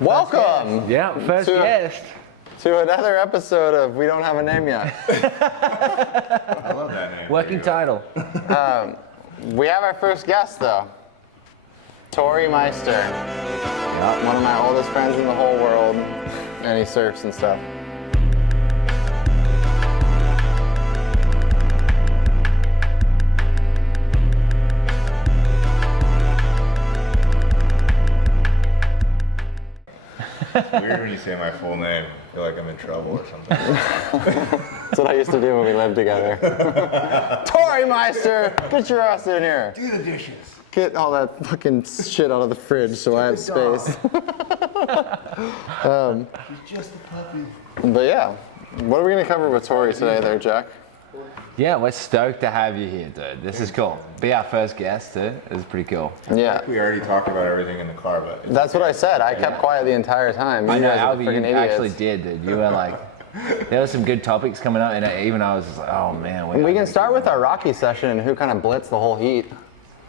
Welcome! Yeah, first guest. To another episode of We Don't Have a Name Yet. I love that name. Working title. We have our first guest though. Torrey Meister. Yep. One of my oldest friends in the whole world. And he surfs and stuff. It's weird when you say my full name. I feel like I'm in trouble or something. That's what I used to do when we lived together. Torrey Meister! Get your ass in here. Do the dishes. Get all that fucking shit out of the fridge so I have space. He's just a puppy. But yeah, what are we going to cover with Torrey today there, Jack? Yeah, we're stoked to have you here, dude. This is cool. Be our first guest, too. This is pretty cool. Yeah. We already talked about everything in the car, but That's what I said. I kept quiet the entire time. I You know, guys are Albie, freaking you actually idiots. did, dude. You were like, there were some good topics coming up, and I was just like, oh man. We can start with our Rocky session and who kind of blitzed the whole heat.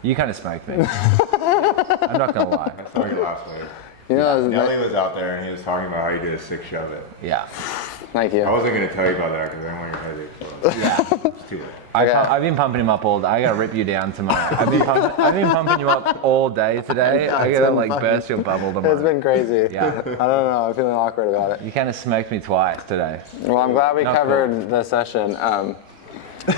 You kind of smoked me. I'm not gonna lie. I saw you last week. You know, Nelly was out there and he was talking about how you did a sick shove it. Yeah. thank you. I wasn't going to tell you about that because I didn't want your head to explode. Yeah. It's too late. I've been pumping him up all day. I gotta rip you down tomorrow. I've been pumping you up all day today. Yeah, I it's gotta been like fucking- burst your bubble tomorrow. It's been crazy. Yeah. I don't know. I'm feeling awkward about it. You kind of smoked me twice today. Well, I'm glad we Not covered the session. We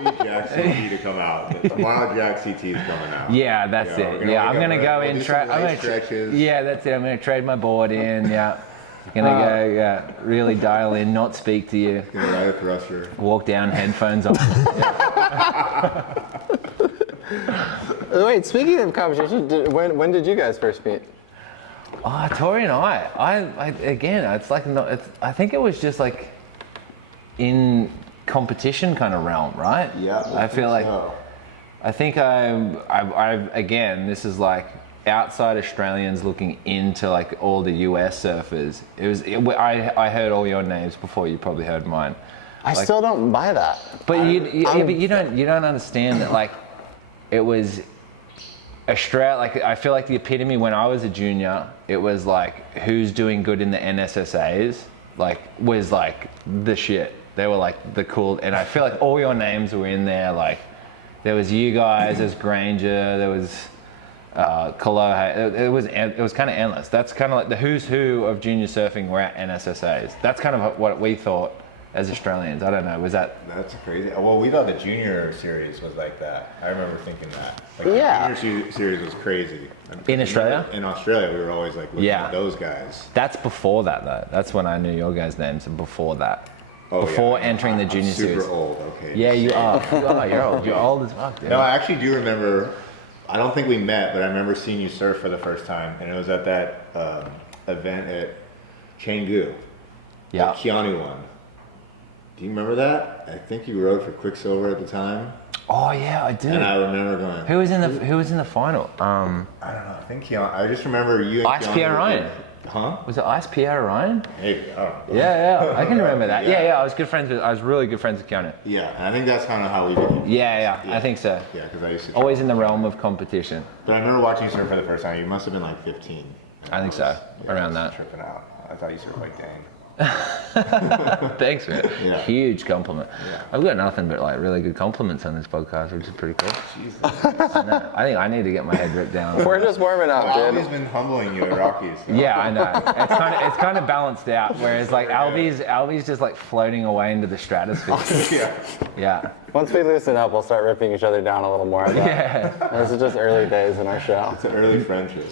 need Jack CT to come out. Tomorrow Jack CT is coming out. Yeah, that's Yeah, it. we're Yeah, I'm wake gonna up, go we'll in. do some light stretches. Yeah, that's it. I'm gonna trade my board in. Yeah. Gonna go. Yeah. Really dial in. Not speak to you. Gonna ride a thruster. Walk down. Headphones on. Wait, speaking of competition, when did you guys first meet? Oh, Torrey and I again, it's like I think it was just like in competition kind of realm, right? Yeah. I feel like so. I think I've again, this is like outside Australians looking into like all the US surfers. I heard all your names before you probably heard mine. I still don't buy that. But but you don't understand that like it was Australia. Like I feel like the epitome when I was a junior, it was like who's doing good in the NSSAs, like was like the shit. They were like the cool, and I feel like all your names were in there. Like there was you guys, there's Granger, there was Kolohe. It was kind of endless. That's kind of like the who's who of junior surfing were at NSSAs. That's kind of what we thought as Australians. I don't know. Was that? That's crazy. Well, we thought the junior series was like that. I remember thinking that. Like, Yeah. The junior series was crazy. In Australia? In Australia, we were always like looking Yeah. at those guys. That's before that though. That's when I knew your guys' names. And before that. Oh, Before yeah. entering the I'm junior super series. old. Okay. Yeah, you are. You're old. You're old as fuck, dude. No, I actually do remember. I don't think we met, but I remember seeing you surf for the first time, and it was at that event at Canggu. Yeah. That Keanu won. Do you remember that? I think you rode for Quicksilver at the time, Oh yeah, I do. and I remember going. Who was in the final? I don't know. I think Keanu. I just remember you and Ice Keanu Pierre were- Ryan. Huh? Was it Ice Pierre Ryan? Maybe. I don't know. Yeah, I can remember that. Yeah, I was really good friends with Keanu. Yeah, and I think that's kind of how we became. Yeah, I think so. Yeah, because I used to. Always in the realm of competition. But I remember watching you surf for the first time. You must have been like 15. I think so, around I was that. Tripping out. I thought you surfed like Dane. Thanks, man. Yeah. Huge compliment. Yeah. I've got nothing but like really good compliments on this podcast, which is pretty cool. Jesus. I think I need to get my head ripped down. We're just warming up, Albie's dude. been humbling you at Rockies. So. Yeah, I know. It's kind of balanced out. Whereas like Albie's just like floating away into the stratosphere. Yeah. Yeah. Once we loosen up, we'll start ripping each other down a little more. Yeah. This is just early days in our show. It's an early friendship.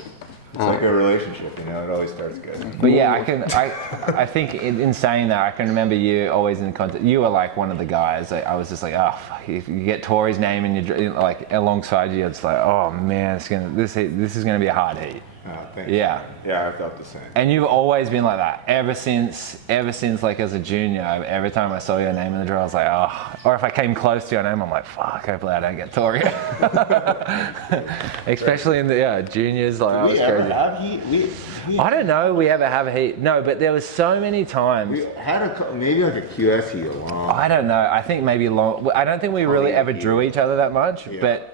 It's like a relationship, you know. It always starts good. But yeah, I think in saying that, I can remember you always in contact. You were like one of the guys. Like, I was just like, oh, fuck, if you get Torrey's name and you like alongside you, it's like, oh man, this is gonna be a hard heat. Oh, thanks. Yeah. Yeah, I felt the same. And you've always been like that ever since like as a junior. Every time I saw your name in the draw, I was like, oh. Or if I came close to your name, I'm like, fuck, hopefully I don't get Torrey. Especially in the juniors, like I was We ever crazy. have heat? I don't know. We ever have a heat? No, but there was so many times. We had maybe like a QS heat along. I don't know. I think maybe long. I don't think we really ever drew each other that much. Yeah. But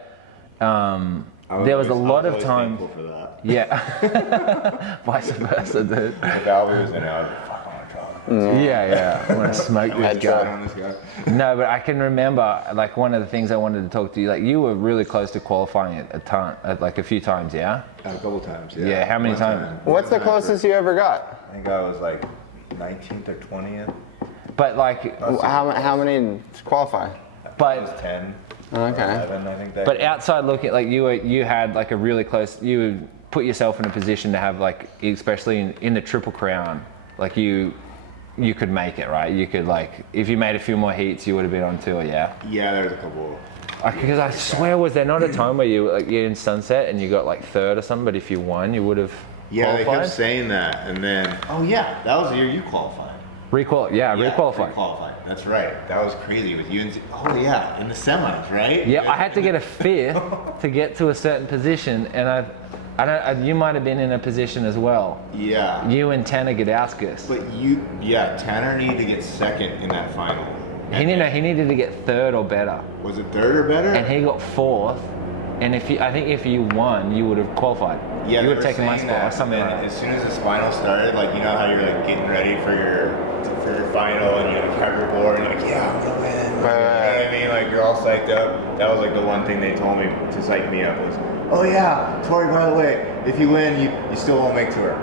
there was a lot of always times. thankful for that. Yeah. Vice versa, dude. If Albie was in it, I was like, fuck, I want to try. Yeah. I want to smoke this Head guy. on this guy. No, but I can remember, like, one of the things I wanted to talk to you, like, you were really close to qualifying like a few times, yeah? A couple times, yeah. Yeah, how many One times? time. What's the closest you ever got? I think I was like 19th or 20th. But, like, How many qualify? I but was 10. Okay. 11, I think that. But outside looking, like you had like a really close. You put yourself in a position to have like, especially in the Triple Crown, like you could make it, right? You could like, if you made a few more heats, you would have been on tour, yeah. Yeah, there's a couple. Because I swear, was there not a time where you're in Sunset and you got like third or something? But if you won, you would have Yeah, they qualified. kept saying that, and then that was the year you qualified. Requalified. Requalified. That's right. That was crazy with you and oh yeah, in the semis, right? Yeah, I had to get a fifth to get to a certain position, and you might have been in a position as well. Yeah. You and Tanner Gadauskas. But Tanner needed to get second in that final. He needed to get third or better, Was it third or better? and he got fourth. And I think if you won, you would have qualified. Yeah, you they would have were taken my saying spot or that, something and like that. as soon as this final started, like you know how you're like getting ready for your final and you like have your board and you're like, yeah, I'm gonna win. You know what I mean? Like you're all psyched up. That was like the one thing they told me to psych me up was, oh yeah, Torrey, by the way, if you win, you still won't make tour.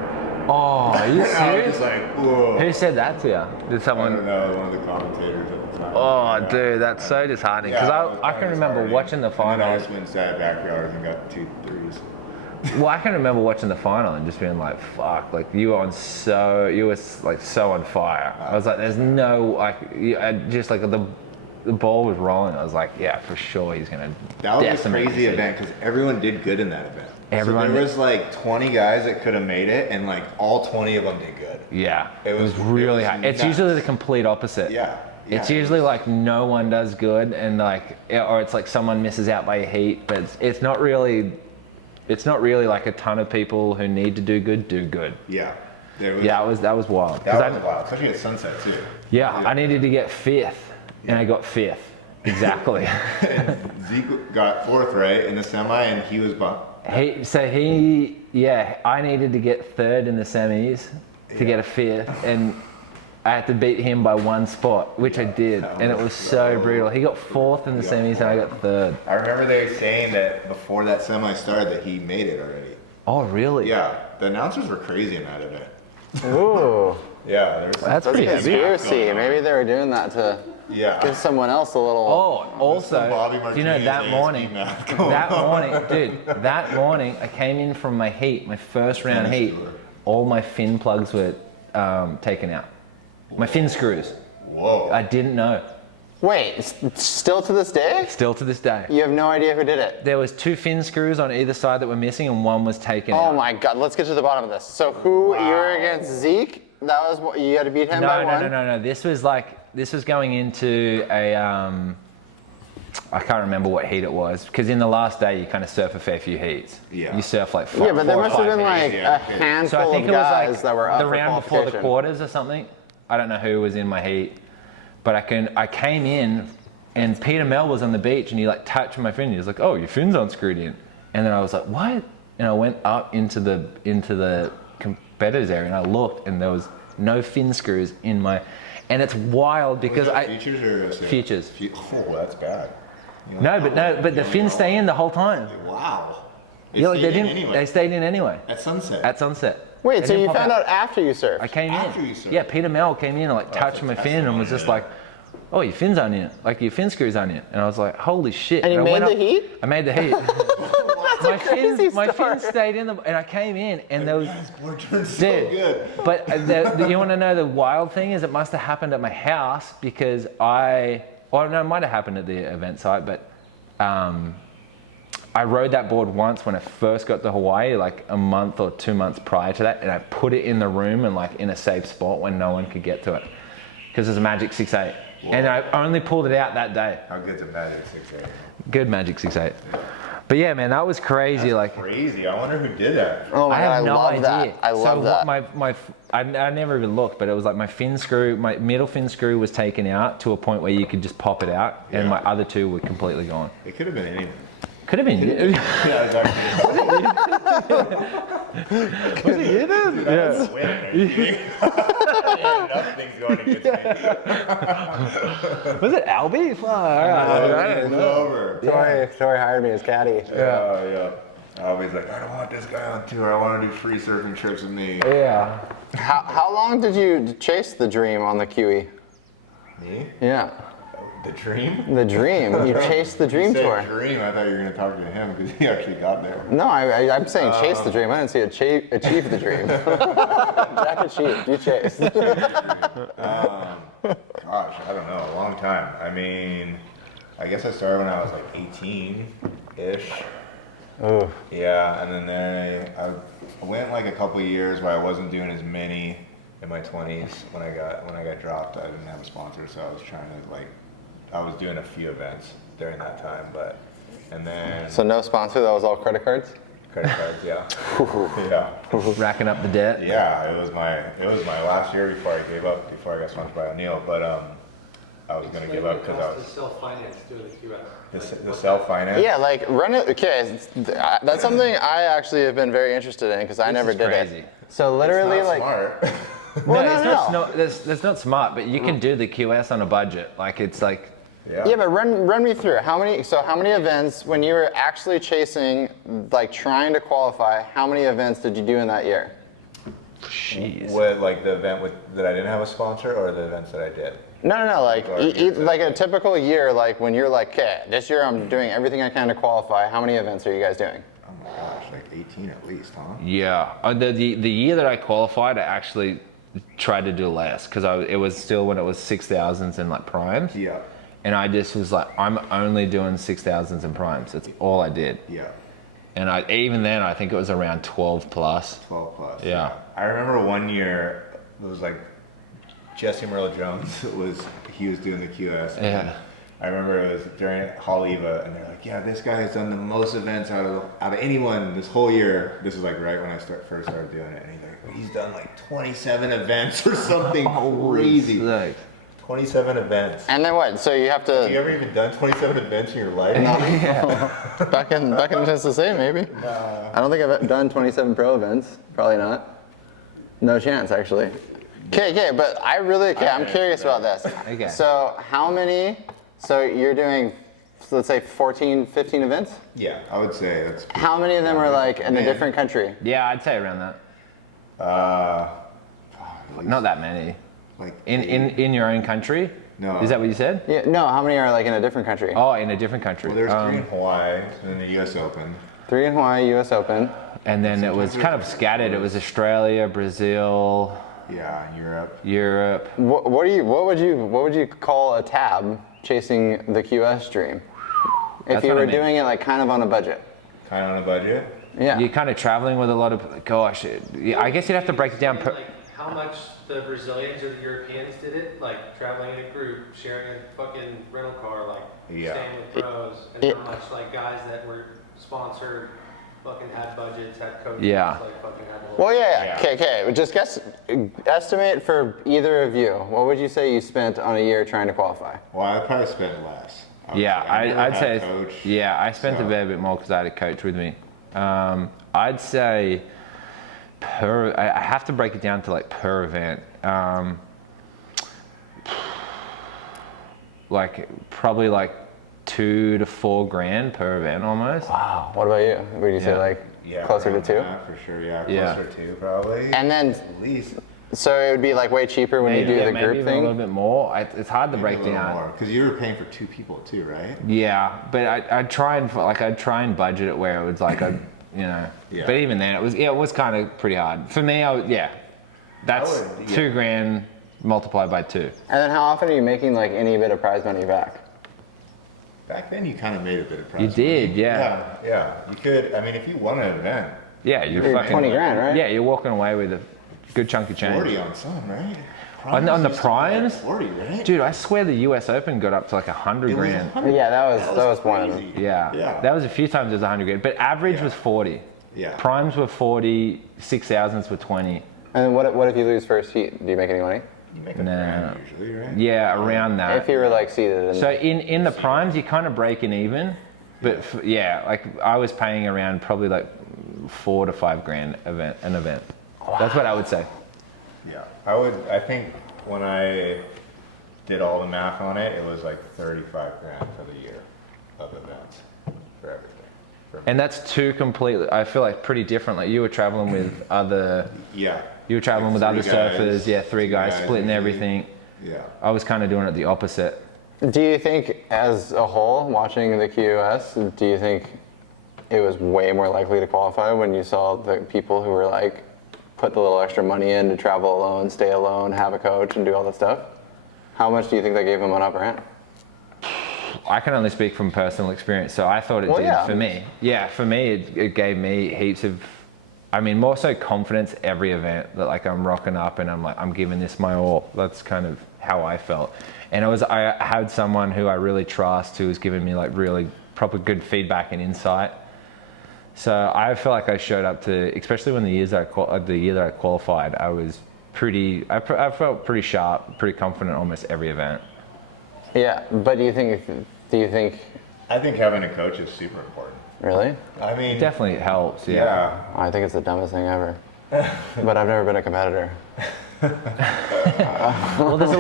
Oh, are you I was serious? just like, whoa. Who said that to you? Did I someone? don't know, one of the commentators at the time. Oh, Yeah. dude, that's so disheartening. Because I can remember watching the And then I final. just went sat backyards and got 2 threes. Well, I can remember watching the final and just being like, "Fuck!" Like you were like so on fire. I was like, "There's no like," just like the ball was rolling. I was like, "Yeah, for sure, he's gonna." That was a decimate crazy this event because everyone did good in that event. Everyone So there did. was like 20 guys that could have made it, and like all 20 of them did good. Yeah, It it was was- really it was hard. It's nuts. usually the complete opposite. Yeah. It's Yeah, it usually was- like no one does good, and like, or it's like someone misses out by a heat, but it's not really. It's not really like a ton of people who need to do good. Yeah. There was, Yeah, that was wild. 'Cause That was wild, especially at sunset too. Yeah, I needed to get fifth, and I got fifth. Exactly. Zeke got fourth, right, in the semi, and he was I needed to get third in the semis to get a fifth, and I had to beat him by one spot, which I did, and it was so brutal. He got fourth in the semis, and I got third. I remember they were saying that before that semi started that he made it already. Oh, really? Yeah, the announcers were crazy in that event. Ooh, Yeah, there was That's that's a pretty heavy. conspiracy. Maybe they were doing that to Yeah. give someone else a little. Oh, also, Bobby do you know Martinez that ASB morning, math going that morning, I came in from my heat, my first round Tennis heat, tour. all my fin plugs were taken out. My fin screws. Whoa. I didn't know. Wait, still to this day? Still to this day. You have no idea who did it? There was 2 fin screws on either side that were missing, and one was taken out. Oh my God, let's get to the bottom of this. So who, you were against Zeke? That was what, you had to beat him by one? No. This was going into a, I can't remember what heat it was, because in the last day you kind of surf a fair few heats. Yeah. You surf like Yeah, but there four or must have five been heats. like yeah, a okay. handful So I think of it was guys like that were up the for round before the qualification. quarters or something. I don't know who was in my heat, but I came in, and Peter Mel was on the beach, and he like touched my fin. He was like, "Oh, your fins aren't screwed in," and then I was like, "What?" And I went up into the competitors area, and I looked, and there was no fin screws in my, and it's wild because Futures or Futures. Oh, that's bad. You No, but the fins stay in the whole time. Wow. Yeah, like stayed they in didn't. anyway. They stayed in anyway At sunset. at sunset. Wait, They so didn't you pop found out after you surfed? I came After in. you surfed. Yeah, Peter Mel came in and like touched my fin and was just like, "Oh, your fins aren't in. Like your fin screws aren't in." And I was like, "Holy shit!" And you I made went the up- heat? I made the heat. That's a crazy my story. fins stayed in and I came in and there was. Guys, board turned so Dude, good. but you want to know the wild thing is it must have happened at my house because it might have happened at the event site, but I rode that board once when I first got to Hawaii, like a month or 2 months prior to that, and I put it in the room and like in a safe spot when no one could get to it because it's a Magic 6.8. And I only pulled it out that day. How good's a Magic 6'8"? Good Magic 6.8. But yeah, man, that was crazy. Like Crazy. I wonder who did that. Oh my I God, have I no love idea. that. I love that. I never even looked, but it was like my fin screw, my middle fin screw was taken out to a point where you could just pop it out, and Yeah. my other 2 were completely gone. It could have been anything. Could Could have been you. Yeah, exactly. Was it you then? That's a win. Are you kidding? Yeah, nothing's going against me. Was it Albie? Fuck, I don't know. Over. Torrey hired me as caddy. Yeah. I always like, I don't want this guy on tour. I want to do free surfing trips with me. Yeah. How long did you chase the dream on the QE? Me? Yeah. The dream? The dream. You chased the dream You said tour. dream. I thought you were going to talk to him because he actually got there. No, I'm saying chase the dream. I didn't say achieve the dream. Jack achieved. You chased. Gosh, I don't know. A long time. I mean, I guess I started when I was like 18-ish. Oh. Yeah, and then I went like a couple of years where I wasn't doing as many in my 20s. When I got dropped, I didn't have a sponsor, so I was trying to I was doing a few events during that time, and then So no sponsor. That was all credit cards. credit cards, yeah, yeah, Racking up the debt. yeah. It was my last year before I gave up, before I got sponsored by O'Neill, but I was gonna give up because I was self-finance doing the QS. the self-finance. Yeah, like run it. Okay, that's something I actually have been very interested in because I never is did crazy. it. So literally, Not like, smart. well, No, that's not smart, but you can do the QS on a budget. Like it's like, Yeah, but run me through it. How many events when you were actually chasing, like trying to qualify? How many events did you do in that year? jeez. With like the event that I didn't have a sponsor, or the events that I did. No, like like a typical year, like when you're like, okay, this year I'm doing everything I can to qualify. How many events are you guys doing? Oh my gosh, like 18 at least, huh? Yeah, the year that I qualified, I actually tried to do less because it was still when it was 6,000s and like primes. Yeah. And I just was like, I'm only doing 6,000s and primes. That's all I did. Yeah. And even then, I think it was around 12 plus. 12 plus. Yeah. I remember one year, it was like Jesse Merle Jones he was doing the QS. Yeah. I remember it was during Haleiwa, and they're like, yeah, this guy has done the most events out of anyone this whole year. This is like right when I first started doing it. And he's done like 27 events or something crazy. Like, 27 events. And then what? So you have to. Have you ever even done 27 events in your life? back in Tennessee, maybe. I don't think I've done 27 pro events. Probably not. No chance, actually. Okay, but I'm curious about this. Okay. So how many? So you're doing, let's say 14, 15 events. Yeah, I would say that's. How many of them are like in a different country? yeah, I'd say around that. Not that many. Like In your own country? No. Is that what you said? Yeah, no. How many are like in a different country? Oh, in a different country. Well, there's 3 in Hawaii, and then the U.S. Open. 3 in Hawaii, U.S. Open. And then it was kind of scattered. It was Australia, Brazil, Yeah, Europe. Europe. What would you call a tab chasing the QS dream? If That's you what I were mean. doing it like kind of on a budget. Kind of on a budget. Yeah. You're kind of traveling with a lot of, gosh, I guess you'd have to break it down. Like how much the Brazilians or the Europeans did it, like traveling in a group, sharing a fucking rental car, like Yeah. staying with pros, and how much like guys that were sponsored, fucking had budgets, had coaches, Yeah. like fucking had the whole. Well, yeah. Yeah. Okay. Just estimate for either of you. What would you say you spent on a year trying to qualify? Well, I probably spent less. Yeah, never I'd had say, a coach, yeah, I spent so- a fair bit more because I had a coach with me. I'd say I have to break it down to like per event. Like probably like $2,000 to $4,000 per event almost. Wow. What about you? Would you say Yeah. like Yeah, closer to around 2? that, for sure. Yeah, Yeah. closer to 2 probably. And then, At least. so it would be like way cheaper when you do the maybe group even a little thing. bit more. It's hard to break down. Because you were paying for 2 people too, right? Yeah, but I'd try and budget it where it was like Yeah. But even then, it was kind of pretty hard for me. That's $2,000 multiplied by 2. And then how often are you making like any bit of prize money back? Back then, you kind of made a bit of price. You did, money. yeah. Yeah. You could. I mean, if you won an event, Yeah, you're You're fucking 20 grand, right? Yeah, you're walking away with a good chunk of change. 40 on some, right? On the used to be like primes? 40, right? Dude, I swear the U.S. Open got up to like It was $100,000. 100. Yeah, that was one of them. crazy. Yeah. Yeah. That was a few times it was $100,000, but average Yeah. was 40. Yeah. Primes were 40, 6,000s were 20. And what if you lose first heat? Do you make any money? You make a Nah. grand usually, right? Yeah, around that. If you were like seated. So in the primes, you're kind of breaking even. But yeah, like I was paying around probably like $4,000 to $5,000 an event. That's what I would say. Yeah, I think when I did all the math on it, it was like 35 grand for the year of events for everything. And that's two completely, I feel like pretty different. Like you were traveling with other, Yeah. you were traveling with other surfers. Yeah, three guys splitting everything. Yeah. I was kind of doing it the opposite. Do you think, as a whole, watching the QS, do you think it was way more likely to qualify when you saw the people who were like, put the little extra money in to travel alone, stay alone, have a coach, and do all that stuff? How much do you think that gave them an upper hand? I can only speak from personal experience, so I thought it did for me. Yeah, for me, it gave me heaps of, I mean, more so confidence every event that like I'm rocking up and I'm like, I'm giving this my all. That's kind of how I felt. And I had someone who I really trust who was giving me like really proper good feedback and insight. So I feel like I showed up to, especially when the year that I qualified, I felt pretty sharp, pretty confident almost every event. Yeah, but do you think? I think having a coach is super important. Really? I mean, It definitely helps. Yeah. I think it's the dumbest thing ever. But I've never been a competitor. Well, there's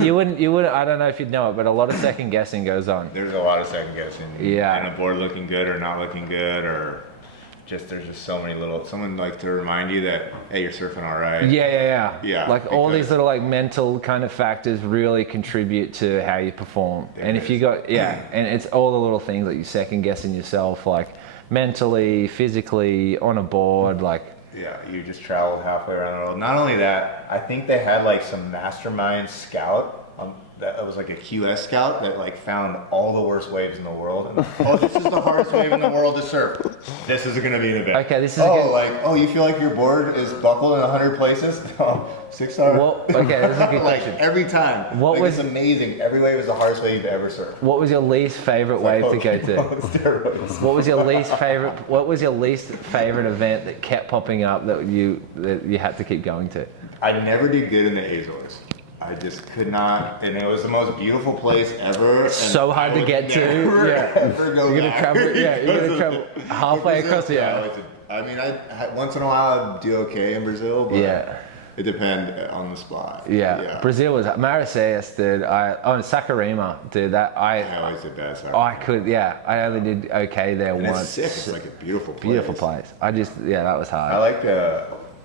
you wouldn't, I don't know if you'd know it, but a lot of second guessing goes on. There's a lot of second guessing. Yeah. And a board looking good or not looking good, or there's just so many someone like to remind you that, hey, you're surfing all right. Yeah. Yeah, Like all these little like mental kind of factors really contribute to how you perform. And if you got, and it's all the little things that you second guessing yourself, like mentally, physically, on a board, like. Yeah, you just traveled halfway around the world. Not only that, I think they had like some mastermind scout. That was like a QS scout that like found all the worst waves in the world. And this is the hardest wave in the world to surf. This is going to be an event. Okay, this is you feel like your board is buckled in 100 places? No, 6 hours. Well, okay, this is a good question. Every time. It's amazing. Every wave is the hardest wave you've ever surfed. What was your least favorite wave to go to? What was your least favorite event that kept popping up that you had to keep going to? I never did good in the Azores. I just could not, and it was the most beautiful place ever. So hard to get to. Ever go You're gonna back. travel. Yeah, you're gonna travel halfway across the island. I mean, once in a while I'd do okay in Brazil, but it depends on the spot. Yeah. Brazil was Marseilles, dude. Saquarema, dude. That always the best. I only did okay there and once. It's sick. It's like a beautiful place. Beautiful place. That was hard. I like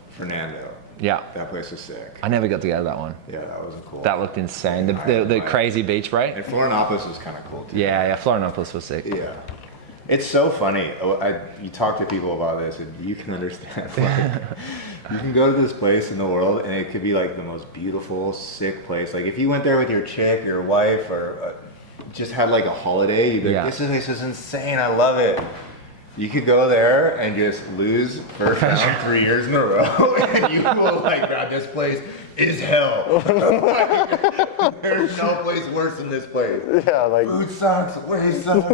Fernando. Yeah. That place was sick. I never got to go to that one. Yeah, that wasn't cool. That looked insane. The crazy beach break. And Florianopolis was kind of cool too. Yeah, Florianopolis was sick. Yeah. It's so funny. You talk to people about this and you can understand. You can go to this place in the world and it could be like the most beautiful, sick place. Like if you went there with your chick, your wife, or just had like a holiday, you'd be like, this place is insane. I love it. You could go there and just lose first round 3 years in a row, and you will like, God, this place is hell. Like, there's no place worse than this place. Yeah, like food sucks, waves suck.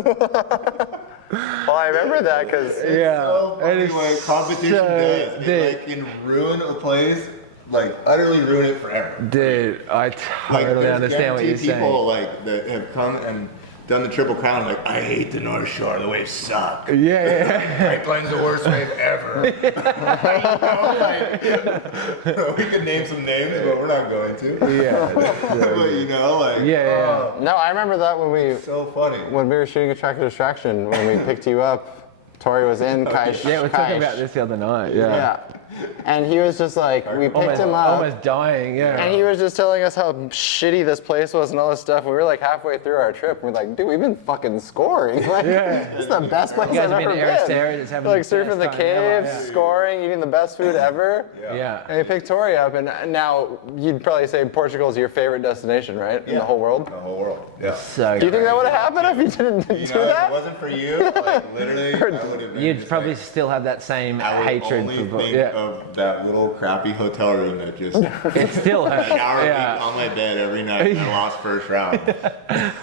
Well, I remember that because So funny what competition does. It like can ruin a place, like utterly ruin it forever. Dude, I totally understand what you're saying. People like that have come and done the Triple Crown, like, I hate the North Shore, the waves suck. Yeah. Pipeline's the worst wave ever. We could name some names, but we're not going to. Yeah. No, I remember that So funny. when we were shooting Attract a Distraction, when we picked you up, Torrey was in Kaish. Yeah, we were talking about this the other night. Yeah. And he was just like, we picked him up. Almost dying, And he was just telling us how shitty this place was and all this stuff. And we were like halfway through our trip. We're like, dude, we've been fucking scoring. Like, this is the best place You guys I've have ever been to Eric Sarah, just having Like the surfing the best time ever, caves, scoring, eating the best food ever. Yeah. And we picked Torrey up. And now you'd probably say Portugal is your favorite destination, right? In the whole world? The whole world. Yeah. So Do you think that would have happened if you didn't do If that? it wasn't for you, like literally, I would have been you'd just probably like, still have that same I would hatred only for think of that little crappy hotel room that just It still hurts. an hour on my bed every night and I lost first round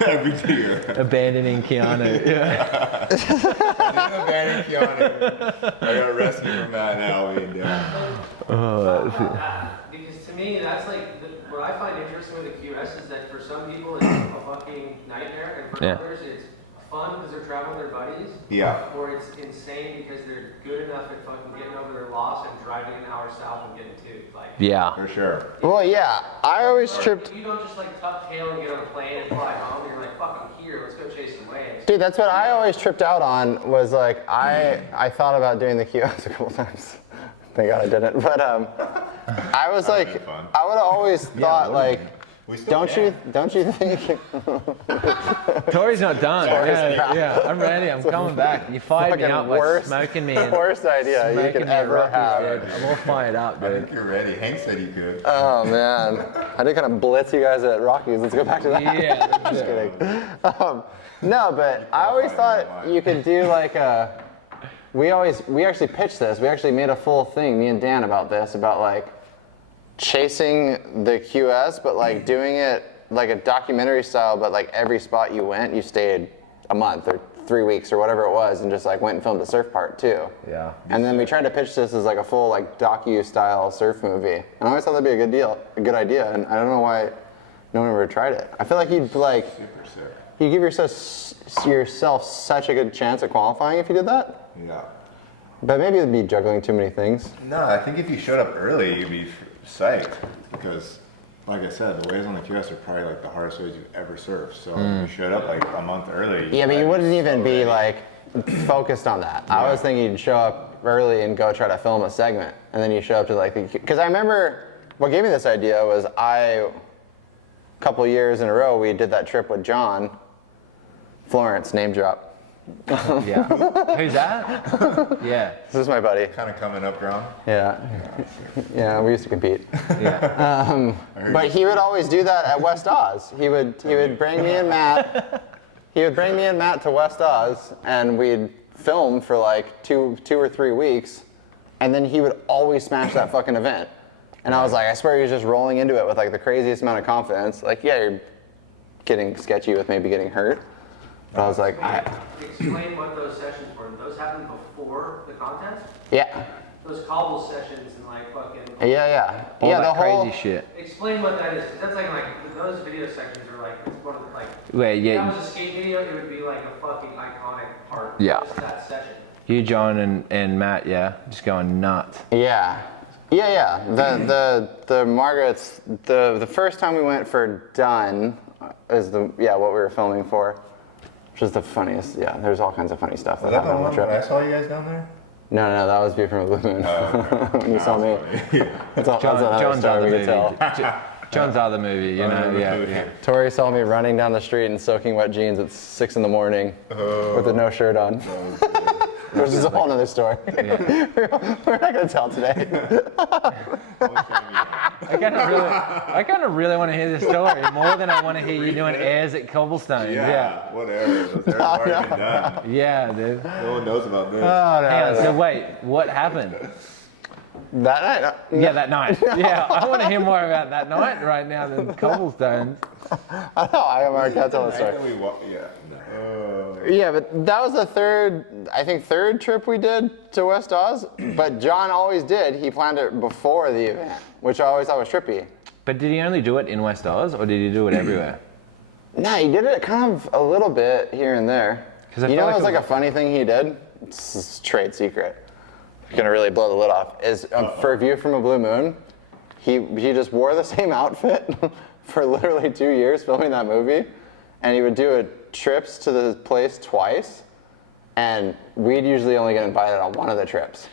every year. Abandoning Keanu. Yeah. I didn't abandon Keanu. I got rescued from that now. I mean, Because to me, that's like what I find interesting with the QS is that for some people it's a fucking nightmare, and for others it's fun because they're traveling with their buddies. Yeah. Or it's insane because they're good enough at fucking getting over their loss and driving an hour south and getting to. Like, Yeah. For sure. Well, yeah, I always tripped. If you don't just like tuck tail and get on a plane and fly home, you're like, fuck, I'm here, let's go chase some waves. Dude, that's what I always tripped out on. Was like I thought about doing the QS a couple times. Thank God I didn't. But I was like, been fun. I would have always thought like. We still Don't you think? Torrey's not done. Yeah, I'm ready. I'm coming back. You fired me Fucking up by worst- smoking me. And Worst idea you smoking could me at ever Rockies, have. dude. I'm all fired up, I dude. think you're ready. Hank said he could. Oh man, I did kind of blitz you guys at Rockies. Let's go back to that. Yeah, that's Just it. kidding. No, but I always thought you could do like a. We actually pitched this. We actually made a full thing, me and Dan, about this, about like chasing the QS, but like doing it like a documentary style, but like every spot you went, you stayed a month or 3 weeks or whatever it was, and just like went and filmed the surf part too. Yeah. And then we tried to pitch this as like a full like docu-style surf movie, and I always thought that'd be a good idea, and I don't know why no one ever tried it. I feel like you'd like Super sick. you give yourself such a good chance at qualifying if you did that. Yeah. But maybe it'd be juggling too many things. No, I think if you showed up early, you'd be psyched because, like I said, the waves on the QS are probably like the hardest waves you've ever surfed. So if you showed up like a month early. Yeah, but you wouldn't even be ready. like focused on that. I was thinking you'd show up early and go try to film a segment, and then you show up to like because I remember what gave me this idea was a couple years in a row we did that trip with John Florence, name drop. Yeah. Who's that? Yeah. This is my buddy. Kind of coming up ground. Yeah, yeah, we used to compete. Yeah. But he would always do that at West Oz. He would bring me and Matt. He would bring me and Matt to West Oz, and we'd film for like two or 3 weeks, and then he would always smash that fucking event. And I was like, I swear he was just rolling into it with like the craziest amount of confidence. Like, yeah, you're getting sketchy with maybe getting hurt. But I was like, Explain what those sessions were. Those happened before the contest? yeah, Those cobble sessions and like fucking. yeah. All Yeah, that the whole crazy shit. Explain what that is. 'Cause that's like those video sections are like it's one of the, like. Where If yeah, that was a skate video, it would be like a fucking iconic part. Yeah. Just that session. you, John, and Matt, yeah, just going nuts. Yeah. The Margaret's the first time we went for Done is what we were filming for, which is the funniest. Yeah, there's all kinds of funny stuff that Was that happened the on the one when I trip. saw you guys down there? No, that was View from a Blue Moon. When you saw me. That's another John's story other we movie. could tell. John's other movie, you know. Yeah. Tori saw me running down the street in soaking wet jeans at 6 in the morning with a no shirt on. Which is a whole nother story. Yeah. We're not gonna tell today. I kind of really want to hear this story more than I want to hear you doing airs at Cobblestones. Yeah. Whatever. Those airs have already been done. Yeah, dude. No one knows about this. Hang on, so wait, what happened? That night. Yeah, that night. Yeah, I want to hear more about that night right now than Cobblestones. I know. I can't tell the story. Yeah, but that was the third trip we did to West Oz. But John always did. He planned it before the event, which I always thought was trippy. But did he only do it in West Oz, or did he do it everywhere? Nah, he did it kind of a little bit here and there. 'Cause I You feel know, like it was it like was- a funny thing he did. It's a trade secret. Gonna really blow the lid off. Is for View from a Blue Moon, he just wore the same outfit for literally 2 years filming that movie, and he would do trips to the place twice, and we'd usually only get invited on one of the trips.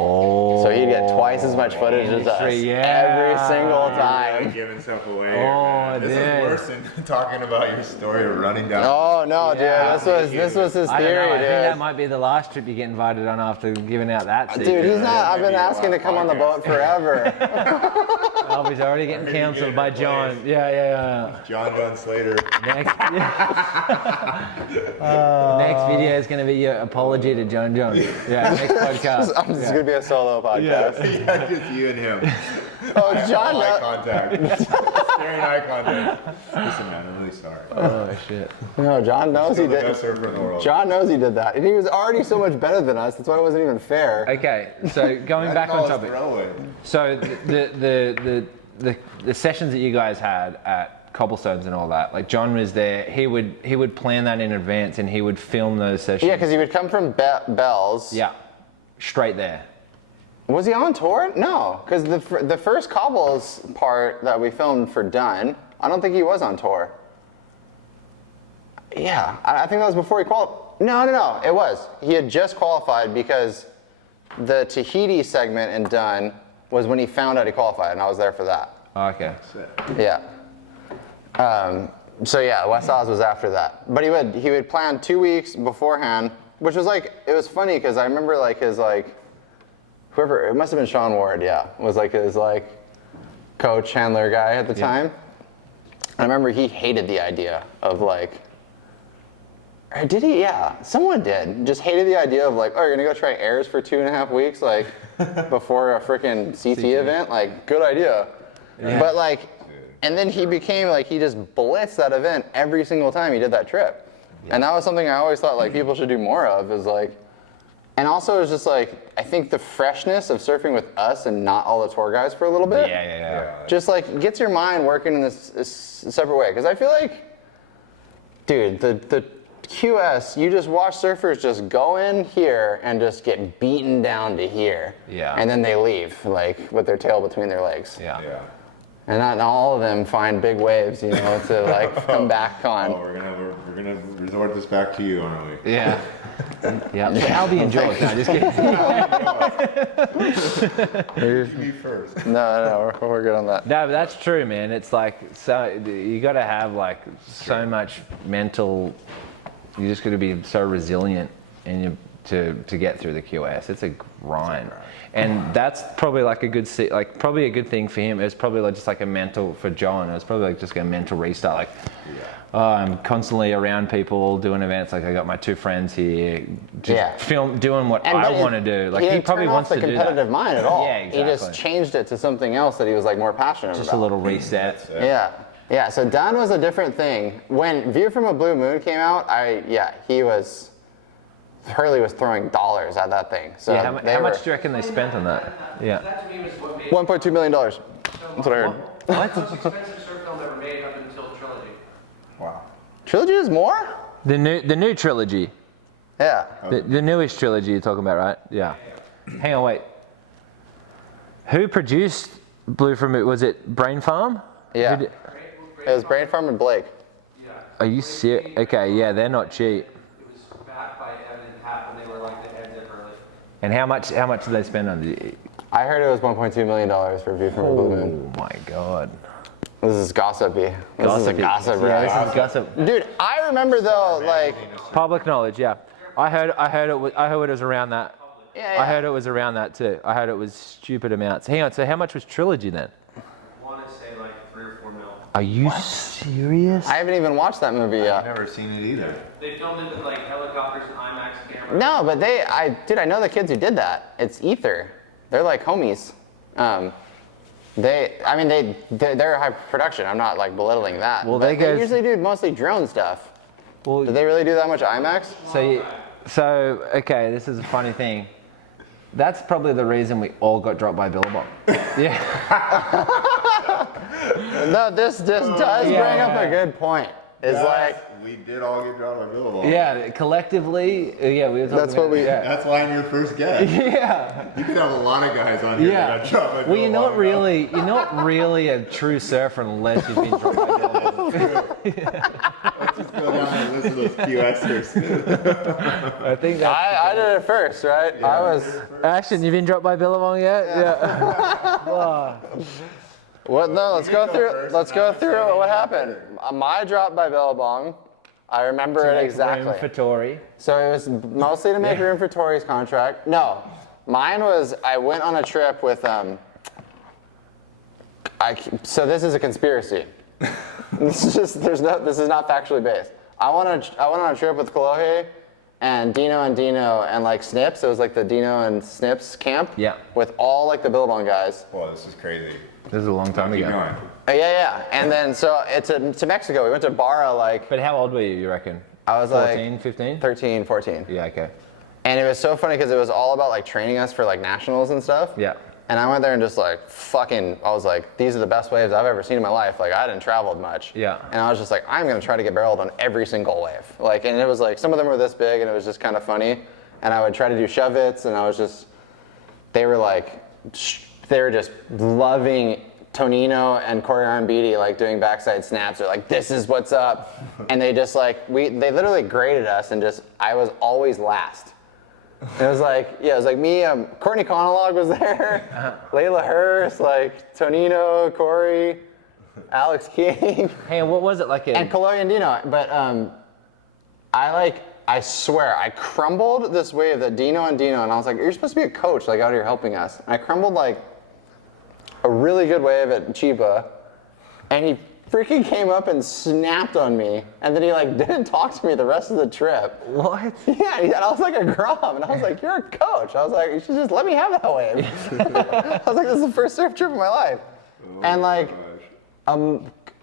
Oh. So he'd get twice as much footage as us every single time. Giving stuff away. Oh, This dude. is worse than talking about your story of running down. Oh no, Yeah. dude! This was his I don't know. theory, I think that dude. might be the last trip you get invited on after giving out that secret. Dude, he's not. I've been Maybe asking to come on the boat forever. Oh, he's already getting Already cancelled getting by replaced. John. Yeah. John Gunn Slater. Next, next video is going to be your apology to John Jones. Yeah, next podcast. I'm just gonna be a solo podcast. Yeah, just you and him. Oh, John. Eye contact. Staring eye contact. Listen, man, I'm really sorry. Oh, shit. No, John knows he Still the best did. surfer in the world. John knows he did that, and he was already so much better than us. That's why it wasn't even fair. Okay, so going back on topic. Throwaway. So the sessions that you guys had at cobblestones and all that. Like John was there. He would plan that in advance and he would film those sessions. Yeah, because he would come from Bell's. Yeah, straight there. Was he on tour? No, because the first cobbles part that we filmed for Dunn, I don't think he was on tour. Yeah, I think that was before he qualified. No, it was. He had just qualified because the Tahiti segment in Dunn was when he found out he qualified, and I was there for that. Oh, okay. Yeah. So yeah, West Oz was after that. But he would plan 2 weeks beforehand, which was like, it was funny because I remember like his like, whoever, it must have been Sean Ward, yeah, was like his like coach, handler guy at the time. I remember he hated the idea of like, or did he? Yeah, someone did. Just hated the idea of like, oh, you're gonna go try airs for 2.5 weeks, like before a freaking CT event. Like, good idea. Yeah. But like, and then he became like, he just blitzed that event every single time he did that trip. Yeah. And that was something I always thought like people should do more of, is like, and also it was just like, I think the freshness of surfing with us and not all the tour guys for a little bit. Yeah. Just like gets your mind working in this separate way. Because I feel like, dude, the QS, you just watch surfers just go in here and just get beaten down to here. Yeah. And then they leave, like, with their tail between their legs. Yeah. And not all of them find big waves, you know, to like come back on. Oh, we're gonna resort this back to you, aren't we? Yeah. Yeah. Albie and George. No, just kidding. Me first. No, we're good on that. No, but that's true, man. It's like, so you got to have like so much mental. You just got to be so resilient and to get through the QS. It's a grind, and that's probably like a good thing for him. It was probably like just like a mental for John. It was probably like just a mental restart. Like, I'm constantly around people doing events. Like I got my 2 friends here, just doing what I want to do. Like he probably wants to do that. He didn't turn off the competitive mind at all. Yeah, exactly. He just changed it to something else that he was like more passionate about. Just a little reset. Yeah, so Dunn was a different thing. When View from a Blue Moon came out, Hurley was throwing dollars at that thing. So how much do you reckon they spent on that? Yeah. That to me was what made $1.2 million. That's what I heard. the most expensive surf film ever made up until Trilogy. Wow. Trilogy is more? The new trilogy. Yeah. The newest trilogy you're talking about, right? Yeah. Hang on, wait. Who produced Blue from it? Was it Brain Farm? Yeah. It was Brain Farm and Blake. Yeah. Are you serious? Okay, yeah, they're not cheap. It was backed by Evan and Pat when they were like the heads of Hurley. And how much did they spend on it? I heard it was $1.2 million for View from a Blue Moon. Oh my god. This is gossipy. This is a gossip, Yeah, right? this is gossip. Dude, I remember though, like, Public knowledge, yeah. I heard it was around that. yeah. I heard it was around that too. I heard it was stupid amounts. Hang on, so how much was Trilogy then? I want to say like 3 or 4 mil. Are you serious? I haven't even watched that movie yet. I've never seen it either. They filmed it with like helicopters and IMAX cameras. No, but I know the kids who did that. It's Ether. They're like homies. They're high production. I'm not like belittling that. Well, but they they usually do mostly drone stuff. Well, Did they really do that much IMAX? So okay, this is a funny thing. That's probably the reason we all got dropped by Billabong. Yeah. No, this does bring up a good point. We did all get dropped by Billabong. Yeah, collectively, we were talking That's what we- Yeah. That's why I'm your first guest. Yeah. You could have a lot of guys on here that got dropped by Billabong. Well, you're not really a true surfer unless you've been dropped by Billabong. Let's just go down and listen to those QSers. I think that's I did it first, right? Yeah. I was. Ashton, you've been dropped by Billabong yet? Yeah. Wow. What? No, let's go through what happened. My drop by Billabong. I remember it exactly. Room for Torrey. So it was mostly to make room for Torrey's contract. No, mine was I went on a trip with So this is a conspiracy. This is not factually based. I went on a trip with Kolohe and Dino and like Snips. It was like the Dino and Snips camp. Yeah. With all like the Billabong guys. Whoa, this is crazy. This is a long time Keep ago. going. Yeah. And then so it's to Mexico. We went to Barra like But how old were you reckon? I was 14, like 15? 13, 14. Yeah, okay. And it was so funny because it was all about like training us for like nationals and stuff. Yeah. And I went there and just like I was like, these are the best waves I've ever seen in my life. Like I hadn't traveled much. Yeah. And I was just like, I'm gonna try to get barreled on every single wave. Like, and it was like, some of them were this big and it was just kind of funny. And I would try to do shove-its and they were just loving Tonino and Corey Armbidi, like doing backside snaps. They're like, this is what's up. And they just like, they literally graded us and I was always last. It was like me, Courtney Conalog was there, Layla Hurst, like Tonino, Corey, Alex King. Hey, what was it like? And Kaloy and Dino. But I swear, I crumbled this wave that Dino, and I was like, you're supposed to be a coach, like out here helping us. And I crumbled like a really good wave at Chiba, and he freaking came up and snapped on me, and then he like didn't talk to me the rest of the trip. What? Yeah, and I was like a grom, and I was like, you're a coach. I was like, you should just let me have that wave. I was like, this is the first surf trip of my life. And like, I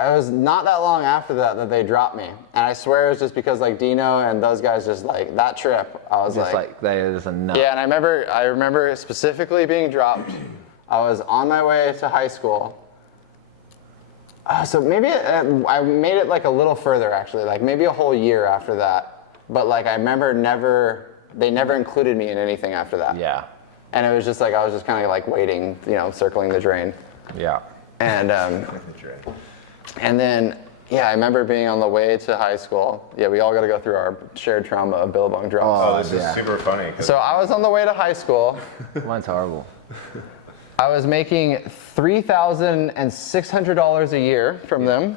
was not that long after that they dropped me, and I swear it was just because like Dino and those guys just like that trip. I was Just like they was a nut. yeah, and I remember specifically being dropped. I was on my way to high school. So maybe I made it like a little further actually, like maybe a whole year after that. But like I remember they never included me in anything after that. Yeah. And it was just like I was just kind of like waiting, circling the drain. Yeah. And and then I remember being on the way to high school. Yeah, we all got to go through our shared trauma of Billabong drops. Oh, this is super funny. So I was on the way to high school. Mine's horrible. I was making $3,600 a year from them,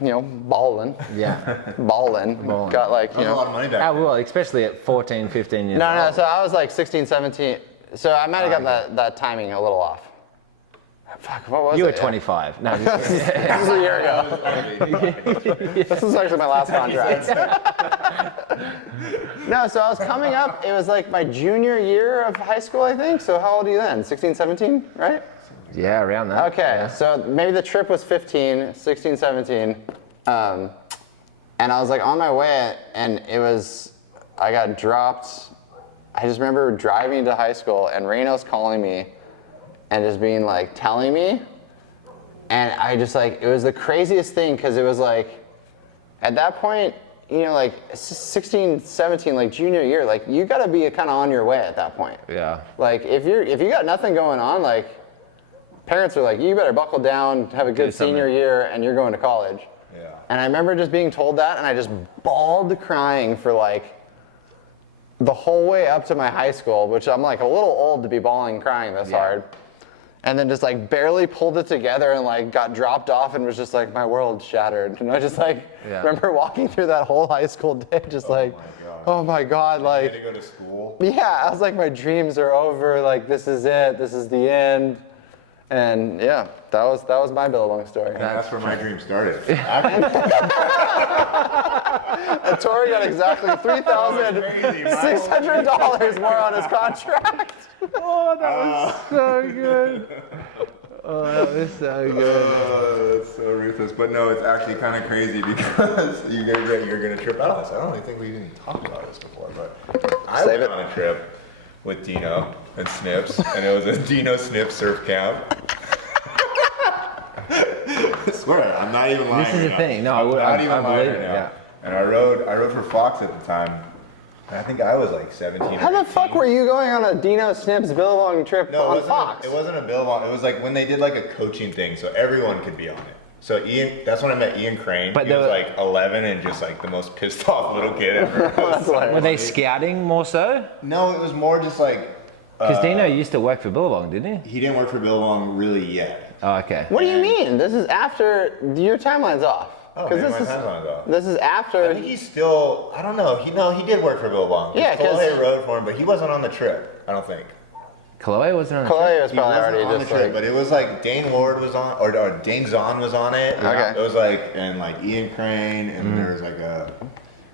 ballin'. Yeah. Ballin'. Got like, That's a lot of money back then. Well, especially at 14, 15 years No, old. so I was like 16, 17. So I might have got that timing a little off. Fuck, what was You it? were 25. No, This was a year ago. This was actually my last contract. No, so I was coming up. It was like my junior year of high school, I think. So how old are you then? 16, 17, right? yeah, around that. Okay, Yeah. so maybe the trip was 15, 16, 17. And I was like on my way, and I got dropped. I just remember driving to high school, and Reno's calling me and just being like, telling me. And I just like, it was the craziest thing, because it was like, at that point, like 16, 17, like junior year, like you gotta be kind of on your way at that point. Yeah. Like if you got nothing going on, like parents are like, you better buckle down, have a good senior year, and you're going to college. Yeah. And I remember just being told that, and I just bawled crying for like the whole way up to my high school, which I'm like a little old to be bawling crying this hard. And then just like barely pulled it together and like got dropped off and was just like, my world shattered. And I just like remember walking through that whole high school day just oh my God, like. You had to go to school? Yeah, I was like, my dreams are over, like this is it, this is the end. And yeah, that was my Billabong story. And that's where my dream started. And Torrey got exactly $3,600 more on his contract. Oh, that was so good. Oh, that was so good. Oh, that's so ruthless. But no, it's actually kind of crazy because you're gonna trip out on this. I don't really think we even talked about this before, but I went on a trip with Dino and Snips, and it was a Dino Snips surf camp. I swear, I'm not even lying. This is the right thing. No, I'm not even I lying believe right it. now. Yeah. And I rode for Fox at the time. And I think I was like 17. How the fuck were you going on a Dino Snips Billabong trip on Fox? It wasn't a Billabong. It was like when they did like a coaching thing, so everyone could be on it. So Ian, that's when I met Ian Crane. But he was like 11 and just like the most pissed off little kid ever. Were they scouting more so? No, it was more just like. Because Dino used to work for Billabong, didn't he? He didn't work for Billabong really yet. Oh, okay. What do you mean? This is after your timeline's off. Oh, Because man, my time's on though. this is after. I think he's still. I don't know. He did work for Billabong. Yeah, 'cause- Kolohe rode for him, but he wasn't on the trip. I don't think. Kaloe wasn't on the Kalei trip? was He probably wasn't already on the just trip, like. but it was like Dane Ward was on, or Dane Zahn was on it. Okay. It was like, and like Ian Crane, and there was like a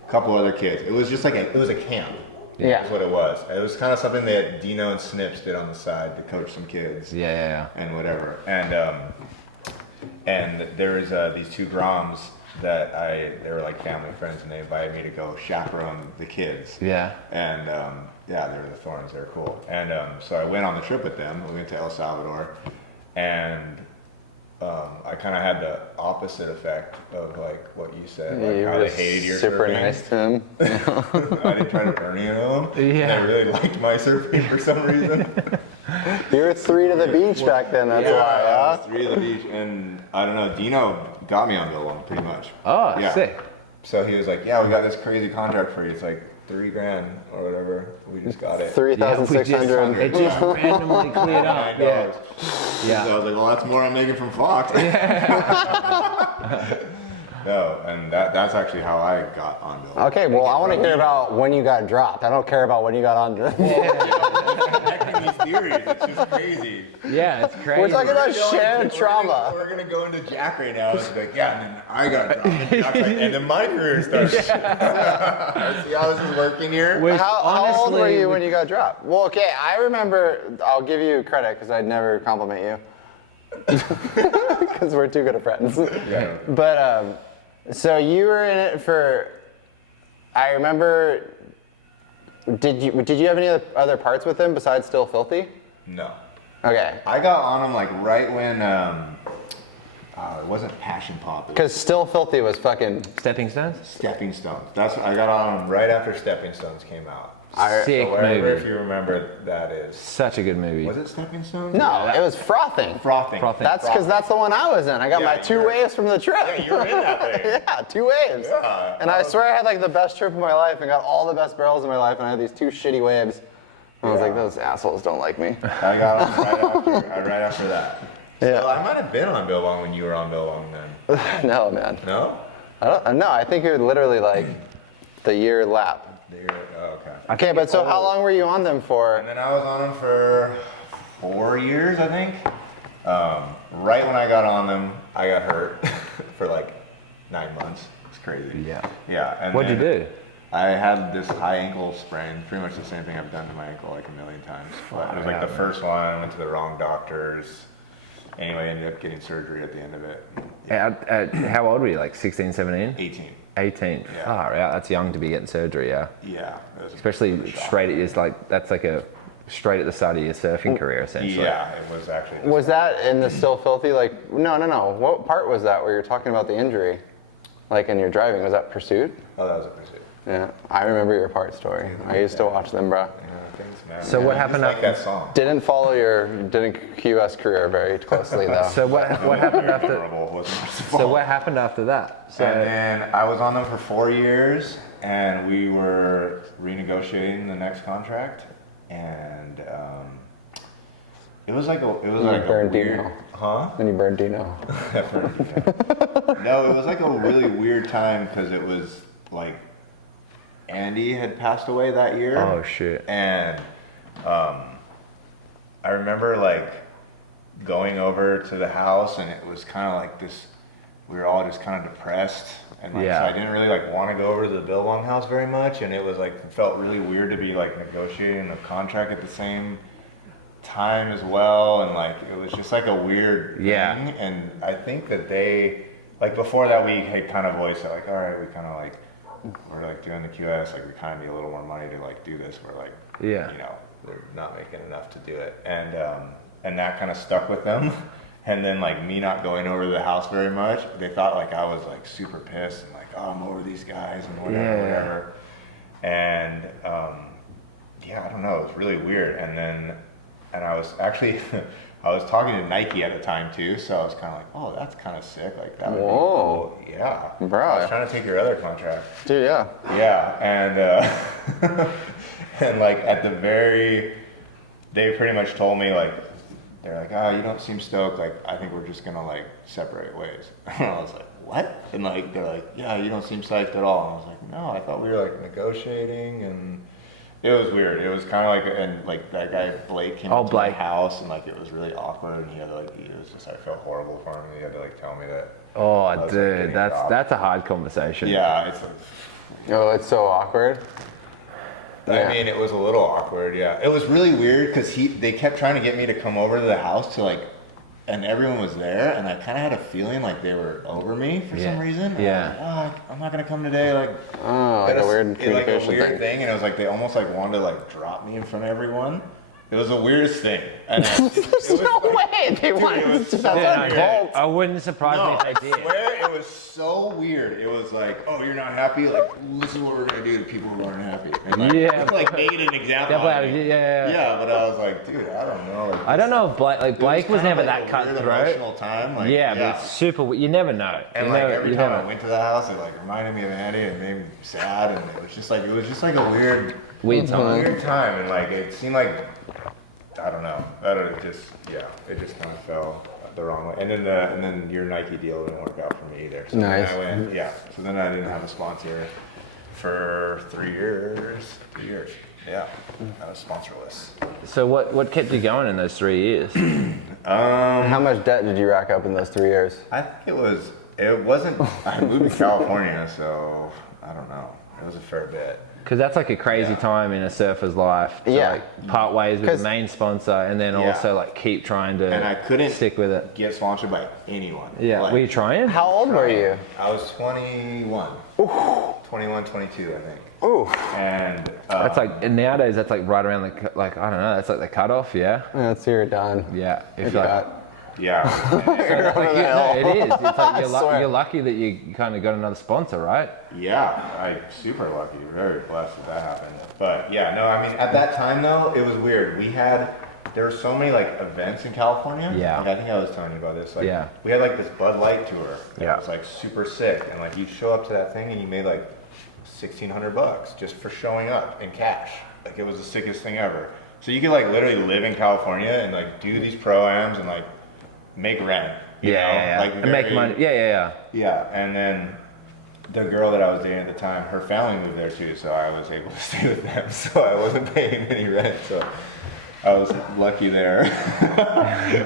couple other kids. It was just like it was a camp. Yeah. That's what it was. It was kind of something that Dino and Snips did on the side to coach some kids. Yeah. And whatever. And there was these two Groms that they were like family friends, and they invited me to go chaperone the kids. Yeah. And yeah, they were the Thorns. They were cool. And so I went on the trip with them. We went to El Salvador, and I kind of had the opposite effect of like what you said, like You how were they hated your super surfing. nice to him. I didn't try to burn any of them. Yeah. And they really liked my surfing for some reason. You were 3 to the beach back then, that's I why, was 3 to the beach, and I don't know, Dino got me on Billabong pretty much. Oh, Yeah. sick. So he was like, yeah, we got this crazy contract for you. It's like $3,000 or whatever. We just got it. 3,600. It just randomly cleared up. Yeah. So I was like, well, that's more I'm making from Fox. No, and that's actually how I got on Billabong. Okay, well, I want to hear about when you got dropped. I don't care about when you got on. Connecting these theories, it's just crazy. Yeah, it's crazy. We're talking about shared trauma. We're gonna go into Jack right now. It's like, yeah, and then I got dropped. And Jack's like, and then my career starts. See how this is working here? Which, How old were honestly, you when you got dropped? Well, okay, I remember, I'll give you credit because I'd never compliment you. Because we're too good of friends. Yeah. But, so you were in it for, I remember, did you have any other parts with him besides Still Filthy? No. Okay. I got on him like right when it wasn't Passion Pop. It was Because Still Filthy was fucking Stepping Stones? Stepping Stones. That's I got on him right after Stepping Stones came out. Sick So whatever, if movie. you remember, that is. Such a good movie. Was it Stepping Stones? No, it was Frothing. Frothing. Frothing. That's because that's the one I was in. I got Yeah, my 2 you're- waves from the trip. Yeah, you were in that thing. Yeah, 2 waves. Yeah, And I swear I had like the best trip of my life and got all the best barrels of my life, and I had these 2 shitty waves. And I was Yeah. like, those assholes don't like me. I got on right after that. Yeah. So I might have been on Billabong when you were on Billabong then. No, man. No? No, I think it was literally like the year lap. Oh, okay. Okay, but so how long were you on them for? And then I was on them for 4 years, I think. Right when I got on them, I got hurt for like 9 months. It's crazy. Yeah. Yeah. And What'd you then do? I had this high ankle sprain, pretty much the same thing I've done to my ankle like a million times. But it was like the first one, I went to the wrong doctors. Anyway, I ended up getting surgery at the end of it. How old were you? Like 16, 17? 18. 18. Yeah. Far out. That's young to be getting surgery, yeah. Yeah. It was a Especially bit of a shock. straight at your, like, that's like a straight at the start of your surfing career, essentially. Yeah, it was actually. Was that in the Still Filthy? Like, no. What part was that where you're talking about the injury? Like in your driving, was that Pursuit? Oh, that was a pursuit. Yeah, I remember your part story. I used to watch them, bro. Yeah, thanks, man. So what I just happened like after- that song. Didn't follow your QS career very closely though. So what happened after? Memorable, wasn't it? So what happened after that? So And then I was on them for 4 years, and we were renegotiating the next contract, and it was like a burned weird, Dino. huh? When you burned Dino. No, it was like a really weird time because it was like Andy had passed away that year. Oh, shit. And I remember like going over to the house, and it was kind of like this. We were all just kind of depressed, and like, Yeah. so I didn't really like want to go over to the Billabong house very much, and it was like it felt really weird to be like negotiating the contract at the same time as well, and like it was just like a weird Yeah. thing. And I think that they like before that we had kind of always said like, all right, we kind of like we're like doing the QS, like we kind of need a little more money to like do this. We're like, Yeah. you know, we're not making enough to do it, and that kind of stuck with them. And then like me not going over to the house very much, they thought like I was like super pissed and like, oh, I'm over these guys and whatever, Yeah. whatever. And yeah, I don't know, it was really weird. And I was actually, I was talking to Nike at the time too, so I was kind of like, oh, that's kind of sick. Like that would be Whoa. cool. Yeah. Bro. I was trying to take your other contract. Dude, yeah. Yeah, and and like at the they pretty much told me like, they're like, oh, you don't seem stoked. Like, I think we're just gonna like separate ways. And I was like, what? And like, they're like, yeah, you don't seem psyched at all. And I was like, no, I thought we were like negotiating, and it was weird. It was kind of like, and like that guy Blake came Oh, to my Blake. house, and like it was really awkward. And he had to like, it was just, I felt horrible for him. He had to like tell me that. I oh, was, like, dude, getting that's dropped. a hard conversation. Yeah, it's like. Oh, it's so awkward. I Yeah. mean, it was a little awkward. Yeah, it was really weird because they kept trying to get me to come over to the house to like and everyone was there, and I kind of had a feeling like they were over me for some reason. And Yeah. I was like, oh, I'm not gonna come today. Like, like a weird communication thing. And it was like they almost like wanted to like drop me in front of everyone. It was the weirdest thing. And There's no way they wanted to. I wouldn't surprise me if they I did. swear it was so weird. It was like, oh, you're not happy? Like, this is what we're gonna do to people who aren't happy. And like, Yeah. it's like made an example. Yeah. But I was like, dude, I don't know. Like, I don't know if Blake was never that cut throat. cutthroat. Time. Like, Yeah, but it's super. You never know. And you like never, every time I went to the house, it like reminded me of Andy and made me sad, and it was just like a weird time, and like it seemed like I don't know. It just kind of fell the wrong way. And then your Nike deal didn't work out for me either. So nice. So then I didn't have a sponsor for 3 years. 3 years. Yeah. I was sponsorless. So what kept you going in those 3 years? How much debt did you rack up in those 3 years? I think it wasn't. I moved to California, so I don't know. It was a fair bit. Because that's like a crazy time in a surfer's life to like part ways with the main sponsor and then also like keep trying to and I couldn't stick with it. Get sponsored by anyone. Yeah, like, were you trying? How old were you? I was 21. Ooh. 21, 22, I think. Ooh. And that's like and nowadays that's like right around the like I don't know that's like the cutoff. Yeah. Yeah, so you're done. Yeah. If yeah. it is. It's like you're lucky that you kind of got another sponsor, right? Yeah, I super lucky, very blessed that happened. But yeah, no, I mean at that time though, it was weird. There were so many like events in California. Yeah. Like, I think I was telling you about this. Like we had like this Bud Light tour that was like super sick, and like you show up to that thing and you made like $1,600 just for showing up in cash. Like it was the sickest thing ever. So you could like literally live in California and like do these pro-ams and like make rent. You know? Like and make money. Yeah. Yeah, and then the girl that I was dating at the time, her family moved there too, so I was able to stay with them. So I wasn't paying any rent, so I was lucky there.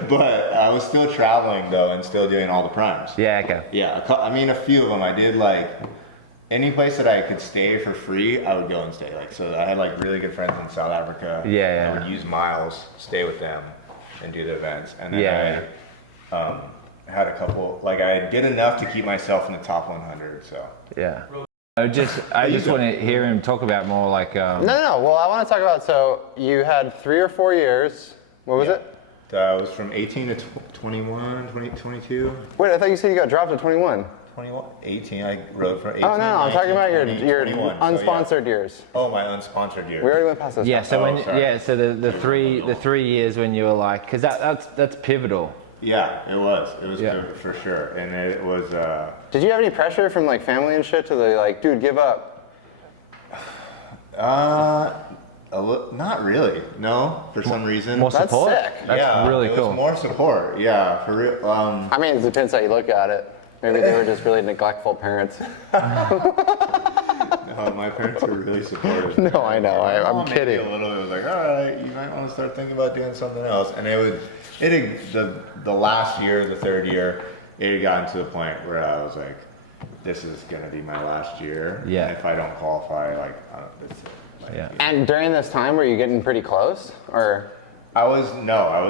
But I was still traveling though, and still doing all the primes. Yeah. Okay. Yeah, I mean a few of them. I did like any place that I could stay for free, I would go and stay. Like so, I had like really good friends in South Africa. Yeah. I would use miles, stay with them, and do the events. And then I had a couple. Like I did enough to keep myself in the top 100. So yeah. I just want to hear him talk about more like. No. Well, I want to talk about. So you had 3 or 4 years. What was it? It was from 18 to 21, 22. Wait, I thought you said you got dropped at 21. 21, 18. I rode from 18. Oh no, I'm talking about 20, your 21, unsponsored years. Oh, my unsponsored years. We already went past this. Yeah. So so the Sorry. 3 years when you were like, because that's pivotal. Yeah, it was. It was for sure, and it was. Did you have any pressure from like family and shit to like, dude, give up? Not really. No, for some reason. More That's support. sick. That's really it cool. was more support. Yeah, for real. I mean, it depends how you look at it. Maybe they were just really neglectful parents. No, my parents were really supportive. No, I know. I'm kidding. A little bit. It was like, all right, you might want to start thinking about doing something else. And the last year, the third year, it had gotten to the point where I was like, this is gonna be my last year. Yeah. And if I don't qualify, like, that's it. Like, Yeah. And during this time, were you getting pretty close, or? I was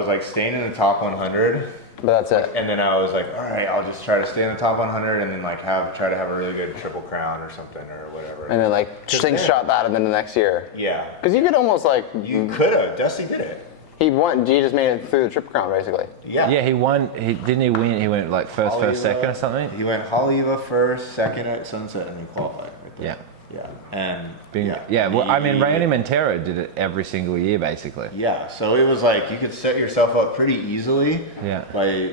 like staying in the top 100. But that's it. And then I was like, all right, I'll just try to stay in the top 100 and then like try to have a really good triple crown or something or whatever. And then like things shot that, and then the next year. Yeah. Because you could almost like. You could have. Dusty did it. He won. He just made it through the triple crown, basically. Yeah. Yeah, he won. Didn't he win? He went like first, second, or something. He went Haleiwa first, second at Sunset, and he qualified. Right there. Yeah. Yeah. And Well, I mean, Randy Montero did it every single year, basically. Yeah. So it was like you could set yourself up pretty easily. Yeah. By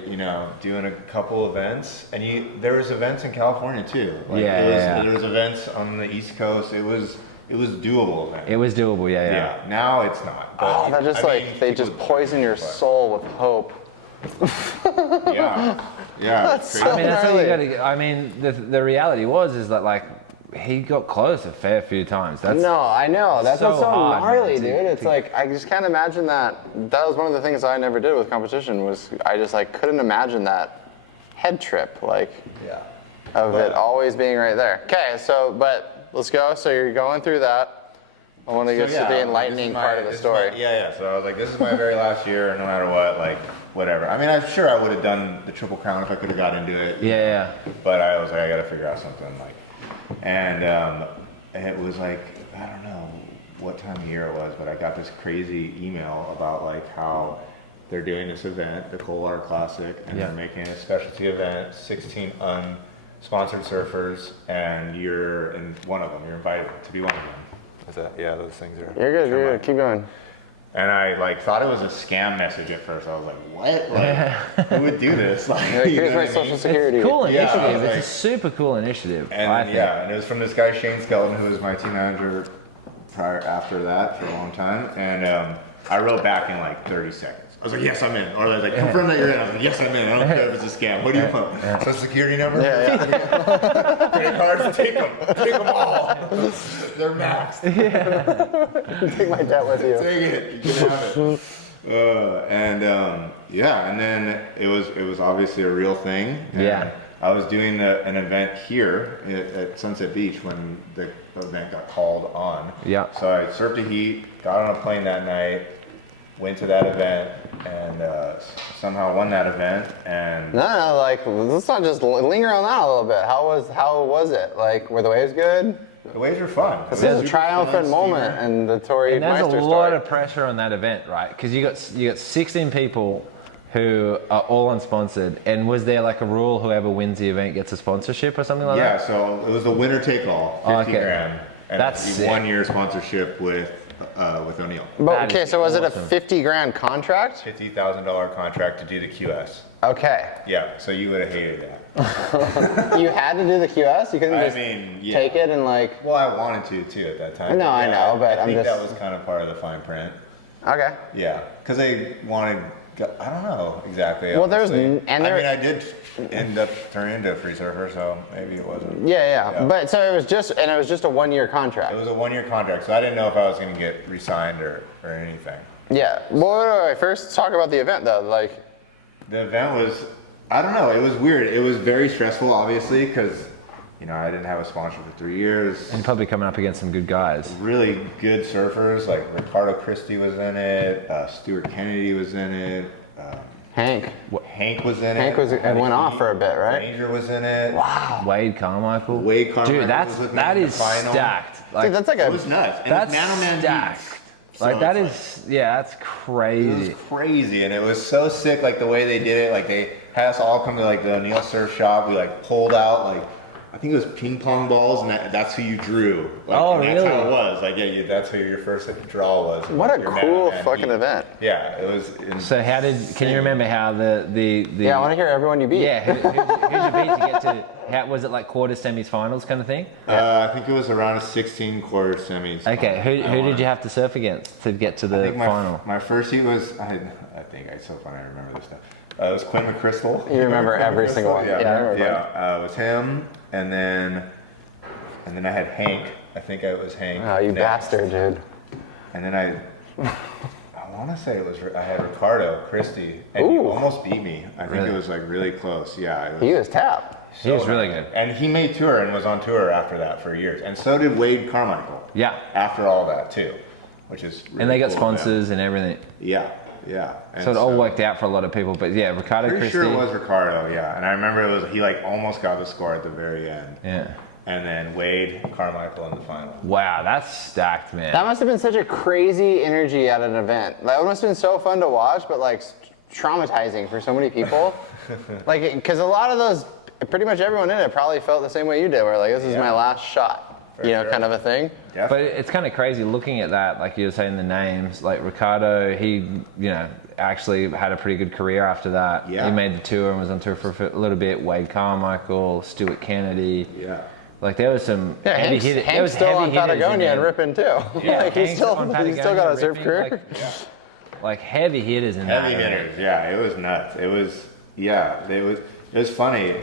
doing a couple events, and there was events in California too. Like there was events on the East Coast. It was doable then. It was doable. Yeah. Now it's not. Oh, they're just they just poison your soul with hope. Yeah. That's crazy. I mean, that's what you got to. I mean, the reality is that like he got close a fair few times. No, I know. That's so what's so hard, gnarly, man, dude. It's like I just can't imagine that. That was one of the things I never did with competition. Was I just like couldn't imagine that head trip of it always being right there. Okay, but let's go. So you're going through that. I want to get to the enlightening part of the story. So I was like, this is my very last year, no matter what. Like, whatever. I mean, I'm sure I would have done the Triple Crown if I could have got into it. Yeah. But I was like, I got to figure out something and it was like, I don't know what time of year it was, but I got this crazy email about like how they're doing this event, the Coldwater Classic, and they're making a specialty event, 16 unsponsored surfers, and you're in one of them. You're invited to be one of them. Is that, yeah, those things are. You're good. You're good. Keep going. And I like thought it was a scam message at first. I was like, what? Like, who would do this? Like, Here's my social security. Cool initiative. like, It's a super cool initiative. and I think. and it was from this guy Shane Skelton, who was my team manager after that for a long time. And I wrote back in like 30 seconds. I was like, yes, I'm in. Or I was like, confirm that you're in. I was like, yes, I'm in. I don't care if it's a scam. What do you want? Social security number? Yeah. Credit cards? Take them. Take them all. They're maxed. Take my debt with you. Take it. You can have it. And then it was obviously a real thing. And Yeah. I was doing an event here at Sunset Beach when the event got called on. Yeah. So I surfed a heat, got on a plane that night, went to that event, and somehow won that event. And No, like let's not just linger on that a little bit. How was it? Like, were the waves good? the waves were fun. This is a triumphant moment in the Torrey And there's Meister a story. lot of pressure on that event, right? Because you got 16 people who are all unsponsored. And was there like a rule, whoever wins the event gets a sponsorship or something like Yeah, that? so it was a winner take all, 50 Okay. grand. And That's it's sick. 1 year sponsorship with O'Neill. But That okay, is so was it a awesome. 50 grand contract? $50,000 contract to do the QS. Okay. Yeah, so you would have hated that. You had to do the QS? You couldn't I just mean, yeah. take it and like, Well, I wanted to too at that time. No, I know, but I I'm think just- that was kind of part of the fine print. okay. Yeah, because they wanted. I don't know exactly. Well, there's- honestly. and there- I mean, I did end up turning into a free surfer, so maybe it wasn't. Yeah. But so it was just a 1 year contract. It was a 1 year contract, so I didn't know if I was going to get re-signed or anything. Yeah. Well, wait, first talk about the event though. Like, The event was, I don't know, it was weird. It was very stressful, obviously, because I didn't have a sponsor for 3 years. And probably coming up against some good guys. Really good surfers, like Ricardo Christie was in it, Stuart Kennedy was in it, Hank. Hank was in it. Hank went off for a bit, right? Ranger was in it. Wade Carmichael. Wade Carmichael Dude, was with me that in the is final. stacked. Dude, that's like It a. was nuts. And That's it was Nanoman stacked. Beats. Like So that it's is, yeah, that's It crazy. was crazy, and it was so sick, like the way they did it. Like they had us all come to like the O'Neill surf shop. We like pulled out like, I think it was ping pong balls, and that's who you drew. Like, Oh, and that's how really? it was. Like that's who your first draw was. What a Your cool Nanoman fucking beat. event. Yeah, it was. So how can you remember how the Yeah, I want to hear everyone you beat. yeah, who'd you beat to get to, how, was it like quarter semis finals kind of thing? I think it was around a 16 quarter semis. Okay, who did you have to surf against to get to I the think final? my first heat was, I think it's so funny I remember this stuff. It was Quinn McChrystal. You remember Quinn every single McChrystal? one. Yeah, Yeah, I remember. yeah. It was him, and then I had Hank. I think it was Hank. Oh, you next. bastard, dude. And then I want to say I had Ricardo Christie, and he Ooh. almost beat me. I think Really? it was like really close. Yeah, it was. He was tapped. He was really nice. good. And he made tour and was on tour after that for years. And so did Wade Carmichael. Yeah. After all that too, which is really And they got cool of them. sponsors and everything. Yeah. And So it all worked out for a lot of people. But yeah, Ricardo Pretty Christie. sure it was Ricardo, yeah. And I remember he like almost got the score at the very end. Yeah. And then Wade Carmichael in the final. Wow, that's stacked, man. That must have been such a crazy energy at an event. That must have been so fun to watch, but like traumatizing for so many people. Like, because a lot of those, pretty much everyone in it probably felt the same way you did, where like, this is Yeah. my last shot, For sure. kind of a thing. Yeah. But it's kind of crazy looking at that, like you were saying the names, like Ricardo, he, actually had a pretty good career after that. Yeah. He made the tour and was on tour for a little bit. Wade Carmichael, Stuart Kennedy. Yeah. Like there was some Yeah, heavy Hank's, hitters. Hank's still on Patagonia and ripping too. Yeah, like, he's still got a surf ripping, career. Like heavy hitters in Heavy that. hitters, yeah. It was nuts. It was funny.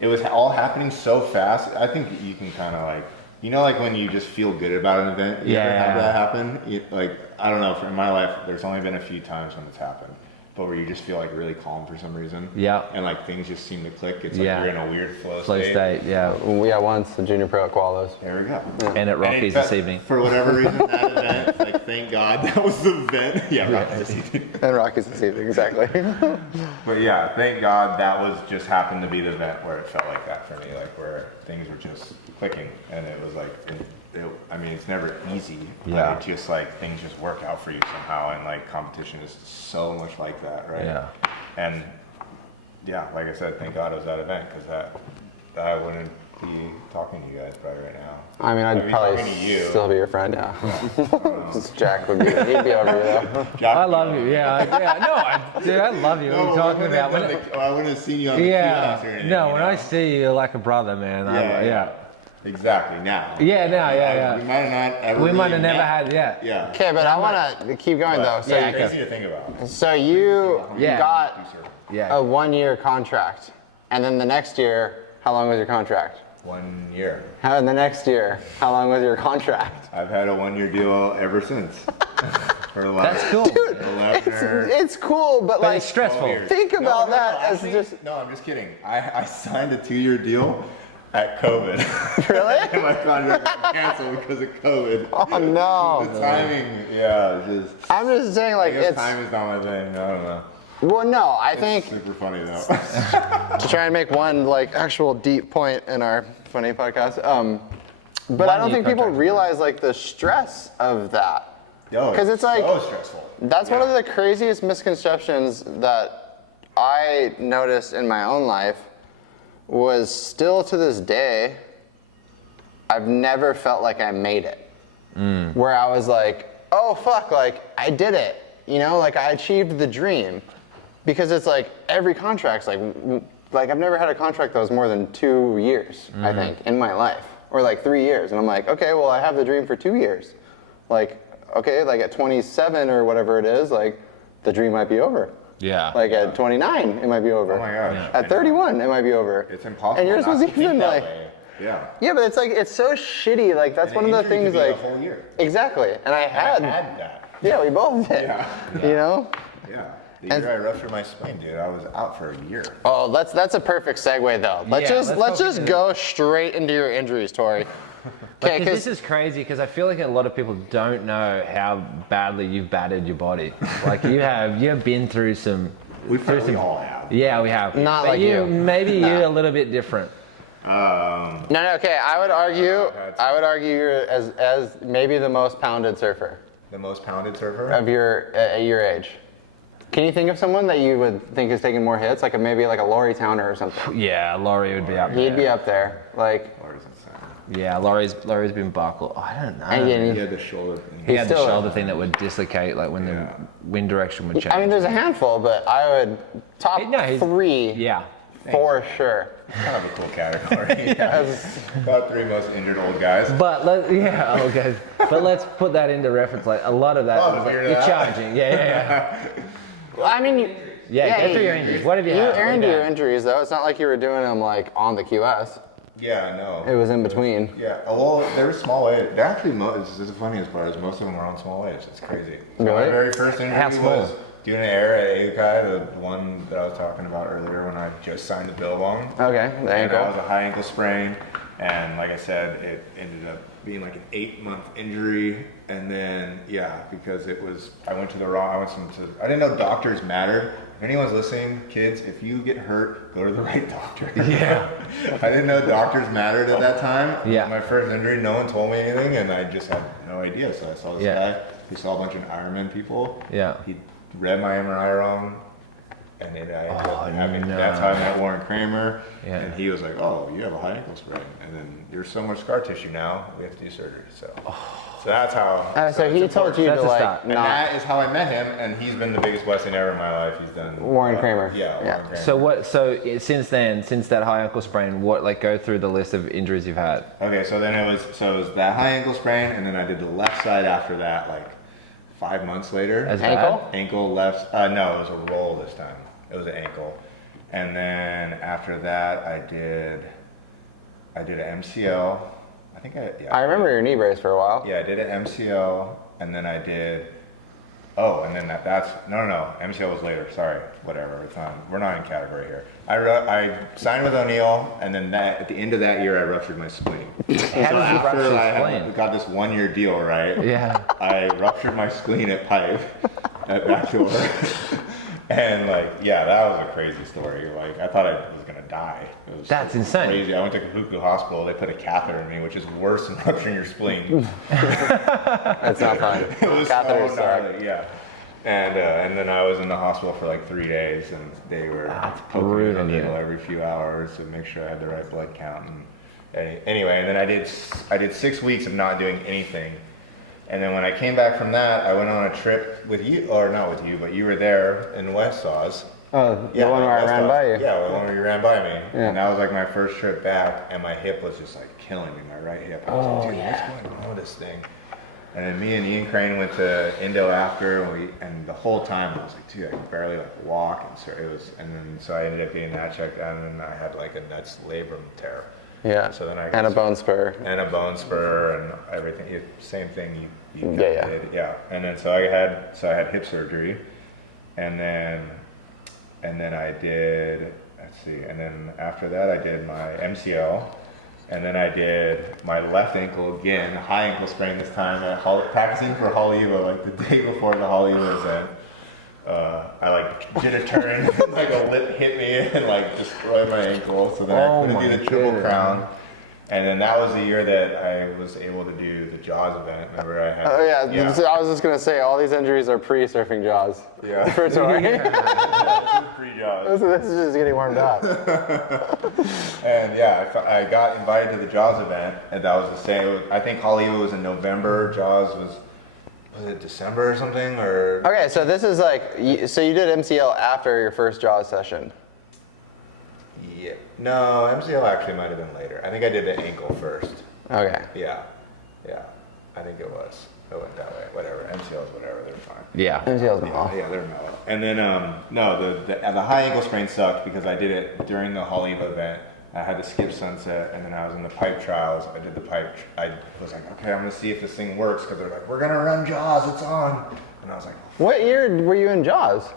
It was all happening so fast. I think you can kind of like, like when you just feel good about an event. You ever have Yeah. that happen? Like, I don't know. In my life, there's only been a few times when it's happened. but where you just feel like really calm for some reason. Yeah. And like things just seem to click. It's like Yeah. you're in a weird flow Flow state, yeah. Yeah, once the junior pro at Qualos. There we go. And at Rockies this evening. For whatever reason, that event, like thank God that was the event. Yeah, Rockies this evening. And Rockies this evening, exactly. But yeah, thank God that was just happened to be the event where it felt like that for me, like where things were just clicking, and it was like, I mean, it's never easy, Yeah. but it just like things just work out for you somehow, and like competition is so much like that, right? Yeah. And yeah, like I said, thank God it was that event, because that I wouldn't be talking to you guys probably right now. I mean, I'd be probably talking to you. still be your friend, yeah. Just Jack would be, he'd be over you though. Jack, I love you, yeah. No, dude, I love you. What are you talking about? I wouldn't have seen you on the kiosk or anything. No, you when know? I see you, you're like a brother, man. Yeah. Exactly, now. Yeah, now, yeah. We might have not ever We might really have never met. had, yeah. Yeah. Okay, but I want to keep going though. So, Yeah, Crazy to think about. so you Yeah. got Yeah. a 1-year contract, and then the next year, how long was your contract? 1 year. And the next year, how long was your contract? I've had a 1-year deal ever since. For 11, That's cool. 11 It's cool, but But like, it's stressful. years. think about that as actually, just, No, I'm just kidding. I signed a 2-year deal at COVID. really? And my contract got canceled because of COVID. Oh no. The timing, yeah, it's just. I'm just saying I like, guess it's, time is not my thing. I don't know. well, no, I It's think, super funny though. to try and make one like actual deep point in our funny podcast, but I don't 1 year think people contract. realize like the stress of that. Yo, 'Cause it's like- so stressful. That's one of the craziest misconceptions that I noticed in my own life was still to this day, I've never felt like I made it. Where I was like, oh fuck, like I did it. You know, like I achieved the dream. Because it's like every contract's like I've never had a contract that was more than 2 years, I think, in my life. Or like 3 years. And I'm like, okay, well I have the dream for 2 years. Like, okay, like at 27 or whatever it is, like the dream might be over. Yeah. Like at 29, it might be over. Oh my gosh. At 31, it might be over. It's impossible. And yours not was to think even that like, way. Yeah. yeah, but it's like, it's so shitty. Like that's And one of the injury things could be like, a whole year. exactly. And I I had, had that. yeah, we both did. Yeah. You know? Yeah. The year I ruptured my spine, dude, I was out for a year. Oh, that's a perfect segue though. Let's Yeah, just let's let's just go straight into your injuries, Tori. Okay, Because this because is crazy because I feel like a lot of people don't know how badly you've battered your body. Like you've been through some. We through some, all have. Yeah, we have. Not but like you. Maybe Nah. you're a little bit different. no, okay. I would argue you're as maybe the most pounded surfer The most pounded surfer? of your at your age. Can you think of someone that you would think is taking more hits, like maybe like a Laurie Towner or something? Yeah, Laurie would be up there. He'd be up there, like. Lord's insane. Yeah, Laurie's been buckled. Oh, I don't know. And He he- had the shoulder thing. He had the still- shoulder thing that would dislocate, like when Yeah. the wind direction would change. I mean, there's a handful, but I would top No, he's- 3 Yeah. for sure. Kind of a cool category. Yes. About 3 most injured old guys. But okay. But let's put that into reference. Like a lot of that, Oh, was like, figured you're it out. charging. Yeah. Well, I mean, Go through your injuries. What have you You had? earned What have your you had? injuries though. It's not like you were doing them like on the QS. Yeah, I know. It was in between. Yeah, well, they were small waves. They're actually, this is the funniest part, is most of them were on small waves. It's crazy. So my Really? very first How injury small? was doing an air at AUKI, the one that I was talking about earlier when I just signed the Billabong. Okay, the And that was ankle. a high ankle sprain, and like I said, it ended up being like an 8-month injury, and then because I didn't know doctors mattered. If anyone's listening, kids, if you get hurt, go to the right doctor. Yeah. I didn't know doctors mattered at that time. Yeah. My first injury, no one told me anything, and I just had no idea. So I saw this Yeah. guy. He saw a bunch of Ironman people. Yeah. He read my MRI wrong, and then I ended up having. no. That's how I met Warren Kramer. Yeah. And he was like, "Oh, you have a high ankle sprain, and then there's so much scar tissue now. We have to do surgery." So that's how. So he it's told you That's to a like start. And not. that is how I met him, and he's been the biggest blessing ever in my life. He's done. Warren Kramer. Yeah. Yeah. Warren Kramer. So what? Since then, since that high ankle sprain, go through the list of injuries you've had. Okay, so then it was that high ankle sprain, and then I did the left side after that, like 5 months later. As Ankle? bad? Ankle left. No, it was a roll this time. It was an ankle, and then after that, I did an MCL. I think I remember your knee brace for a while. Yeah, I did an MCL, and then I did Oh, and then that's no. MCL was later. Sorry, whatever. It's not. We're not in category here. I signed with O'Neill, and then at the end of that year, I ruptured my spleen. How did you rupture your spleen? Got this 1 year deal, right? Yeah. I ruptured my spleen at Pipe, at Backdoor. And that was a crazy story. Like, I thought I was gonna die. It was That's insane. Crazy. I went to Kahuku Hospital. They put a catheter in me, which is worse than rupturing your spleen. That's not fun. It was Catheters so suck. gnarly, yeah. And then I was in the hospital for like 3 days, and they were poking me with a needle every few hours to make sure I had the right blood count. And anyway, and then I did 6 weeks of not doing anything. And then when I came back from that, I went on a trip with you, or not with you, but you were there in West Saws. Oh, the one where I ran by you. Yeah, the one where you ran by me. Yeah. And that was like my first trip back, and my hip was just like killing me, my right hip. I was like, dude, what's going on with this thing? And then me and Ian Crane went to Indo after, and the whole time I was like, dude, I could barely walk. And so I ended up getting that checked out, and then I had like a nuts labrum tear. Yeah. So then and a bone spur. And a bone spur and everything. Same thing you Yeah. did. Yeah. And then so I had hip surgery, and then I did, let's see, and then after that I did my MCL, and then I did my left ankle again, high ankle sprain this time practicing for Haleiwa, like the day before the Haleiwa event. I did a turn, like a lip hit me and destroyed my ankle, so then I couldn't do the triple crown. And then that was the year that I was able to do the Jaws event. Remember I had. Oh yeah. I was just gonna say all these injuries are pre-surfing Jaws. Yeah. For Torrey. Pre-Jaws. This is just getting warmed up. And I got invited to the Jaws event, and that was the same. I think Haleiwa was in November. Jaws was it December or something? Or Okay, so this is so you did MCL after your first Jaws session. yeah, no, MCL actually might have been later. I think I did the ankle first. Okay. Yeah, I think it was. It went that way. Whatever. MCLs, whatever. They're fine. Yeah. MCL's mellow. Yeah, they're mellow. And then the high ankle sprain sucked because I did it during the Haleiwa event. I had to skip Sunset, and then I was in the pipe trials. I did the pipe. I was like, okay, I'm gonna see if this thing works because they're like, we're gonna run Jaws. It's on. And I was like, What year were you in Jaws?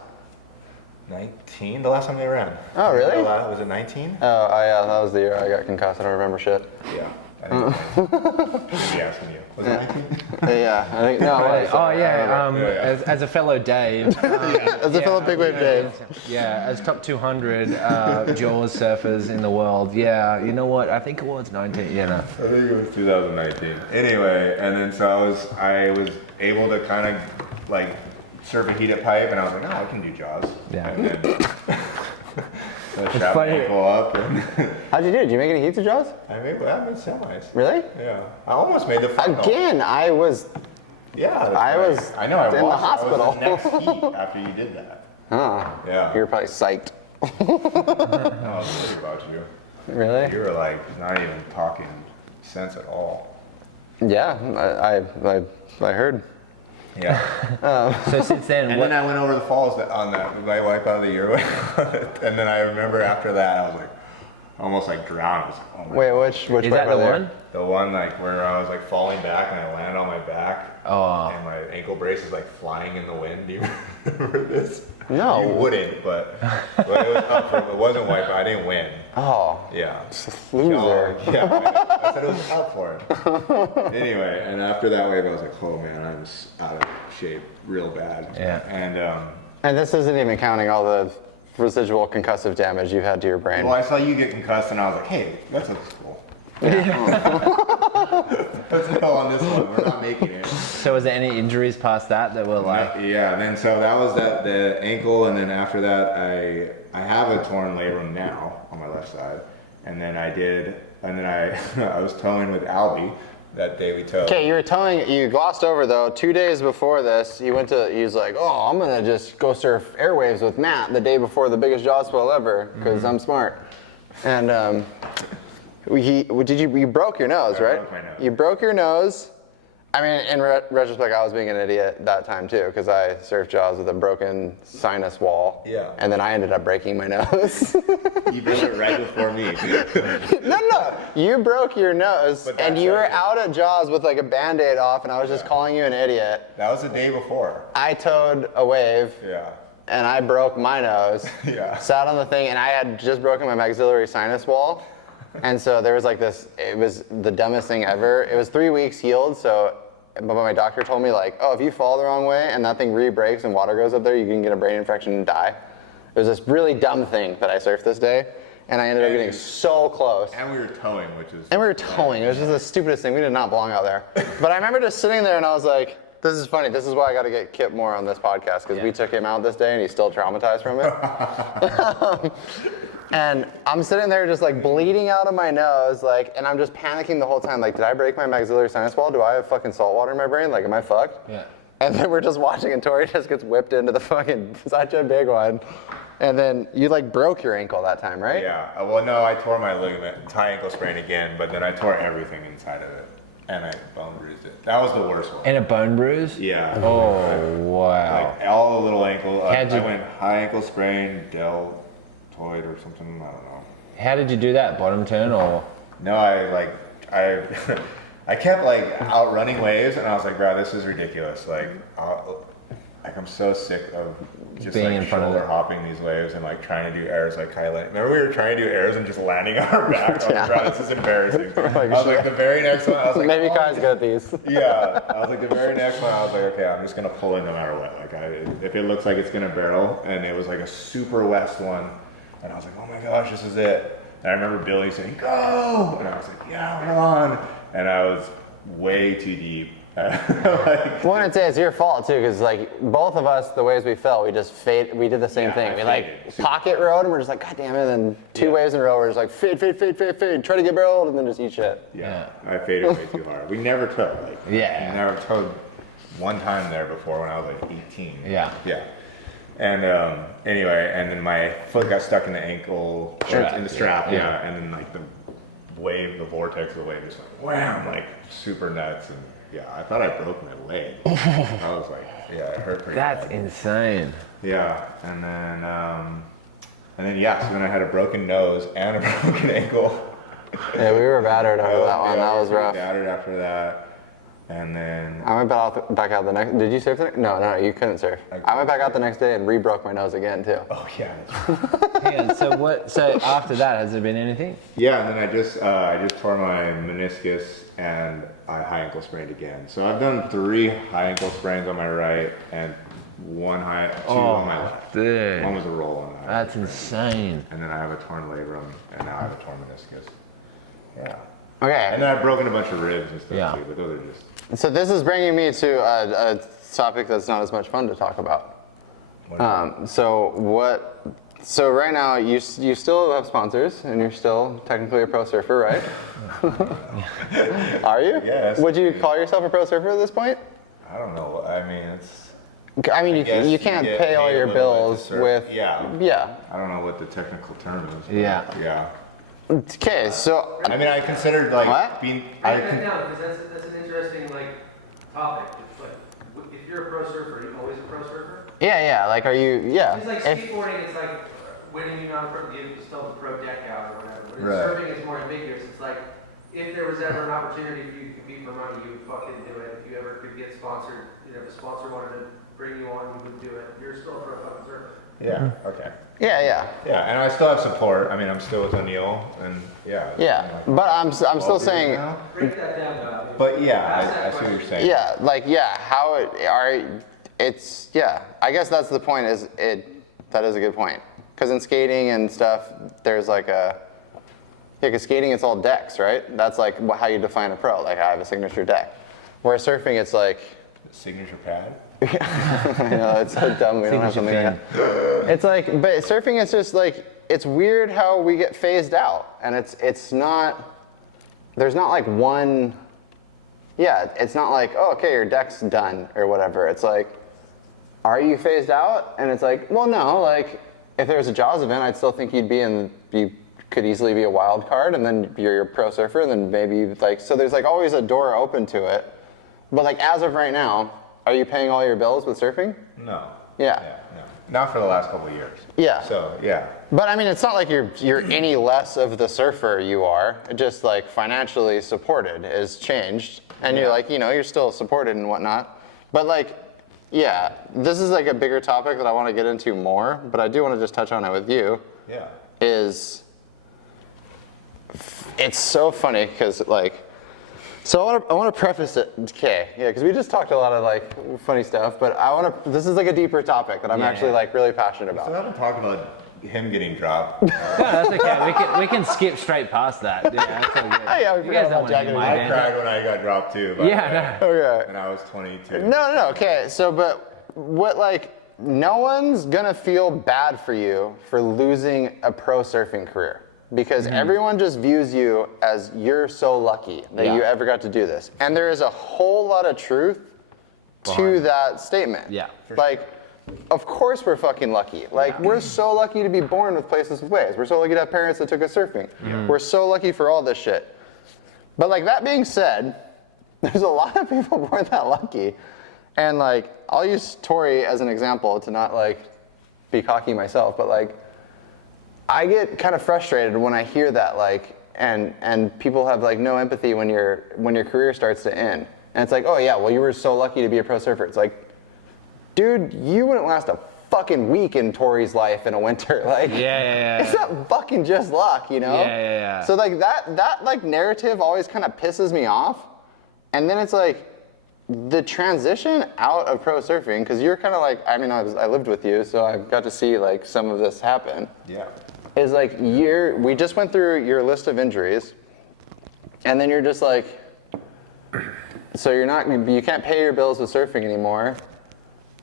19. The last time they ran. Oh, really? Was it 19? Oh, yeah, that was the year I got concussed. I don't remember shit. Yeah. I think maybe asking you. Was it 19? Yeah, I think no. It was. Oh yeah. As a fellow Dave. As a fellow big wave Dave. Yeah, as top 200 Jaws surfers in the world. Yeah, you know what? I think it was 19. Yeah, no. I think it was 2019. Anyway, and then so I was able to kind of surf a heated pipe, and I was like, oh, I can do Jaws. Yeah. And then I strapped my ankle up. And How'd you do? Did you make any heats of Jaws? I made semis. Really? Yeah. I almost made the final. Again, I was. Yeah. I was. I know. I in the hospital. I was in the next heat after you did that. Huh. Yeah. You were probably psyched. I was worried about you. Really? You were not even talking sense at all. Yeah, I heard. Yeah. So since then, And then I went over the falls on that my wipe out of the year. And then I remember after that I was almost drowned. I was like, oh my Wait, God. which is part that the were there? one? The one where I was falling back and I landed on my back. Oh. And my ankle brace is flying in the wind. Do you remember this? No. You wouldn't, but it was up for it wasn't wipe out. I didn't win. Oh, Yeah. loser. Yeah, I said it was up for it. Anyway, and after that wave, I was like, oh man, I'm out of shape real bad. Yeah. And this isn't even counting all the residual concussive damage you've had to your brain. Well, I saw you get concussed, and I was like, hey, that's looks cool. Let's go on this one. We're not making it. So was there any injuries past that were Yeah, then so that was the ankle, and then after that, I have a torn labrum now on my left side, and then I was towing with Albie that day we towed. Okay, you glossed over though, 2 days before this, he was like, oh, I'm gonna just go surf airwaves with Matt the day before the biggest Jaws swell ever, because I'm smart. And you broke your nose, right? broke my nose. You broke your nose I mean, in retrospect, I was being an idiot that time too, because I surfed Jaws with a broken sinus wall. Yeah. And then I ended up breaking my nose. You did it right before me. No. You broke your nose, But and that's you were right. out at Jaws with like a Band-Aid off, and I was just calling you an idiot. That was the day before. I towed a wave, Yeah. and I broke my nose. Yeah. Sat on the thing, and I had just broken my maxillary sinus wall. And so there was like this, it was the dumbest thing ever. It was 3 weeks healed, but my doctor told me like, oh, if you fall the wrong way and that thing re-breaks and water goes up there, you can get a brain infection and die. It was this really dumb thing that I surfed this day, and I ended up getting so close. And we were towing, which is. And we were towing. It was just the stupidest thing. We did not belong out there. But I remember just sitting there and I was like, this is funny. This is why I got to get Kip more on this podcast, because we took him out this day and he's still traumatized from it. And I'm sitting there just like bleeding out of my nose, like, and I'm just panicking the whole time. Like, did I break my maxillary sinus wall? Do I have fucking salt water in my brain? Like, am I fucked? Yeah. And then we're just watching, and Torrey just gets whipped into the fucking such a big one. And then you like broke your ankle that time, right? Yeah. Well, no, I tore my ligament, high ankle sprain again, but then I tore everything inside of it, and I bone bruised it. That was the worst one. And a bone bruise? Yeah. Oh, wow. Like all the little ankle. I How'd you- went high ankle sprain, deltoid or something. I don't know. How did you do that? Bottom turn or? No, I kept like outrunning waves, and I was like, bro, this is ridiculous. Like I'm so sick of just Being like in front of shoulder it. hopping these waves and like trying to do airs like highlight. Remember we were trying to do airs and just landing on our back. I was like, bro, this is embarrassing. I was like, the very next one, I was like, Maybe oh, Kai's good at these. yeah. I was like, the very next one, I was like, okay, I'm just gonna pull in no matter what. Like, if it looks like it's gonna barrel, and it was like a super west one, and I was like, oh my gosh, this is it. And I remember Billy saying, go, and I was like, yeah, we're on. And I was way too deep. Well, I'd say it's your fault too, because like both of us, the ways we fell, we just we did the same Yeah, thing. I We like faded. pocket rode, and we're just like, god damn it, and then two waves in a row, we're just like fade, try to get barreled, and then just eat shit. Yeah, I faded way too hard. We never towed. Like, Yeah. we never towed one time there before when I was like 18. Yeah. Yeah. And anyway, and then my foot got stuck in the ankle, or Strap. in the strap, Yeah. yeah. And then like the wave, the vortex of the wave just like wham, like super nuts. And yeah, I thought I broke my leg. I was like, yeah, it hurt pretty That's bad. insane. Yeah, and then yeah, so then I had a broken nose and a broken ankle. Yeah, we were battered over that one. Yeah, That was we were rough. battered after that. And then I went back out the next. Did you surf the next? No, you couldn't surf. I went back out the next day and re-broke my nose again too. oh yeah, that's right. Hang on, so after that, has there been anything? Yeah, and then I just tore my meniscus and I high ankle sprained again. So I've done 3 high ankle sprains on my right and two on my left. dude. One was a roll on that. That's insane. And then I have a torn labrum and now I have a torn meniscus. Yeah. Okay. And then I've broken a bunch of ribs and stuff Yeah. too, but those are just. So this is bringing me to a topic that's not as much fun to talk about. So right now you still have sponsors and you're still technically a pro surfer, right? Are you? Yes. Would you call yourself a pro surfer at this point? I don't know. I mean, it's. I mean, guess you you can't get pay all paid a your little bit to bills surf. with. Yeah. I don't know what the technical term is. but Yeah. Yeah. Okay, so I mean, I considered like What? being. Write that down, because that's an interesting topic. It's like, if you're a pro surfer, are you always a pro surfer? yeah, like are you? Yeah. It's like If- skateboarding, it's like winning you not a pro, you still have the pro deck out or whatever. But in Right. surfing, it's more ambiguous. It's like, if there was ever an opportunity for you to compete for money, you would fucking do it. If you ever could get sponsored, if a sponsor wanted to bring you on, you would do it. You're still a pro fucking surfer. Yeah. Okay. yeah. Yeah, and I still have support. I mean, I'm still with O'Neill, and yeah. Yeah, but I'm still 12 years saying, now. Break that down, though. But yeah, Ask that I see what you're question. saying. yeah, like yeah, how it are it's yeah. I guess that's the point. That is a good point. Because in skating and stuff, there's like a because skating it's all decks, right? That's like how you define a pro. Like I have a signature deck. Whereas surfing, it's like Signature pad. I know it's so dumb. We don't have something Signature like that. It's like, but surfing, it's just like it's weird how we get phased out, and it's not. There's not like one. Yeah, it's not like, oh, okay, your deck's done or whatever. It's like, are you phased out? And it's like, well, no. Like, if there was a Jaws event, I'd still think you could easily be a wild card, and then you're a pro surfer, and then maybe like, so there's like always a door open to it. But like as of right now, are you paying all your bills with surfing? No. Yeah. No. Not for the last couple of years. Yeah. So, yeah. But I mean, it's not like you're any less of the surfer you are. It just like financially supported is changed, and you're like, you're still supported and whatnot. But like, yeah, this is like a bigger topic that I want to get into more. But I do want to just touch on it with you. Yeah. It's so funny because like, so I want to preface it, okay, yeah, because we just talked a lot of like funny stuff, but this is like a deeper topic that I'm actually like really passionate about. So I haven't talked about him getting dropped. No, that's okay. We can skip straight past that. Yeah, that's all good. Yeah, we You guys forgot don't about want to Jack hear I my cried when I got dropped too. By the way. Yeah, no. Okay. And I was 22. No, okay, so but what like, no one's gonna feel bad for you for losing a pro surfing career. Because everyone just views you as you're so lucky that you ever got to do this. And there is a whole lot of truth to that statement. Yeah. Like, of course we're fucking lucky. Like, we're so lucky to be born with places with waves. We're so lucky to have parents that took us surfing. We're so lucky for all this shit. But like, that being said, there's a lot of people who aren't that lucky. And like, I'll use Torrey as an example to not like be cocky myself, but like, I get kind of frustrated when I hear that, like, and people have like no empathy when your career starts to end. And it's like, oh yeah, well you were so lucky to be a pro surfer. It's like, dude, you wouldn't last a fucking week in Torrey's life in a winter. Like, it's not fucking just luck, you know? Yeah. So like that like narrative always kind of pisses me off. And then it's like the transition out of pro surfing, because you're kind of like, I mean, I lived with you, so I got to see like some of this happen. Yeah. Is like we just went through your list of injuries, and then you're just like, so you can't pay your bills with surfing anymore,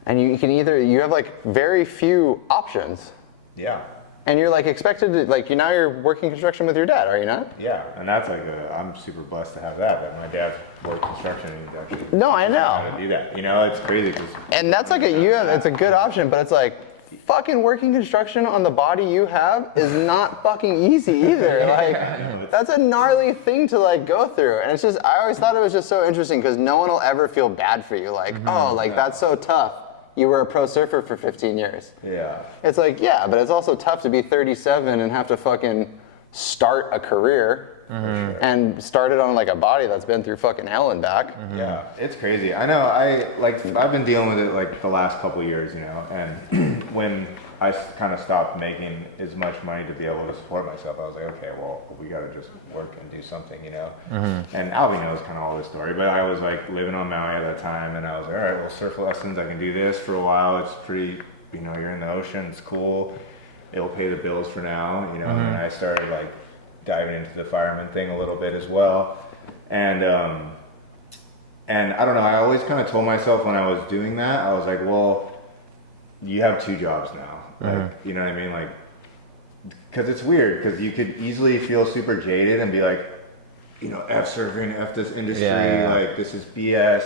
and you have like very few options. Yeah. And you're like expected to like now you're working construction with your dad, are you not? Yeah, and that's like I'm super blessed to have that my dad's worked construction and he's actually No, I know. how to do that. You know, it's crazy. And that's like it's a good option, but it's like, fucking working construction on the body you have is not fucking easy either. Like, that's a gnarly thing to like go through. And it's just, I always thought it was just so interesting because no one will ever feel bad for you. Like, oh, like that's so tough. You were a pro surfer for 15 years. Yeah. It's like, yeah, but it's also tough to be 37 and have to fucking start a career and start it on like a body that's been through fucking hell and back. Yeah, it's crazy. I know. I've been dealing with it like the last couple of years, you know, and when I kind of stopped making as much money to be able to support myself, I was like, okay, well, we got to just work and do something, you know. And Albie knows kind of all this story, but I was like living on Maui at that time, and I was like, all right, well, surf lessons, I can do this for a while. It's pretty, you know, you're in the ocean, it's cool. It'll pay the bills for now, you know. And I started like diving into the fireman thing a little bit as well, and I don't know. I always kind of told myself when I was doing that, I was like, well, you have two jobs now. Like, you know what I mean? Like, because it's weird, because you could easily feel super jaded and be like, you know, F surfing, F this industry, like this is BS.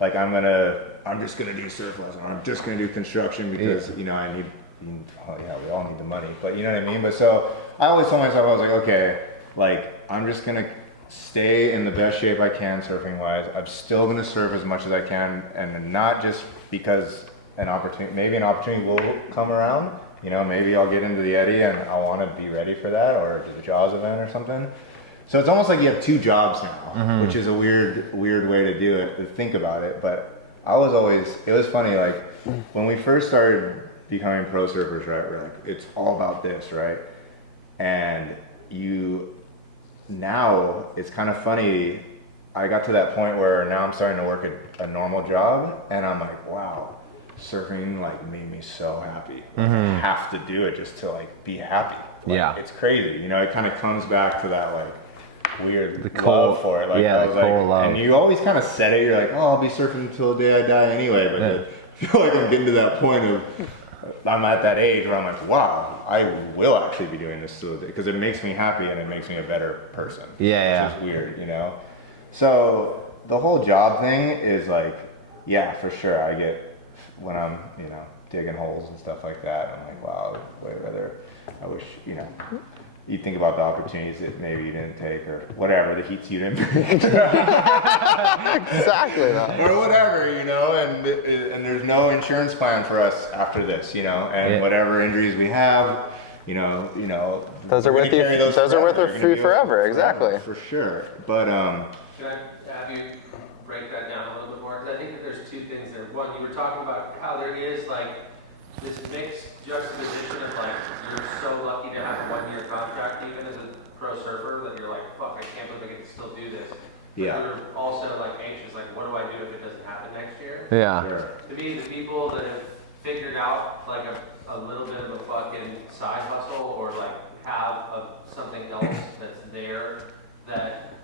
Like I'm just gonna do surf lessons. I'm just gonna do construction because you know we all need the money. But you know what I mean? But so I always told myself, I was like, okay, like I'm just gonna stay in the best shape I can surfing wise. I'm still gonna surf as much as I can, and not just because maybe an opportunity will come around. You know, maybe I'll get into the Eddy and I want to be ready for that, or to the Jaws event or something. So it's almost like you have two jobs now, which is a weird way to do it, to think about it. But it was funny, like when we first started becoming pro surfers, right? We're like, it's all about this, right? And now it's kind of funny. I got to that point where now I'm starting to work a normal job, and I'm like, wow, surfing like made me so happy. I have to do it just to like be happy. Like, it's crazy. You know, it kind of comes back to that like weird love for it. Like, I was like, love. And you always kind of said it. You're like, oh, I'll be surfing until the day I die anyway. But I feel like I'm getting to that point of I'm at that age where I'm like, wow, I will actually be doing this because it makes me happy and it makes me a better person. Which is weird, you know. So the whole job thing is like, yeah, for sure. I get when I'm, you know, digging holes and stuff like that. I'm like, wow, way rather. I wish, you know, you think about the opportunities that maybe you didn't take or whatever, the heats you didn't bring. Exactly that. Or whatever, you know, and there's no insurance plan for us after this, you know, and whatever injuries we have, you know, Those are with you. Those are with you forever. Exactly. For sure. But Can I have you break that down a little bit more? Because I think that there's two things there. One, you were talking about how there is like this mixed juxtaposition of like you're so lucky to have a 1-year contract even as a pro surfer that you're like, fuck, I can't believe I can still do this. But you're also like anxious, like what do I do if it doesn't happen next year? Yeah. sure. To me, the people that have figured out like a little bit of a fucking side hustle or like have something else that's there that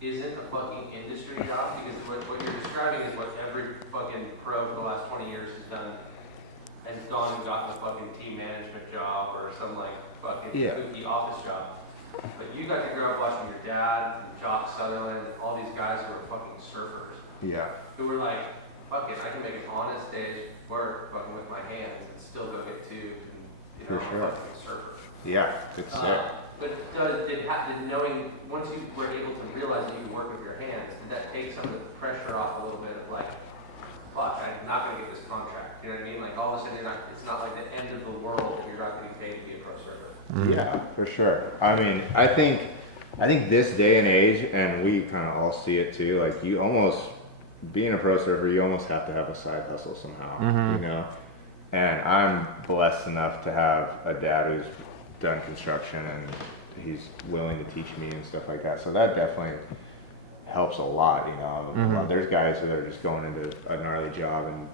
isn't a fucking industry job, because what you're describing is what every fucking pro for the last 20 years has done and gone and gotten a fucking team management job or some like fucking kooky office job. But you got to grow up watching your dad, and Jock Sutherland, and all these guys who were fucking surfers. Yeah. Who were like, fuck it, I can make an honest day's work fucking with my hands and still go get tubes and, you know, For sure. I'm a fucking surfer. Yeah, good sick. But did knowing, once you were able to realize that you could work with your hands, did that take some of the pressure off a little bit of like, fuck, I'm not going to get this contract. You know what I mean? Like all of a sudden it's not like the end of the world if you're not getting paid to be a pro surfer. Yeah, for sure. I mean, I think this day and age, and we kind of all see it too, like you almost, being a pro surfer, you almost have to have a side hustle somehow, you know? And I'm blessed enough to have a dad who's done construction and he's willing to teach me and stuff like that. So that definitely helps a lot, you know? There's guys that are just going into a gnarly job and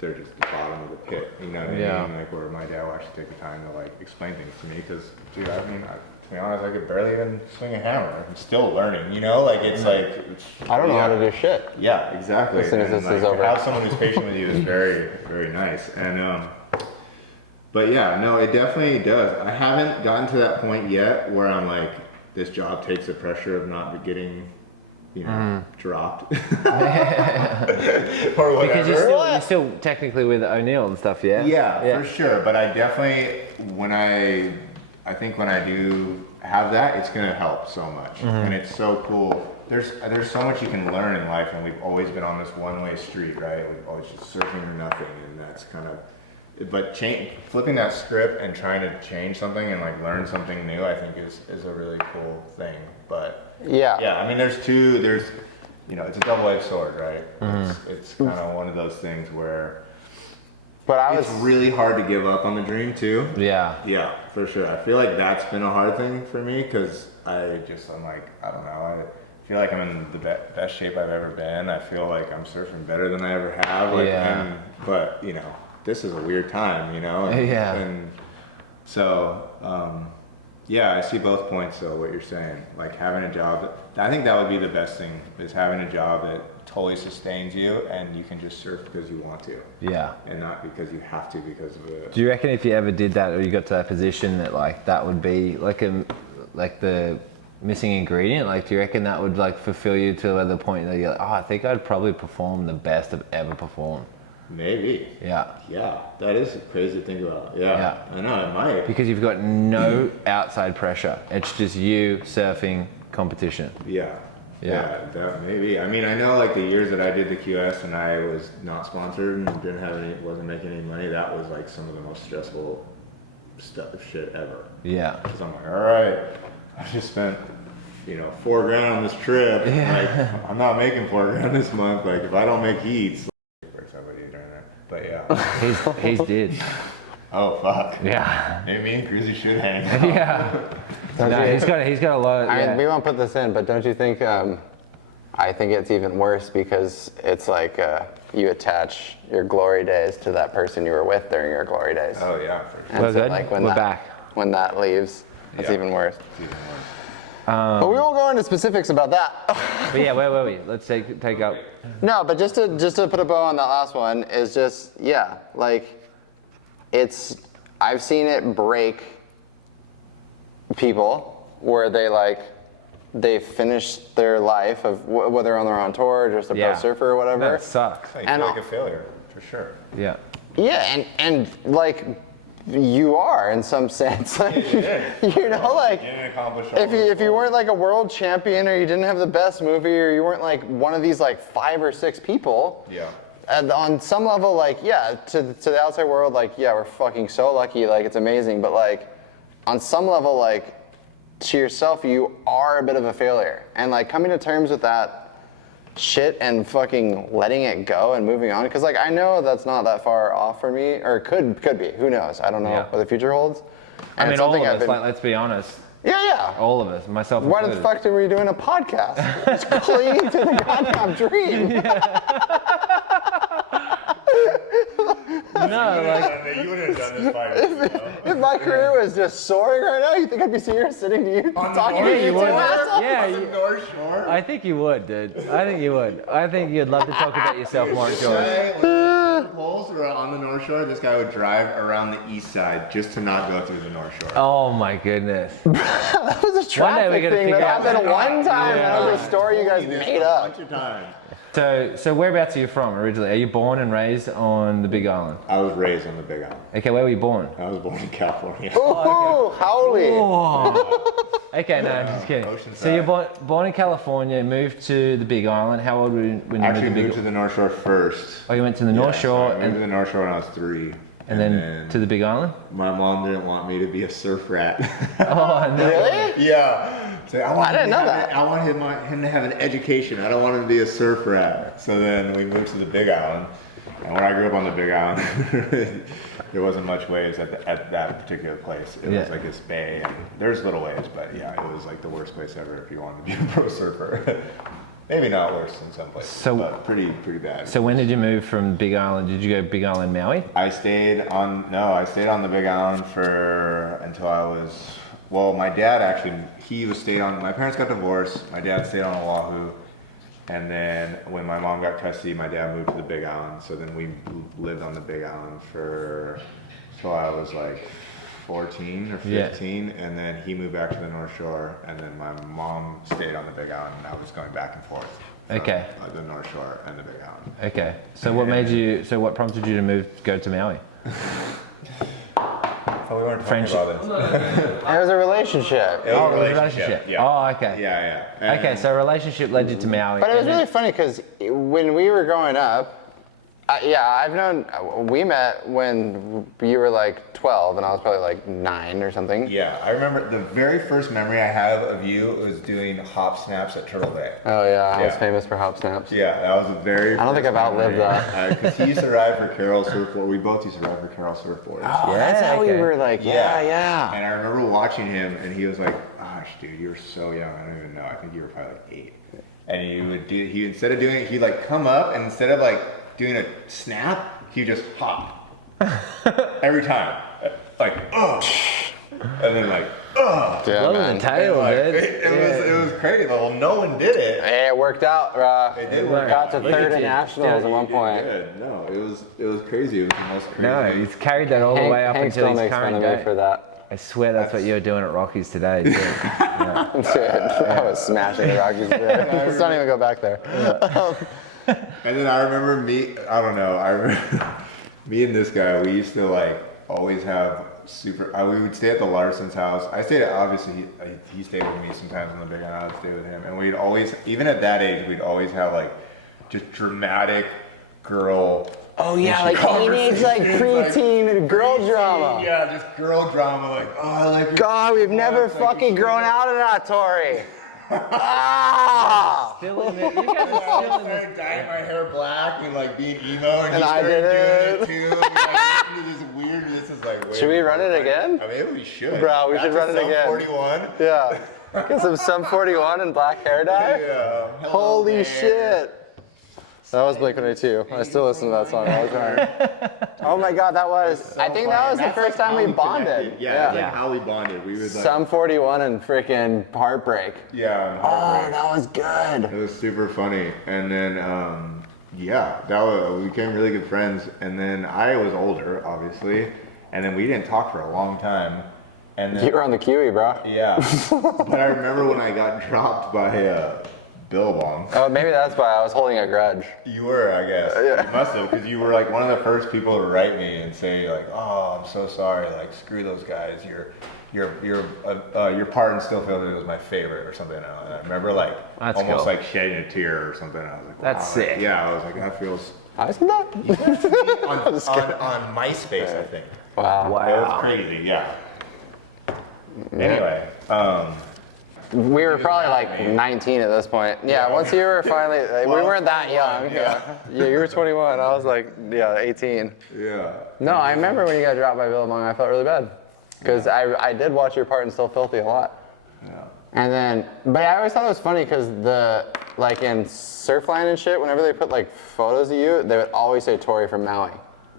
they're just at the bottom of the pit, you know what I mean? Like where my dad will actually take the time to like explain things to me because, dude, I mean, to be honest, I could barely even swing a hammer. I'm still learning, you know? Like it's like... I don't know how to do shit. Yeah, exactly. As soon as this like, is over. To have someone who's patient with you is very, very nice. And but yeah, no, it definitely does. I haven't gotten to that point yet where I'm like, this job takes the pressure of not getting, you know, dropped or whatever. Because you're still technically with O'Neill and stuff, yeah? Yeah, for sure. But I definitely, I think when I do have that, it's gonna help so much, and it's so cool. There's so much you can learn in life, and we've always been on this one-way street, right? We've always just surfing or nothing, and that's kind of. But flipping that script and trying to change something and like learn something new, I think is a really cool thing. But yeah, I mean, there's you know, it's a double-edged sword, right? It's kind of one of those things where. But it's really hard to give up on the dream too. Yeah, for sure. I feel like that's been a hard thing for me because I'm like, I don't know. I feel like I'm in the best shape I've ever been. I feel like I'm surfing better than I ever have. Like, but you know, this is a weird time, you know. And so, I see both points though. What you're saying, like having a job. I think that would be the best thing is having a job that totally sustains you and you can just surf because you want to. Yeah. And not because you have to because of it. Do you reckon if you ever did that or you got to that position that like that would be like the missing ingredient? Like do you reckon that would like fulfill you to the point that you're like, oh, I think I'd probably perform the best I've ever performed? Maybe. Yeah. Yeah. That is crazy to think about. Yeah. I know it might. Because you've got no outside pressure. It's just you surfing competition. Yeah, that maybe. I mean, I know like the years that I did the QS and I was not sponsored and wasn't making any money. That was like some of the most stressful shit ever. Yeah. Because I'm like, all right, I just spent, you know, $4,000 on this trip. Yeah. Like, I'm not making $4,000 this month. Like, if I don't make heats, for somebody during that. But yeah, he's did. Oh fuck. Yeah. Maybe me and Cruzy should hang out. Yeah. No, he's got a lot. I mean, we won't put this in, but don't you think? I think it's even worse because it's like you attach your glory days to that person you were with during your glory days. Oh yeah, for sure. And well, so, good. like When that leaves, it's even worse. It's even worse. But we won't go into specifics about that. But yeah, where were we? Let's take up. No, but just to put a bow on that last one is just like I've seen it break people where they finish their life of whether on their own tour or just a pro surfer or whatever. That sucks. You feel like a failure for sure. Yeah, and like you are in some sense. Like, you know, like Didn't accomplish all if you weren't like a world champion, or you didn't have the best movie, or you weren't like one of these like 5 or 6 people. Yeah. And on some level, like, yeah, to the outside world, like, yeah, we're fucking so lucky, like, it's amazing. But like, on some level, like, to yourself, you are a bit of a failure. And like, coming to terms with that shit and fucking letting it go and moving on, because like, I know that's not that far off for me, or could be, who knows, I don't know what the future holds. And I it's mean, all something of I've us, been, like, let's be honest. yeah. All of us, myself Why included. the fuck are we doing a podcast? Just clinging to the goddamn dream. No, like, You wouldn't have done this by yourself. If my career was just soaring right now, you think I'd be here sitting to you, On the talking to North you two Shore? assholes? yeah, On the North Shore? I think you would, dude. I think you would. I think you'd love to talk about yourself more, This George. guy, when Poles were on the North Shore, this guy would drive around the east side just to not go through the North Shore. Oh my goodness. That was a One day we traffic gotta thing that figure out- happened one time. Yeah. That was a story you guys Told me this made a up. bunch of times. So whereabouts are you from originally? Are you born and raised on the Big Island? I was raised on the Big Island. Okay, where were you born? I was born in California. Ooh, howdy. Oh. Okay, no, I'm just kidding. Oceanside. So you're born in California, moved to the Big Island. How old were you when you Actually moved to moved the to Big the North Shore first. Oh, you went to the North Yeah, Shore so I moved to and, the North Shore when I was 3. and then to the Big Island? My mom didn't want me to be a surf rat. Oh, no. Really? Yeah. So I didn't know that. I want him to have an education. I don't want him to be a surf rat. So then we moved to the Big Island. And when I grew up on the Big Island, there wasn't much waves at that particular place. It was like this bay, and there's little waves, but yeah, it was like the worst place ever if you wanted to be a pro surfer. Maybe not worse in some places, but pretty bad. So when did you move from Big Island? Did you go Big Island Maui? I stayed on the Big Island until I was, well, my dad actually, my parents got divorced, my dad stayed on Oahu, and then when my mom got custody, my dad moved to the Big Island, so then we lived on the Big Island till I was like 14 or 15, and then he moved back to the North Shore, and then my mom stayed on the Big Island, and I was going back and forth from the North Shore and the Big Island. Okay. So what prompted you to go to Maui? Oh, we weren't talking Friendship. about this. It was a relationship. It was a relationship. Yeah. Oh, okay. Yeah. Okay, And- so a relationship led you to Maui. But it was and then- really funny because when we were growing up, we met when you were like 12 and I was probably like 9 or something. Yeah, I remember the very first memory I have of you was doing hop snaps at Turtle Bay. Oh yeah, I was Yeah. famous for hop snaps. Yeah, that was the very. I don't think first I've outlived memory. that. Because he used to ride for Carroll Surfboard. We both used to ride for Carroll Surfboards. Oh, that's how we okay. were like, yeah. And I remember watching him, and he was like, "Gosh, dude, you were so young. I don't even know. I think you were probably like 8." And instead of doing it, he'd like come up, and instead of like doing a snap, he just hop every time, like and then like Yeah, Blow man. the tail, like, dude. it was crazy. Well, no one did it. Hey, it worked out, bro. It did We work got out. to Look third at in you. nationals at one point. Good. No, it was crazy. It was the most crazy. No, he's carried that all the way up Hank until still his makes fun current of me day. for that. I swear that's what you were doing at Rockies today. Too. Yeah. Dude, I was smashing the Rockies there. Let's not even go back there. And then I remember me and this guy, we used to like always have we would stay at the Larson's house. I stayed at, obviously, he stayed with me sometimes on the Big Island, I would stay with him. And we'd always, even at that age, we'd always have like just dramatic girl. Oh yeah, like teenage, like preteen girl drama. Yeah, just girl drama, like, oh, I like your God, we've never like, fucking grown out of that, Torrey. Ah! Still in it. You guys are I still in this. started dyeing my hair black and like being emo, and he I started did doing it too. And, like, listening to this weirdness is like. Should we run it again? I mean, we should. Bro, we should run it again. 41. Yeah. Get some Sum 41 and black hair dye. Yeah. Hello Holy there. shit. That was Blink-182. I still listen to that song all the time. Oh my God, that was. I think that was the first time we bonded. Yeah, that's Yeah. like how we bonded. We would like. Sum 41 and freaking Heartbreak. Yeah. and Oh, heartbreak. that was good. It was super funny, and then we became really good friends. And then I was older, obviously, and then we didn't talk for a long time. And then You were on the Kiwi, bro. yeah, but I remember when I got dropped Billabong. Oh, maybe that's why I was holding a grudge. You were, I guess. Yeah. You must have, because you were like one of the first people to write me and say like, "Oh, I'm so sorry. Like, screw those guys. Your part in Still Feel It was my favorite," or something. And I remember like That's almost cool. like shedding a tear or something. I was like, wow. That's sick. Like, yeah, I was like, that feels I said that? on MySpace, I think. Wow. It was crazy. Yeah. Anyway, We were probably like 19 at this point. Yeah, once you were finally, like, we weren't that young. Yeah, you were 21. I was like, 18. yeah. No, I remember when you got dropped by Billabong, I felt really bad. Because I did watch your part in Still Filthy a lot. Yeah. And then, but I always thought it was funny because like in Surfline and shit, whenever they put like photos of you, they would always say Torrey from Maui.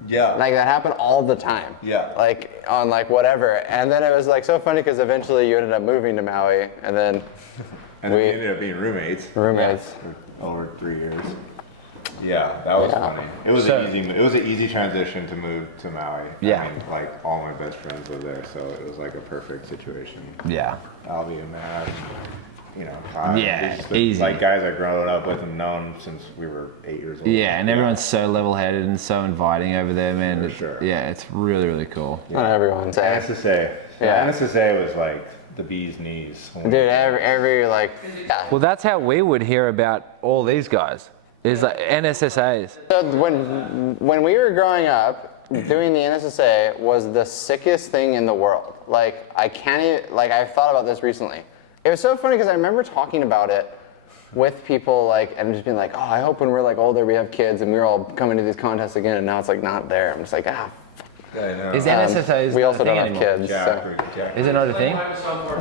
Yeah. Like that happened all the time. Yeah. Like on like whatever. And then it was like so funny because eventually you ended up moving to Maui and then And we ended up being roommates. roommates. For over 3 years. Yeah, that was Yeah. funny. It was So- it was an easy transition to move to Maui. Yeah. I mean, like all my best friends live there, so it was like a perfect situation. Yeah. Albie and Matt, you know, Kyle. Yeah, Just easy. Like guys I've grown up with and known since we were 8 years old. Yeah, and everyone's so level-headed and so inviting over there, man. For It- sure. Yeah, it's really, really cool. Not everyone's NSSA. Yeah. NSSA was like the bee's knees. Dude, every like, yeah. Well, that's how we would hear about all these guys. Is like NSSAs. So when we were growing up, doing the NSSA was the sickest thing in the world. Like I can't even, like I've thought about this recently. It was so funny because I remember talking about it with people like and just being like, oh, I hope when we're like older we have kids and we're all coming to these contests again and now it's like not there. I'm just like, ah. I know. Is NSSAs We not also a thing don't have anymore? kids. Jack. Is it not a thing?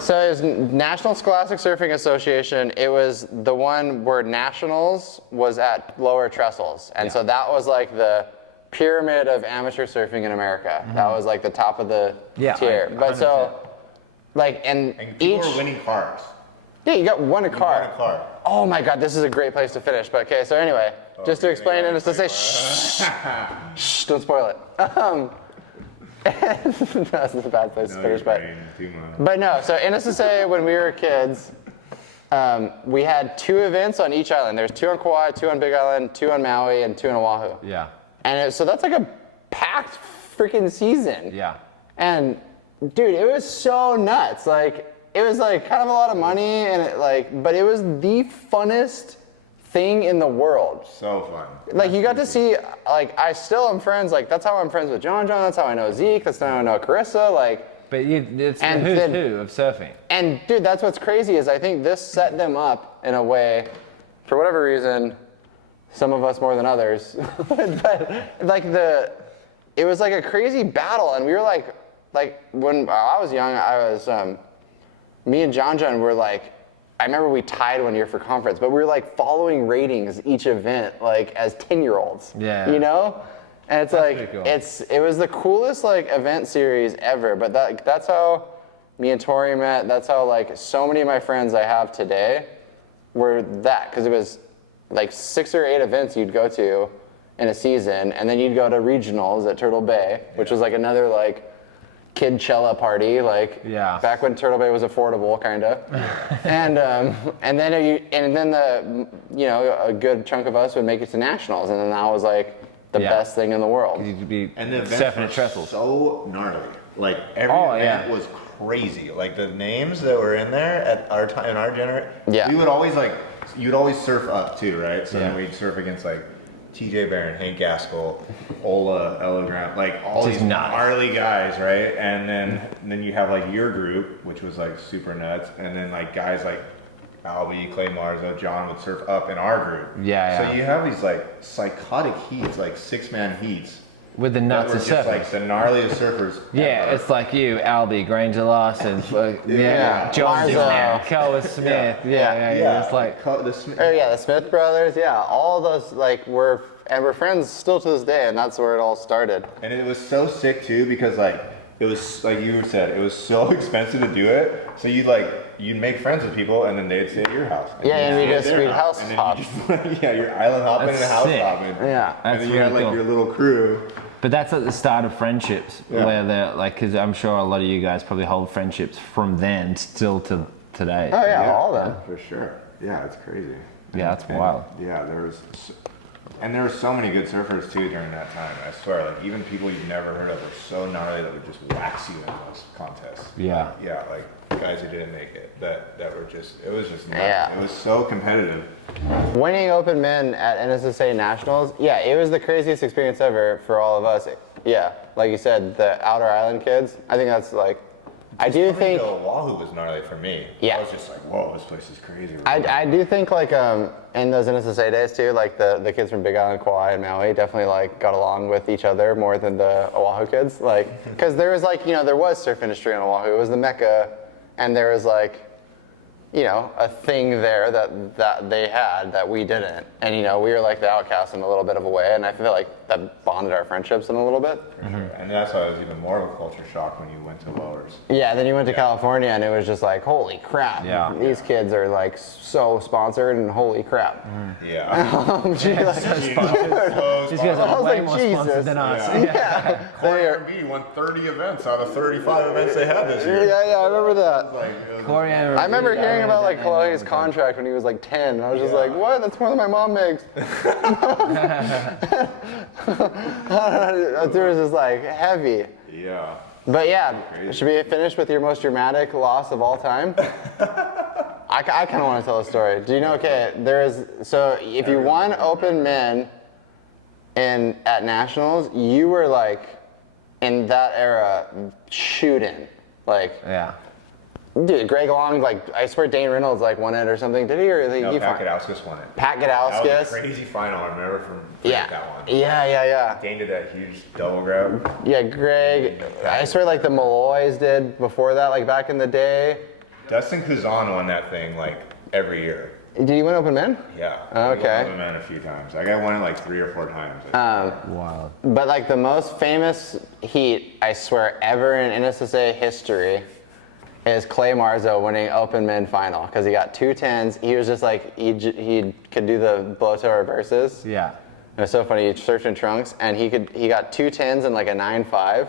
So it was National Scholastic Surfing Association. It was the one where nationals was at lower trestles. And so that was like the pyramid of amateur surfing in America. That was like the top of the tier. like, But so, like, and people each, were winning cars. yeah, you got one You won car. a car. Oh my God, this is a great place to finish. But okay, so anyway, just to explain it, it's to say, shh, don't spoil it. That's a bad place to finish, but. Too much. But no, so NSSA, when we were kids, we had 2 events on each island. There's 2 on Kauai, 2 on Big Island, 2 on Maui, and 2 on Oahu. Yeah. And so that's like a packed freaking season. Yeah. And dude, it was so nuts. Like, it was like kind of a lot of money, and it like, but it was the funnest thing in the world. So fun. Like you got to see, like I still am friends. Like that's how I'm friends with John. That's how I know Zeke. That's how I know Carissa. Like. But it's the And who's then- who of surfing. And dude, that's what's crazy is I think this set them up in a way, for whatever reason, some of us more than others, but like it was like a crazy battle, and we were like when I was young, me and John were like, I remember we tied one year for conference, but we were like following ratings each event like as 10-year-olds. Yeah. You know? And it's That's like pretty cool. it was the coolest like event series ever. But that's how me and Torrey met. That's how like so many of my friends I have today were that, because it was like 6 or 8 events you'd go to in a season, and then you'd go to regionals at Turtle Bay, which was like another like Kidchella party, like back when Turtle Bay was affordable, kind of. and then a good chunk of us would make it to nationals, and then that was like the best thing in the world. You could be And the surfing events at were trestles. so gnarly. Like every event was crazy. Like the names that were in there at our time, in our generation. Yeah. We would always you'd always surf up too, right? So then we'd surf against like TJ Barron, Hank Gaskell, Ola, Ella Grant, like all Just these nuts. gnarly guys, right? And then you have like your group, which was like super nuts, and then like guys like Albie, Clay Marzo, John would surf up in our group. Yeah. So you have these like psychotic heats, like 6-man heats. With the That nuts were of just surfers. like the gnarliest surfers. Yeah, ever. it's like you, Albie, Granger Larson, Yeah. John Marzo. Kelly Smith. Yeah. It's like, the Smith. Oh yeah, the Smith brothers, yeah, all those like we're friends still to this day, and that's where it all started. And it was so sick too because like it was like you said, it was so expensive to do it. So you'd make friends with people, and then they'd stay at your house. Yeah, and you'd we stay at their house and then hop. you just, yeah, you're island hopping That's and house sick. hopping. Yeah. And That's then you had really like cool. your little crew. but that's at the start of friendships, Yeah. where they're like, because I'm sure a lot of you guys probably hold friendships from then still to today. Oh yeah, all of them. For sure. Yeah, it's crazy. Yeah, that's wild. Yeah, there were so many good surfers too during that time. I swear, like even people you've never heard of were so gnarly that would just wax you in those contests. Yeah. Yeah, like guys who didn't make it that were just it was just nuts. Yeah. It was so competitive. Winning open men at NSSA Nationals, yeah, it was the craziest experience ever for all of us. Yeah, like you said, the Outer Island kids, I think that's like, I do think... Oahu was gnarly for me. Yeah. I was just like, whoa, this place is crazy. I do think like in those NSSA days too, like the kids from Big Island, Kauai, and Maui definitely like got along with each other more than the Oahu kids. Like, because there was like, there was surf industry on Oahu. It was the Mecca, and there was like, a thing there that they had that we didn't. And, we were like the outcasts in a little bit of a way, and I feel like that bonded our friendships in a little bit. For sure. And that's why it was even more of a culture shock when you went to Lowers. Yeah, then you went to California, and it was just like, holy crap. Yeah. These kids are like so sponsored, and holy crap. Yeah. She's like, These guys I are was way like, more Jesus. sponsored than us. yeah. Corey R&B won 30 events out of 35 events they had this year. Yeah, I remember that. Corey, I remember hearing about like Chloe's contract when he was like 10. And I was just like, what? That's more than my mom makes. It was just like heavy. Yeah. But yeah, should we finish with your most dramatic loss of all time? I kind of want to tell a story. Do you know? Okay, so if you won open men at nationals, you were like in that era shooting like. Yeah. Dude, Greg Long, like, I swear Dane Reynolds, like, won it or something. Did he? Or No, Pat Gadauskas won it. Pat That was Gadauskas. a crazy final, I remember from Yeah. that one. Yeah. Dane did that huge double grab. Yeah, Greg. I swear, like, the Malloys did before that, like, back in the day. Dustin Kuzan won that thing, like, every year. Did he win open men? Yeah. Okay. He won man a few times. Like, I won it like 3 or 4 times. Wild. But, like, the most famous heat, I swear, ever in NSSA history is Clay Marzo winning open men final because he got 2 10s. He was just like, he could do the blow toe reverses. Yeah. It was so funny. He surfed in trunks, and he got 2 10s and like a 9.5,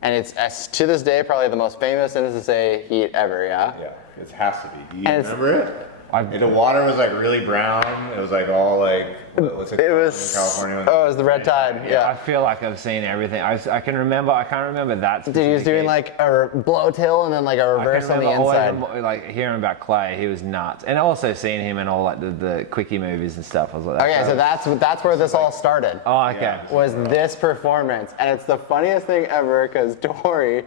and it's to this day probably the most famous NSSA heat ever. Yeah. Yeah, it has to be. Do you And remember it? The water was like really brown. It was like all like, what's it It called was in California? Oh, it was the red tide. I Yeah. feel like I've seen everything. I can't remember that. Dude, he was doing specific like a blow tail and then like a I can reverse on the remember inside. like hearing about Clay, he was nuts, and also seeing him in all like the quickie movies and stuff. I was like, Okay, so that's where this all started. oh, okay. Yeah. Was this performance, and it's the funniest thing ever because Torrey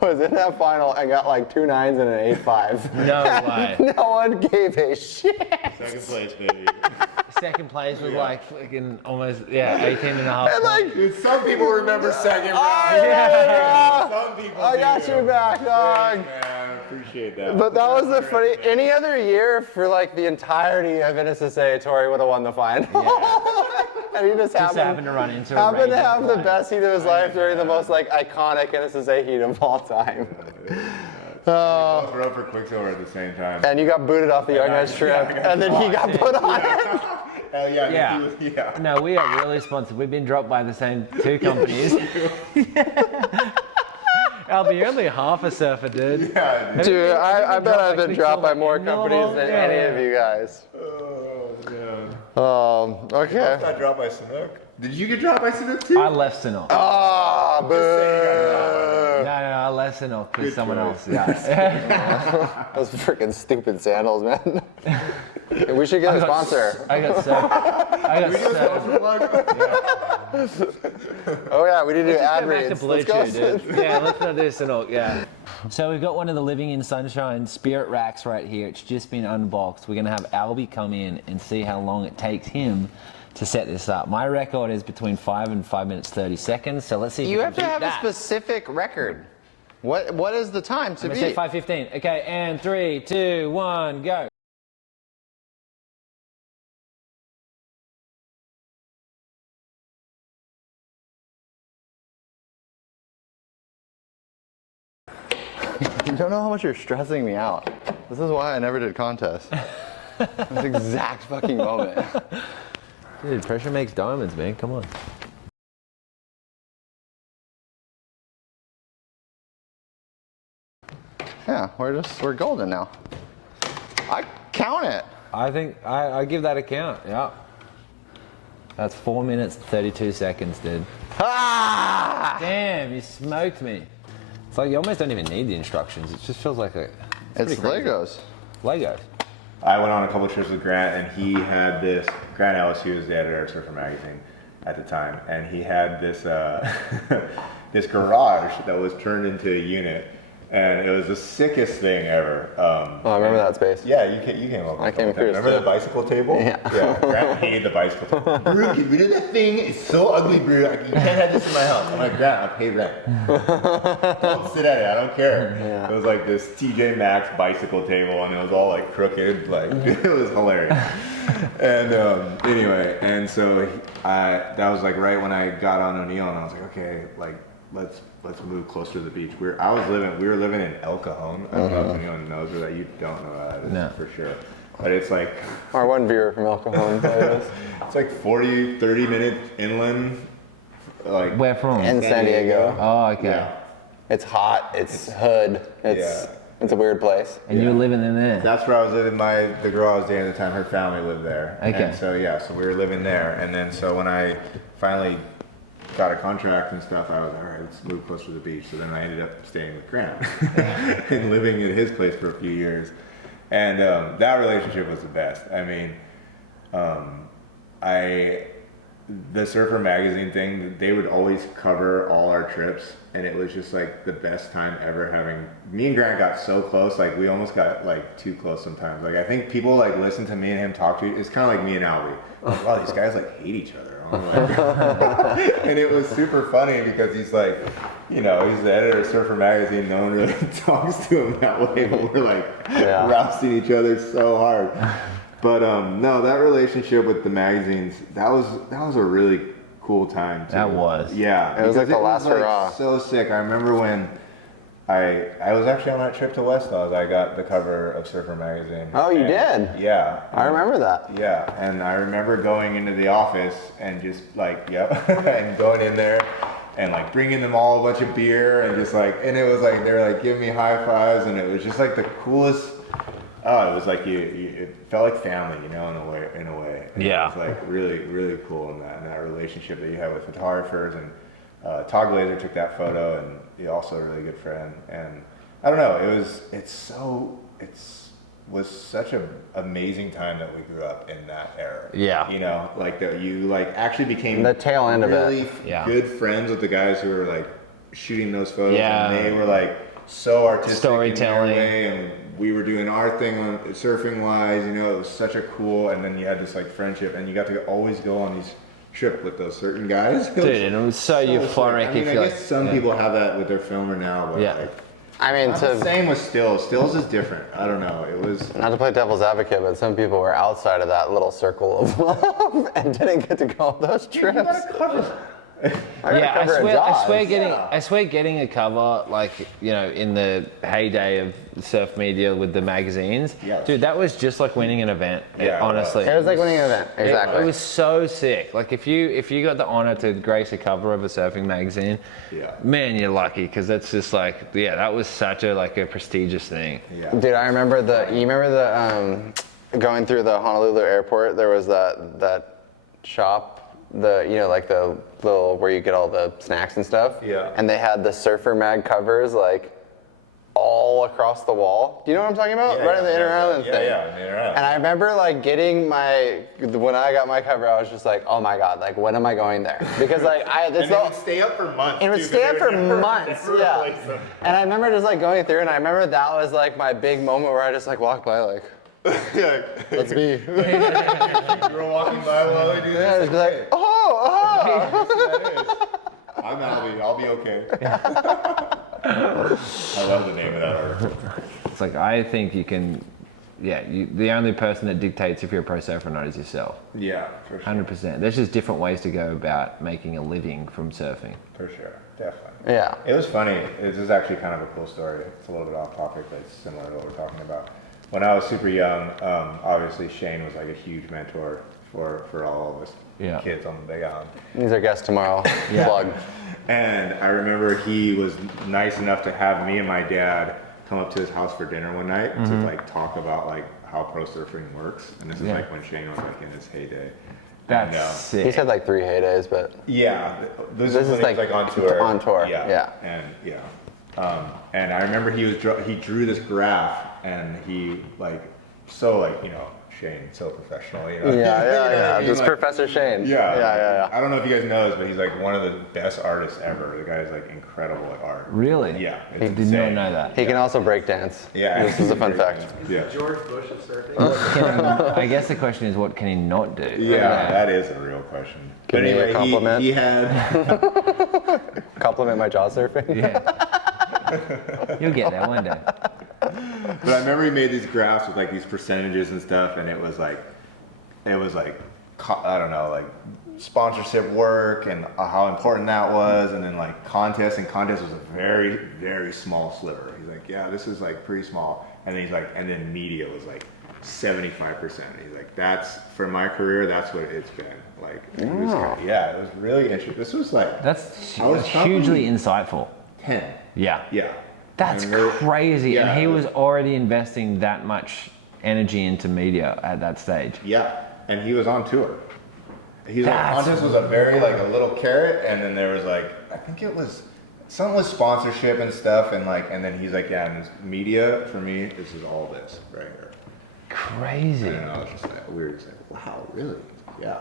was in that final and got like 2 9s and an 8.5. No way. No one gave a shit. Second place, baby. Second place was like fucking almost 18 and a half. And like, Dude, some people remember second round. Some people I got do. you back, dog. Man, I appreciate that. But that was the funny. Any other year for like the entirety of NSSA, Torrey would have won the final. And he just happened to run into a happened to raging have the Clay. best heat of his life during the most like iconic NSSA heat of all time. Oh. Both rode for Quicksilver at the same time. And you got booted off the Young Guys trip, and then he got put on it. Hell yeah. Yeah. He was, yeah. No, we are really sponsored. We've been dropped by the same 2 companies. Albie, you're only half a surfer, dude. Yeah, dude. Dude, I bet I've been dropped by Quicksilver more in companies Normal. than Yeah, any yeah. of you guys. Oh, man. Okay. Got dropped by Sanook. Did you get dropped by Sanook too? I left Sinnoh. Ah, boo. No, I left Sinnoh with Good someone choice. else. Yeah. Those freaking stupid sandals, man. We should get a sponsor. I got so. Oh yeah, we need to do ad Go back to reads. Blue Let's go. Chew, dude. Yeah, let's not do Sinnoh. Yeah. So we've got one of the Living in Sunshine spirit racks right here. It's just been unboxed. We're gonna have Albie come in and see how long it takes him to set this up. My record is between 5 and 5 minutes 30 seconds. So let's see if You we have can to beat have that. a specific record. What is the time to I'm gonna say beat? 5:15. Okay, and 3, 2, 1, go. You don't know how much you're stressing me out. This is why I never did contests. This exact fucking moment. Dude, pressure makes diamonds, man. Come on. Yeah, we're golden now. I count it. I think I give that a count. Yeah. That's 4 minutes 32 seconds, dude. Ah! Damn, you smoked me. It's like you almost don't even need the instructions. It just feels like It's Legos. Legos. I went on a couple trips with Grant, and he had this. Grant Ellis, he was the editor of Surfer Magazine at the time, and he had this this garage that was turned into a unit, and it was the sickest thing ever. I remember that space. Yeah, you came over. I came through. Remember the bicycle table? Yeah. Grant hated the bicycle table. Brew, get rid of that thing. It's so ugly, Brew. You can't have this in my house. I'm like, Grant, I pay rent. Don't sit at it. I don't care. Yeah. It was like this TJ Maxx bicycle table, and it was all like crooked. Like it was hilarious. And anyway, and so that was like right when I got on O'Neill, and I was like, okay, like let's move closer to the beach. We were living in El Cajon. I don't know if anyone knows where that. You don't know that, No. for sure. But it's like Our one viewer from El Cajon played us. it's like 40, 30 minutes inland. Like Where from? In San Diego. Oh, okay. Yeah. It's hot. It's hood. It's a weird place. And you were living in there. That's where I was living. The girl I was dating at the time, her family lived there. Okay. And so so we were living there, and then so when I finally got a contract and stuff, I was all right, let's move closer to the beach. So then I ended up staying with Grant and living at his place for a few years, and that relationship was the best. I mean, the Surfer Magazine thing, they would always cover all our trips, and it was just like the best time ever. Having me and Grant got so close, like we almost got like too close sometimes. Like I think people like listen to me and him talk to you. It's kind of like me and Albie. Like, wow, these guys like hate each other. I'm like, and it was super funny because he's like, he's the editor of Surfer Magazine. No one really talks to him that way, but we're like rousting each other so hard. But no, that relationship with the magazines, that was a really cool time too. That was. Yeah. It was like the last hurrah. So sick. I remember when I was actually on that trip to West Oz. I got the cover of Surfer Magazine. Oh, you did? Yeah. I remember that. Yeah, and I remember going into the office and just like, and going in there and like bringing them all a bunch of beer and just like, and it was like, they were like giving me high fives, and it was just like the coolest. Oh, it was like it felt like family, in a way. And Yeah. It was like really, really cool in that relationship that you have with photographers. And Todd Glazer took that photo, and he's also a really good friend. And I don't know, it was such an amazing time that we grew up in that era. Yeah. Like that you like actually became The tail end of it. really Yeah. good friends with the guys who were like shooting those photos. Yeah. And they were like so artistic Storytelling. in their way, and we were doing our thing on surfing wise, it was such a cool, and then you had this like friendship, and you got to always go on these trips with those certain guys. Dude, and it was so euphoric. I mean, I guess some yeah. people have that with their filmer now, but Yeah. like, I mean, not the same with Stills. Stills is different. I don't know. It was not to play devil's advocate, but some people were outside of that little circle of love and didn't get to go on those trips. I swear getting a cover, like, in the heyday of surf media with the magazines, Yes. dude, that was just like winning an event, Yeah, it honestly. It was like winning an event, exactly. It was so sick. Like, if you got the honor to grace a cover of a surfing magazine, man, you're lucky, because that's just like, that was such a prestigious thing. yeah. Dude, I remember going through the Honolulu airport, there was that shop, the little where you get all the snacks and stuff. Yeah. And they had the Surfer Mag covers like all across the wall. Do you know what I'm talking about? Right in the Inner Island thing. Yeah, in the Inner Island. And I remember like when I got my cover, I was just like, oh my God, like when am I going there? Because like And it would stay up for months. it would too, stay up because for they would months, never yeah. replace them. And I remember just like going through, and I remember that was like my big moment where I just like walked by like, Yeah. that's me. You were walking by while we do Yeah, this. just be like, oh. That is. I'm Albie. I'll be okay. I love the name of that article. It's like, I think you can, the only person that dictates if you're a pro surfer or not is yourself. Yeah, for sure. 100%. There's just different ways to go about making a living from surfing. For sure, definitely. Yeah. It was funny. This is actually kind of a cool story. It's a little bit off topic, but it's similar to what we're talking about. When I was super young, obviously Shane was like a huge mentor for all of us kids on the Big Island. He's our guest tomorrow. Plug. And I remember he was nice enough to have me and my dad come up to his house for dinner one night to like talk about like how pro surfing works, and this is like when Shane was like in his heyday. That's And, sick. He's had like 3 heydays, but yeah, this is is like on tour. on tour, yeah. And I remember he drew this graph, and he like Shane, so professional, yeah, You know what I mean? Just Like, Professor Shane. yeah. I don't know if you guys know this, but he's like one of the best artists ever. The guy's like incredible at art. Really? Yeah. I It's did not insane. know that. He can also break dance. Yeah. This is a fun fact. Yeah. George Bush of surfing. I guess the question is, what can he not do? Yeah, that is a real question. Give But me a anyway, compliment. he had Compliment my jaw surfing. Yeah. You'll get there one day. But I remember he made these graphs with like these percentages and stuff, and it was like, I don't know, like sponsorship work and how important that was, and then like contests, and contest was a very, very small sliver. He's like, yeah, this is like pretty small, and then he's like, and then media was like 75%. He's like, that's for my career, that's what it's been like. It was it was really interesting. This was like That's I was hugely insightful. 10. Yeah. Yeah. That's And we're- crazy. yeah, And he it was already investing that much energy into media at that stage. Yeah, and he was on tour. He's like, That's- contest was a very like a little carrot, and then there was like, I think it was something with sponsorship and stuff, and like, and then he's like, yeah, and this media for me, this is all this right here. Crazy. And I was just like, we were just like, wow, really? Yeah.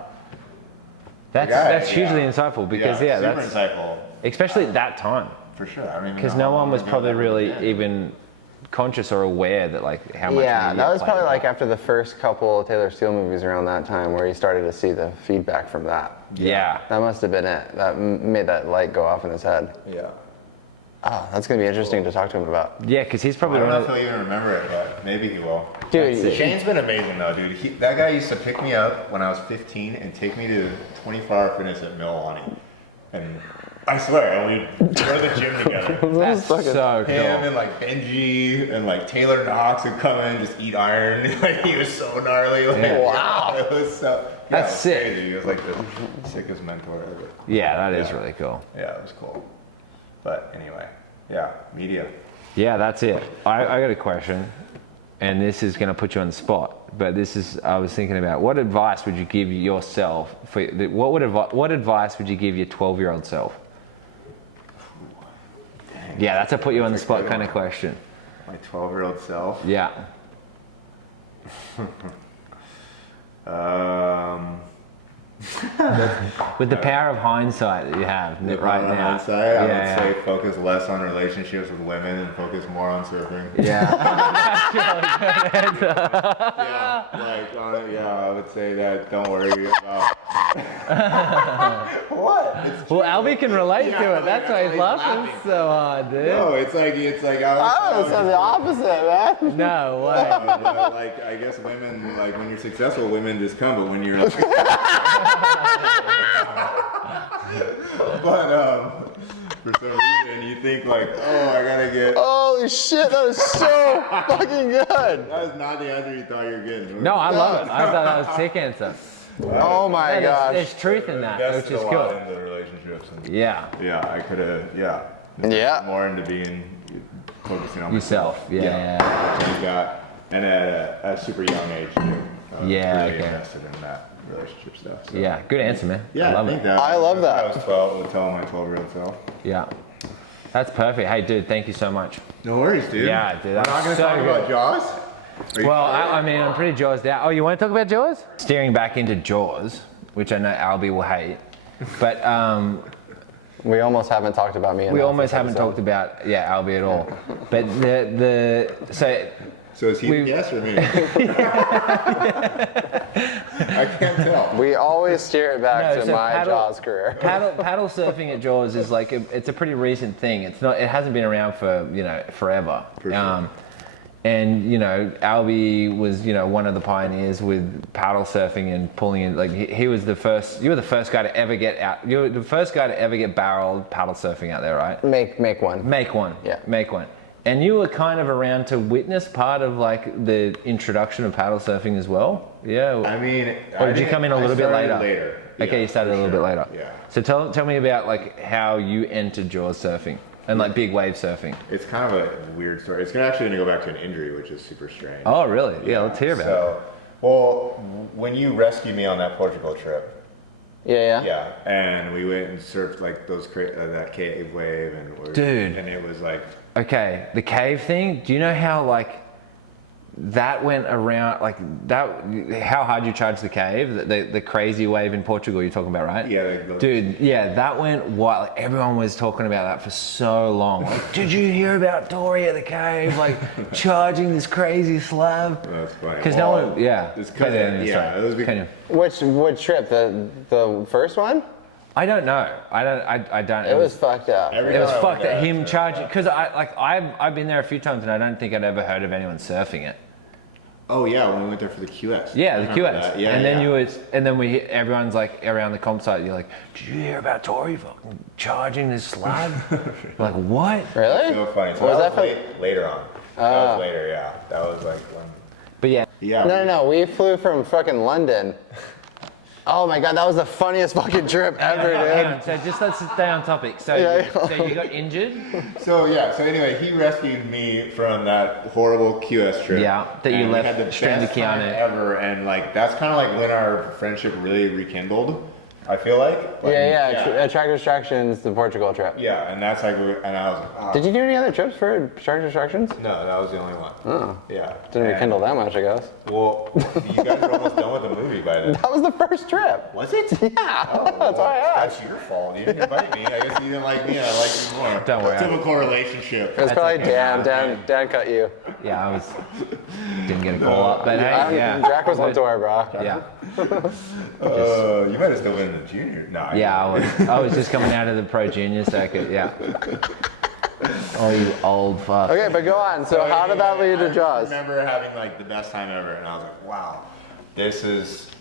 That's hugely insightful because super that's insightful especially at that time for sure. I mean, because no one was probably really even conscious or aware that like how much. Yeah, media that was played probably a like part. after the first couple Taylor Steele movies around that time where you started to see the feedback from that. Yeah. That must have been it. That made that light go off in his head. Yeah. Oh, that's going to be interesting to talk to him about. Yeah, because he's I probably don't one know of if he'll even remember it, but maybe he will. Dude, Shane's been amazing though, dude. That guy used to pick me up when I was 15 and take me to 24-hour fitness at Mililani. And I swear, we'd go to the gym together. That's so Him cool. and like Benji and like Taylor Knox would come in and just eat iron. Like he was so gnarly. Like, Wow. It was so. That's it was sick. Crazy. He was like the sickest mentor ever. Yeah, that is Yeah. really cool. Yeah, it was cool. But anyway, yeah, media. Yeah, that's it. I got a question, and this is going to put you on the spot. But this is, I was thinking about what advice would you give yourself? What advice would you give your 12-year-old self? Yeah, that's a put you on the spot kind of question. My 12-year-old self. Yeah. With the power of hindsight that you have right now. Hindsight, I would Yeah, say focus less on relationships with women and focus more on surfing. yeah. Yeah, like on it, yeah, I would say that. Don't worry about. What? It's Well, Albie can relate Yeah, to it. That's why he's laughing so hard, dude. no, it's like I was the opposite, man. No way. like I guess women, like when you're successful, women just come, but when you're like, but for some reason you think like, oh, I gotta get. Holy shit, that is so fucking good. That is not the answer you thought you were getting. No, I love it. I thought that was a sick answer. Oh my gosh. There's truth in that, which Invested is a lot cool. into relationships. And, Yeah. yeah, I could have. Yeah. Yeah. More into being focusing on Yourself. myself. Yeah. You got, and at a super young age too. Yeah, Really okay. invested in that relationship stuff. So. Yeah. Good answer, man. Yeah, I love think it. that. I love that. I was 12. Would tell my 12-year-old self. Yeah. That's perfect. Hey, dude, thank you so much. No worries, dude. Yeah, dude, We're that's not gonna so talk good. about Jaws. Are you Well, sure? I mean, I'm pretty Jaws out. Oh, you want to talk about Jaws? Steering back into Jaws, which I know Albie will hate, but We almost haven't talked about me. we almost haven't talked about Albie at all. But So is he we- the guest or me? I can't tell. We always steer it back No, to so my paddle- Jaws career. paddle surfing at Jaws is like it's a pretty recent thing. It hasn't been around for forever. For sure. And Albie was one of the pioneers with paddle surfing and pulling in. Like he was the first. You were the first guy to ever get out. You were the first guy to ever get barreled paddle surfing out there, right? Make one. Make one. Yeah. Make one. And you were kind of around to witness part of like the introduction of paddle surfing as well. Yeah. I mean, Or did you come in a little bit later? Later. Okay, Yeah, you started a for little bit sure. later. Yeah. So tell me about like how you entered Jaws surfing. and like big wave surfing. It's kind of a weird story. It's actually going to go back to an injury, which is super strange. Oh, really? Yeah, let's hear about it. Well, when you rescued me on that Portugal trip, Yeah. and we went and surfed like that cave wave, Dude. and it was like, Okay, the cave thing. Do you know how like that went around like that? How hard you charged the cave? The crazy wave in Portugal you're talking about, right? Yeah. Dude, yeah, that went wild. Like, everyone was talking about that for so long. Like, did you hear about Torrey at the cave? Like charging this crazy slab. That's funny. Because no one, yeah. It's because it was because. Which trip? The first one? I don't know. I don't. It was fucked up. It was fucked at him charging because I've been there a few times and I don't think I'd ever heard of anyone surfing it. Oh yeah, when we went there for the QS. Yeah, the QS. Yeah, and then everyone's like around the comp site. You're like, did you hear about Torrey fucking charging this slab? Like what? Really? So funny. So Was that that was later on. That was later. Yeah, that was like when. But yeah. Yeah. No. We flew from fucking London. Oh my god, that was the funniest fucking trip ever, Hang dude. on, so just let's stay on topic. So, so you got injured? So anyway, he rescued me from that horrible QS trip. Yeah, that you and left we had the stranded best time Keanu. ever, and like that's kind of like when our friendship really rekindled. I feel like. Attractive Distractions, the Portugal trip. Yeah, and that's like, and I was like, oh. Did you do any other trips for Attractive Distractions? No, that was the only one. Oh. Yeah. Didn't rekindle that much, I guess. Well, you guys were almost done with the movie by then. That was the first trip. Was it? Yeah, Oh, that's why I asked. That's your fault. You didn't invite me. I guess you didn't like me. I liked you more. Don't worry. Typical relationship. It was probably okay. Dan cut you. Yeah, didn't get a call up, but hey, yeah. Jack was on tour, bro. Yeah. You might have still been in the junior. No. I was just coming out of the pro junior circuit. Yeah. Oh, you old fuck. Okay, but go on. So how did that lead to Jaws? I remember having like the best time ever, and I was like, wow, this is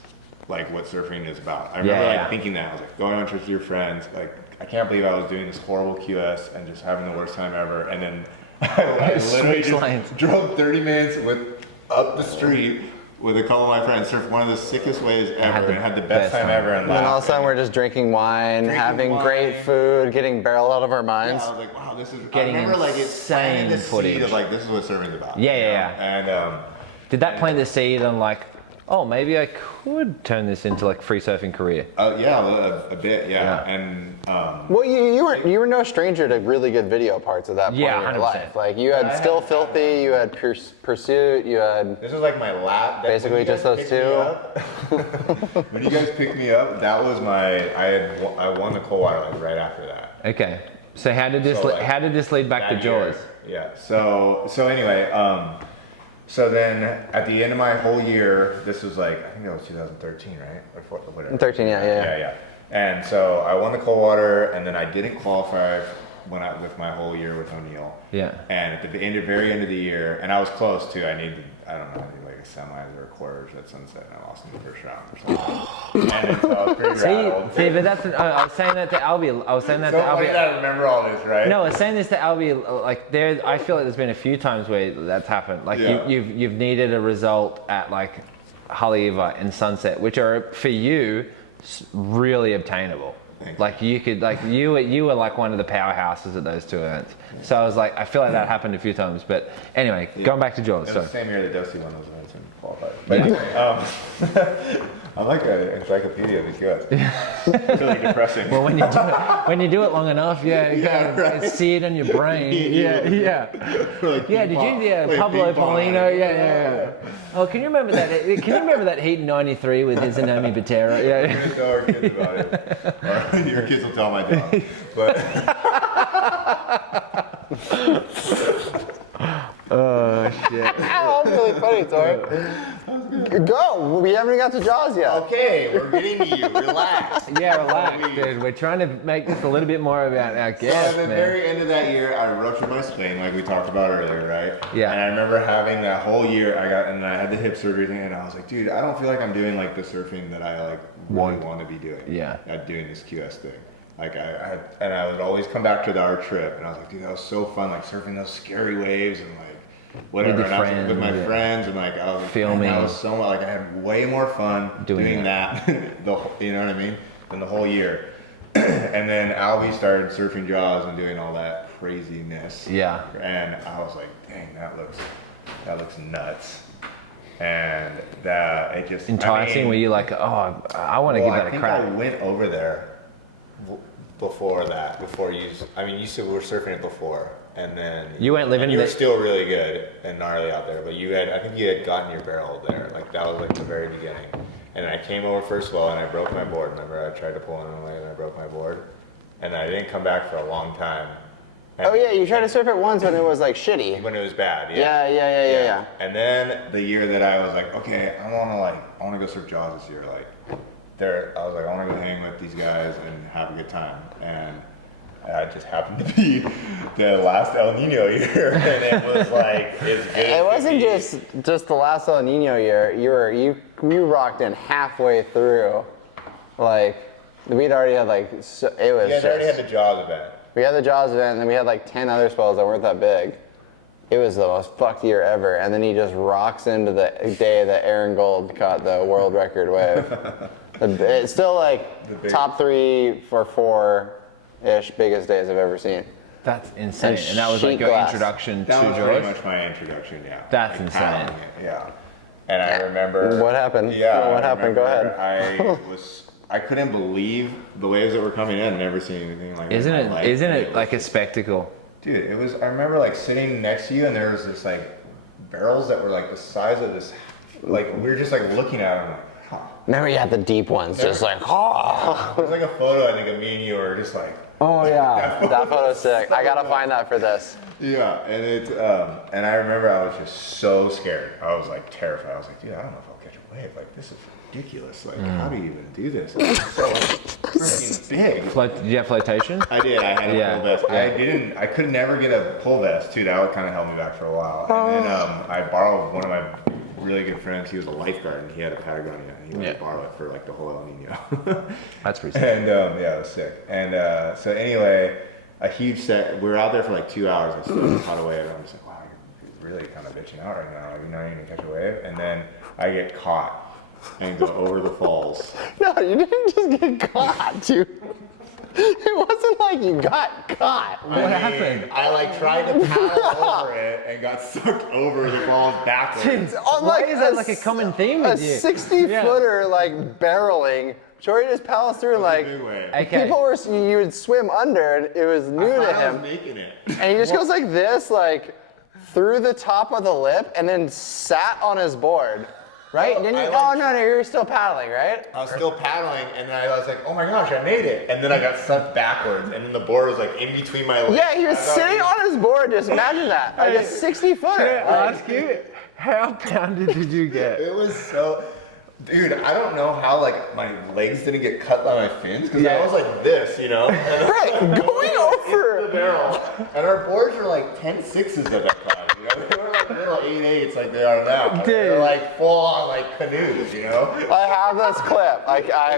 like what surfing is about. I remember thinking that. I was like going on trips with your friends. Like, I can't believe I was doing this horrible QS and just having the worst time ever. And then I literally just drove 30 minutes up the street with a couple of my friends, surfed one of the sickest waves ever, and had the best time ever. And then all of a sudden we're just drinking wine, having great food, getting barreled out of our minds. Yeah, I was like, wow, this is. Getting I remember like it's planting the footage. seed of like this is what surfing's about. Yeah. And did that plant the seed on like, oh, maybe I could turn this into like free surfing career? a bit, yeah. And Well, you were no stranger to really good video parts at that point in your 100%. life. Like you had Still Filthy, you had Pursuit, you had this was like my lap. basically just those two. When you guys picked me up, that was I won the Coldwater like right after that. Okay. So how did this lead back to Jaws? Yeah. So anyway, so then at the end of my whole year, this was like I think that was 2013, right? Or whatever. 13, yeah. And so I won the Coldwater, and then I didn't qualify with my whole year with O'Neill. Yeah. And at the very end of the year, and I was close too. I need like a semis or quarters at Sunset, and I lost in the first round or something. And so I was pretty rattled. See, but that's I was saying that to Albie. I was saying that to Funny Albie. that I remember all this, right? No, I was saying this to Albie. Like I feel like there's been a few times where that's happened. Like you've needed a result at like Haleiwa and Sunset, which are for you really obtainable. Like you could, like you were like one of the powerhouses at those two events. So I was like, I feel like that happened a few times. But anyway, going back to Jaws. It So was the same year that Dusty won those events and qualified. But anyway, I'm like an encyclopedia of these guys. It's really depressing. well, when you do it long enough, it's seared in your brain. Yeah. Like, Did you? Pablo Paulino. Yeah. Oh, can you remember that? Can you remember that heat in '93 with Izanami Butera? Yeah. We tell our kids about it. Or your kids will tell my dad. But Oh shit. That was really funny, Tori. Go. We haven't even got to Jaws yet. okay, we're getting to you. Relax. Yeah, relax, dude. We're trying to make this a little bit more about our So guests, at the man. very end of that year, I ruptured my spleen, like we talked about earlier, right? Yeah. And I remember having that whole year. I had the hip surgery thing, and I was like, dude, I don't feel like I'm doing like the surfing that I like really want to be doing. Yeah. At doing this QS thing. Like I would always come back to our trip, and I was like, dude, that was so fun, like surfing those scary waves and like whatever. With your and I was friends, with my yeah. friends, and like I was Filming. And I was so like I had way more fun Doing that you know what I mean, than the whole year. And then Albie started surfing Jaws and doing all that craziness. Yeah. And I was like, dang, that looks nuts. And that it just Enticing. Were you like, oh, I want to give that a crack? I went over there before that. You said we were surfing it before, and then you went living. You were still really good and gnarly out there, but I think you had gotten your barrel there. Like that was like the very beginning. And I came over first of all, and I broke my board. Remember, I tried to pull in away, and I broke my board, and I didn't come back for a long time. Oh yeah, you tried to surf it once when it was like shitty. When it was bad, Yeah. And then the year that I was like, okay, I want to go surf Jaws this year. I was like, I want to go hang with these guys and have a good time. And it just happened to be the last El Nino year, and it was like as good. It wasn't just the last El Nino year. You rocked in halfway through, like we'd already had like it was. You guys already had the Jaws event. We had the Jaws event, and then we had like 10 other spells that weren't that big. It was the most fucked year ever, and then he just rocks into the day that Aaron Gold caught the world record wave. It's still like top 3 for 4-ish biggest days I've ever seen. That's insane. And that was like your introduction to George? That was pretty much my introduction, yeah. That's insane. Yeah. And I remember... What happened? Yeah. What happened? Go ahead. I couldn't believe the waves that were coming in. Never seen anything like that. Isn't it like a spectacle? Dude, it was, I remember like sitting next to you and there was this like barrels that were like the size of this, like we were just like looking at them like, huh. Remember you had the deep ones, just like, oh. There's like a photo I think of me and you were just like. Oh yeah, that photo's sick. I gotta find that for this. Yeah, and and I remember I was just so scared. I was like terrified. I was like, dude, I don't know if I'll catch a wave. Like this is ridiculous. Like how do you even do this? It's so freaking big. Did you have flotation? I did. I had a pull vest. Yeah. I could never get a pull vest too. That would kind of held me back for a while. And then I borrowed one of my really good friends. He was a lifeguard and he had a Patagonia. And he let me borrow it for like the whole El Nino. That's pretty sick. And yeah, it was sick. And so anyway, a huge set. We were out there for like 2 hours. I still caught a wave. And I'm just like, wow, you're really kind of bitching out right now. Like, you're not even gonna catch a wave. And then I get caught and go over the falls. No, you didn't just get caught, dude. It wasn't like you got caught. What happened? I like tried to paddle over it and got sucked over the falls backwards. Why is that like a common theme with you? A 60-footer like barreling. Jory just paddles through like people were. You would swim under, and it was new to him. I was making it. And he just goes like this, like through the top of the lip, and then sat on his board. Right? Oh, Didn't you? Oh no, you were still paddling, right? I was still paddling, and then I was like, "Oh my gosh, I made it!" And then I got sucked backwards, and then the board was like in between my legs. Yeah, he was sitting on his board. Just imagine that, like a 60-footer. Can I ask you, how pounded did you get? It was so, dude. I don't know how like my legs didn't get cut by my fins because I was like this, you know. Right, going over the barrel, and our boards were like 10.6s at that time. You know, they were like little 8.8s like they are now. Dude. They were like full on like canoes, you know. I have this clip.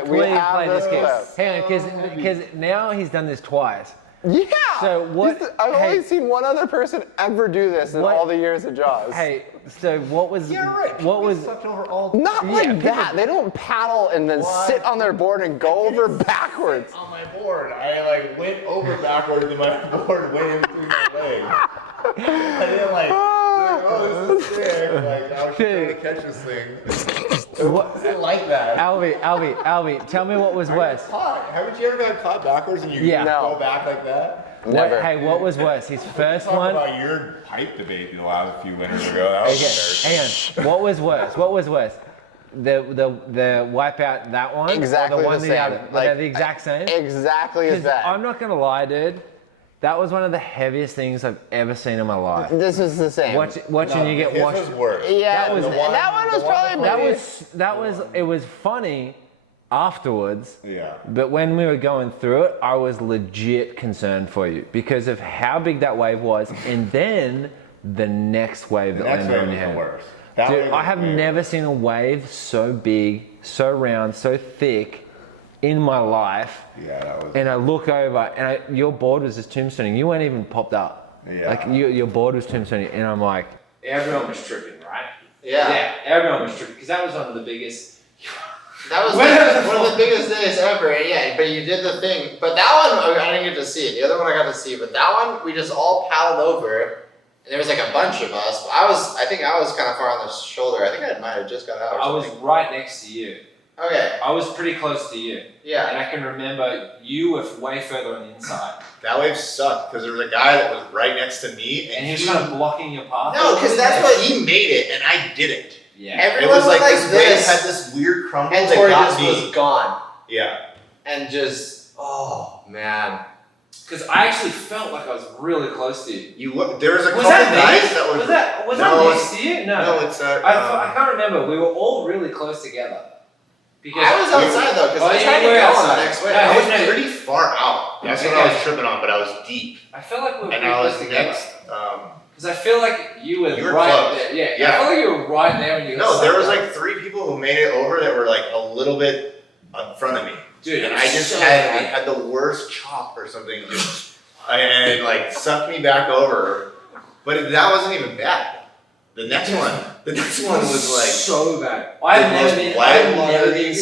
We have this clip. Hang on, because now he's done this twice. Yeah. So what? I've only seen one other person ever do this in all the years of Jaws. Hey, so what was? Yeah, right. What was? Sucked over all. Not like that. They don't paddle and then sit on their board and go over backwards. On my board, I like went over backwards, and my board went in between my legs. I didn't like. Oh, this is sick. Like I was trying to catch this thing. What? I didn't like that. Albie, tell me what was worse. Haven't you ever got caught backwards and you go back like that? Never. What was worse? His first Talk one. about your pipe debate the last few winters ago. That was embarrassing. Hang on. What was worse? What was worse? The wipe out that one? Exactly or the one the the same. other? They're the exact same? Exactly as bad. I'm not gonna lie, dude. That was one of the heaviest things I've ever seen in my life. This is the same. Watching you get washed. This was worse. Yeah, that was probably that was it was funny afterwards. Yeah. But when we were going through it, I was legit concerned for you because of how big that wave was, and then the next wave that landed on your head. Worse. Dude, I have never seen a wave so big, so round, so thick in my life. Yeah, that was. And I look over, and your board was just tombstoning. You weren't even popped up. Yeah. Like your board was tombstoning, and I'm like, everyone was tripping, right? Yeah. Everyone was tripping because that was one of the biggest. That was one of the biggest days ever. Yeah, but you did the thing. But that one, I didn't get to see it. The other one I got to see. But that one, we just all paddled over. And there was like a bunch of us. I think I was kind of far on the shoulder. I think I might have just got out. I was right next to you. Okay. I was pretty close to you. Yeah. And I can remember you were way further on the inside. That wave sucked because there was a guy that was right next to me, And he was kind of blocking your path. No, because that's what he made it and I didn't. Yeah. everyone It was like this. wave had this weird crumble And that Torrey got just me. was gone. Yeah. And just, oh man. Because I actually felt like I was really close to you. There was a Was couple that me? guys that were. Was that No, next to you? No. No, it's I can't remember. We were all really close together. Because I was outside though, because Oh, I yeah, tried to you were go on outside. the next wave. No, I was no. pretty far out. That's what I was tripping on, but I was deep. I felt like we were And pretty I was close together. next. Because I feel like you were You were right close. there. Yeah. Yeah. I felt like you were right there when you got No, there was sucked like 3 people who made it over that were like a little bit in front of me. Dude, And it I was just so had bad. I had the worst chop or something, and it like sucked me back over. But that wasn't even bad. The next one was like so bad. the I've most never been watery.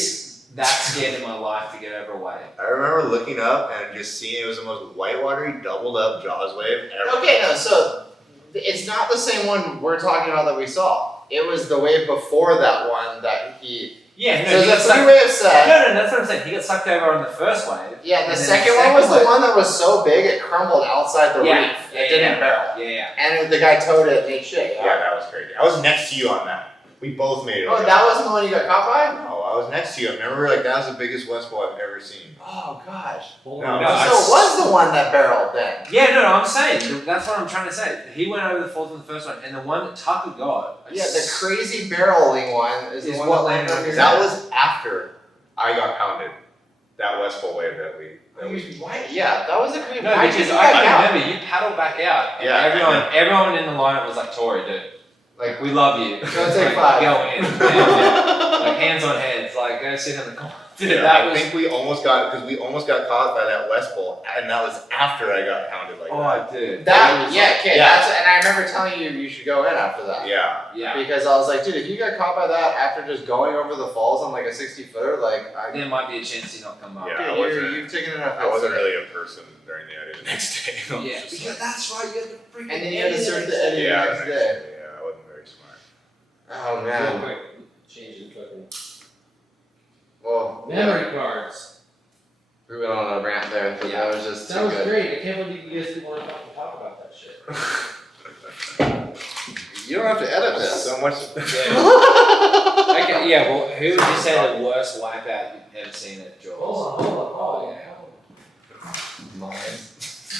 that scared in my life to get over a wave. I remember looking up and just seeing it was the most whitewatery, doubled up Jaws wave ever. Okay, no, so it's not the same one we're talking about that we saw. It was the wave before that one that he. Yeah, no, So he got the sucked. three-wave set. No, that's what I'm saying. He got sucked over on the first wave. Yeah, the And then second the one was second the one that was so big it crumbled outside the Yeah, reef. yeah, It didn't yeah. barrel. Yeah. And the guy towed it and ate shit. Yeah, that was crazy. I was next to you on that. We both made it. Oh, over. that wasn't the one you got caught by? No, I was next to you. I remember like that was the biggest West Bowl I've ever seen. Oh gosh. No, So it was the one that barreled then. Yeah, no, I'm saying that's what I'm trying to say. He went over the falls on the first one, and the one that Tucker got. Yeah, the crazy barreling one is the Is one what that landed on landed your That head. was after I got pounded. That West Bowl wave that we. Why? Yeah, that was a creep. No, Why because did you I back out? remember you paddled back out. And Yeah, everyone in the lineup was like, Torrey, dude. Like, we love you. Go take like, 5. Go in. Yeah. Like, hands on heads. Like, go sit in the corner. Dude, that I was. think we almost got caught by that West Bowl, and that was after I got pounded like that. Oh, dude. That, was yeah, okay, Yeah. and I remember telling you you should go in after that. Yeah. Yeah. Because I was like, dude, if you got caught by that after just going over the falls on like a 60-footer, like, There might be a chance you not come up. Yeah. dude, you've taken enough. I wasn't hits. really a person during the edit the next day. I was Yeah, just because like- that's right. You had the freaking. And then you had to surf the edit yeah, the next day. Yeah, I wasn't very smart. Oh Real man. quick, changing fucking Well, memory cards. we went on a rant there. But Yeah. that was just That too was good. great. I can't believe you guys didn't want to talk about that shit. You don't have to edit this. So much. Yeah. Okay, yeah, well, who would you say the worst wipeout you've ever seen at Jaws? Hold on. Oh, yeah. Mine.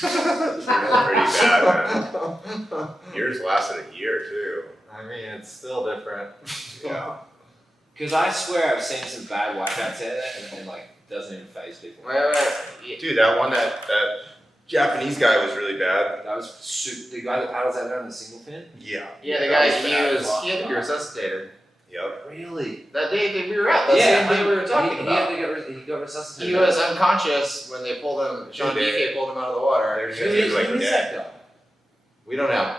Pretty bad, man. Yours lasted a year too. I mean, it's still different. Yeah. Because I swear I've seen some bad wipeouts out there and like doesn't even phase people. Wait. Dude, that one that Japanese guy was really bad. That was the guy that paddles out there on the single fin? Yeah. Yeah, the That guy, was bad. he had to be resuscitated. Yep. Really? That day that we were out, that same day we were talking about. He got resuscitated. He was unconscious when they pulled him, Sean Did they? DK pulled him out of the water. There's Who just is, like who is dead. that guy? We don't know.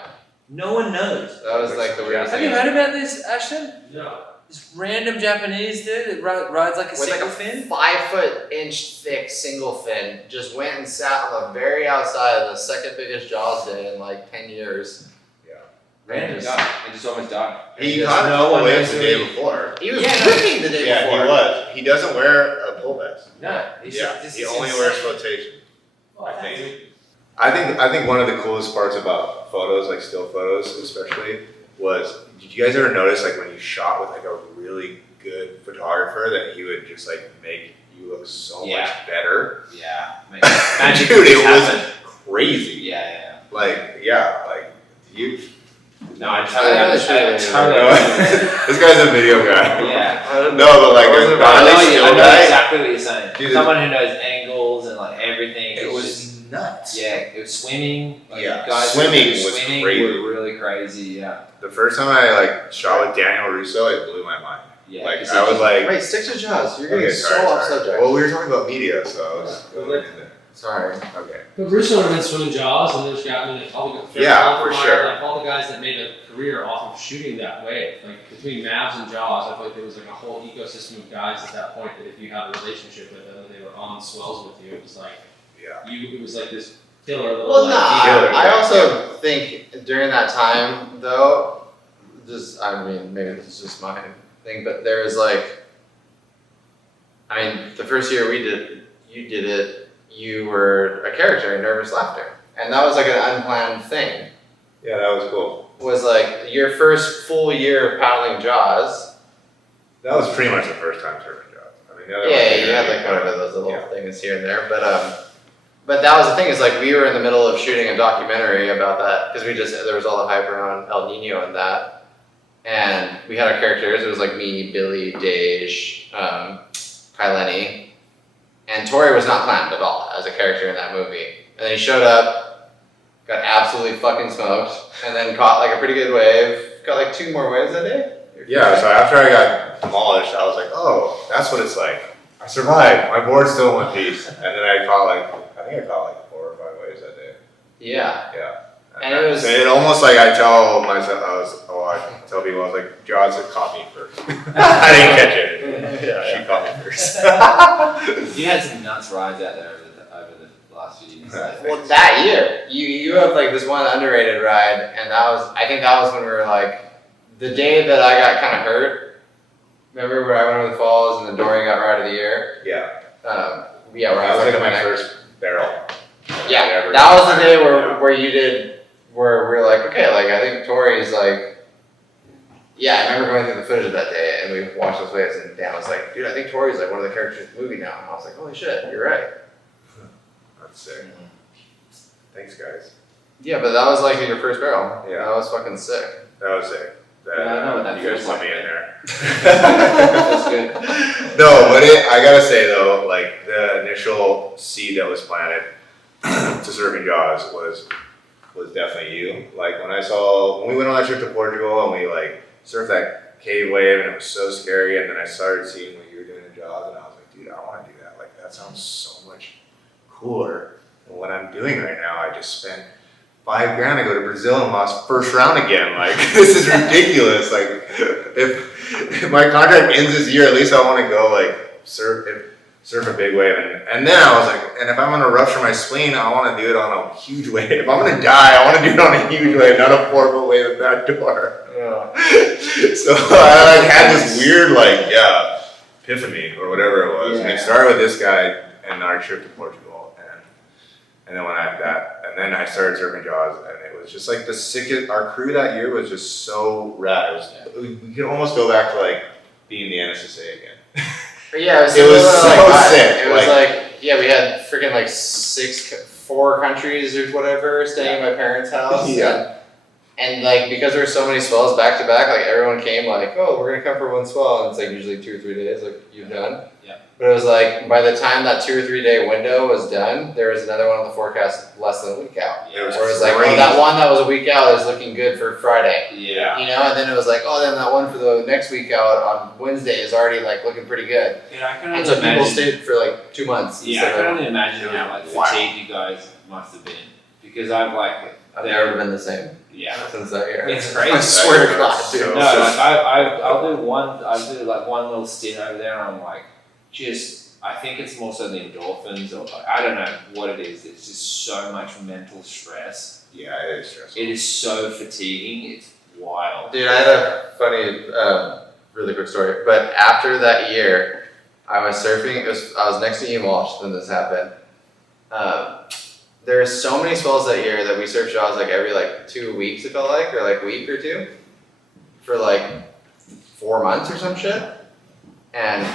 No one knows. That was like the weirdest Have thing. you heard about this, Ashton? No. This random Japanese dude that rides like a With single like a fin? 5-foot-inch thick single fin, just went and sat on the very outside of the second biggest Jaws day in like 10 years. Yeah. Random guy. He just almost died. He Just caught a no couple one waves knows the who day he- before. He was Yeah, no. ripping the day Yeah, before. he was. He doesn't wear a pull vest. No. He's Yeah, just, he it's only insane. wears flotation. Oh, I think. I think one of the coolest parts about photos, like still photos especially, was did you guys ever notice like when you shot with like a really good photographer that he would just like make you look so Yeah. much better? Yeah. Magic Dude, it just was happened. crazy. Yeah. Like you. No, I I totally know understand. this I totally understand. This guy's a video guy. Yeah. No, but like I wasn't a about- I know, godly I still know guy. exactly what you're saying. Dude, Someone who knows angles and like everything. It It's was just, nuts. yeah, it was swimming. Like, Yeah, guys swimming who was swimming crazy. were really crazy. Yeah. The first time I like shot with Daniel Russo, it blew my mind. Yeah. Like 'cause I was like, Wait, stick to Jaws. You're getting okay, so sorry, off sorry. subject. Well, we were talking about media, so I was going into Sorry. Okay. But Russo would have been swimming Jaws, and there's got Yeah, for sure. Like all the guys that made a career off of shooting that way. Like between Mavs and Jaws, I feel like there was like a whole ecosystem of guys at that point that if you had a relationship with them and they were on swells with you, it was like it was like this killer little. Well, killer, I also think during that time though, maybe this is just my thing, but there was like, the first year you did it, you were a character in Nervous Laughter. And that was like an unplanned thing. Yeah, that was cool. Was like your first full year of paddling Jaws. That was pretty much the first time surfing Jaws. I mean, the other You had like whatever those little things here and there. But that was the thing, is like we were in the middle of shooting a documentary about that, because there was all the hype around El Nino and that. And we had our characters, it was like me, Billy, Dej, Kai Lenny. And Torrey was not planned at all as a character in that movie. And then he showed up, got absolutely fucking smoked, and then caught like a pretty good wave. Got like 2 more waves that day? Yeah, so after I got demolished, I was like, oh, that's what it's like. I survived. My board's still in one piece. And then I caught like 4 or 5 waves that day. Yeah. Yeah. And it was... It almost like I tell myself, I tell people, I was like, Jaws had caught me first. I didn't catch it. She caught me first. You had some nuts rides out there over the last few years. Well, that year, you have like this one underrated ride, and I think that was when we were like, the day that I got kind of hurt. Remember where I went over the falls and the Dorian got ride of the year? Yeah. Where I was was like like my first barrel. Yeah, that was the day where you did, where we were like, okay, like I think Torrey's like, I remember going through the footage of that day and we watched those waves and Dan was like, dude, I think Torrey's like one of the characters in the movie now. And I was like, holy shit, you're right. That's sick. Thanks, guys. Yeah, but that was like your first barrel. Yeah. That was fucking sick. That was sick. I know what that you guys feels put like. me in there. That's good. No, but I gotta say though, like the initial seed that was planted to surfing Jaws was definitely you. Like when we went on that trip to Portugal and we like surfed that cave wave and it was so scary, and then I started seeing what you were doing in Jaws and I was like, dude, I want to do that. Like that sounds so much cooler than what I'm doing right now. I just spent $5,000 to go to Brazil and lost first round again. Like this is ridiculous. Like if my contract ends this year, at least I want to go like surf a big wave. And then I was like, and if I'm gonna rupture my spleen, I want to do it on a huge wave. If I'm gonna die, I want to do it on a huge wave, not a 4-foot wave at that door. Yeah. So I like had this weird epiphany or whatever it was. And it started with this guy and our trip to Portugal. And then then I started surfing Jaws, and it was just like the sickest. Our crew that year was just so rad. We could almost go back to like being the NSSA again. Yeah, it was so sick. It was like we had freaking like 4 countries or whatever staying at my parents' house. Yeah. And like because there were so many swells back to back, like everyone came like, oh, we're gonna come for one swell, and it's like usually 2 or 3 days, like you've done. Yeah. But it was like by the time that 2 or 3 day window was done, there was another one on the forecast less than a week out. It was Where it's like, oh, that one that was a week out is looking good for Friday. Yeah. You know, and then it was like, oh, then that one for the next week out on Wednesday is already like looking pretty good. Yeah, I can And only so people imagine. stayed for like 2 months. Yeah, I can only imagine how like fatigued you guys must have been, because I've never been the same since that year. It's crazy. I swear to God, dude. No, like I'll do like one little stint over there, and I'm like, I think it's more so the endorphins, or like, I don't know what it is. It's just so much mental stress. Yeah, it is stressful. It is so fatiguing. It's wild. Dude, I had a funny, really quick story. But after that year, I was surfing. I was next to Ian Walsh when this happened. There are so many swells that year that we surfed Jaws like every like 2 weeks, it felt like, or like week or two, for like 4 months or some shit. And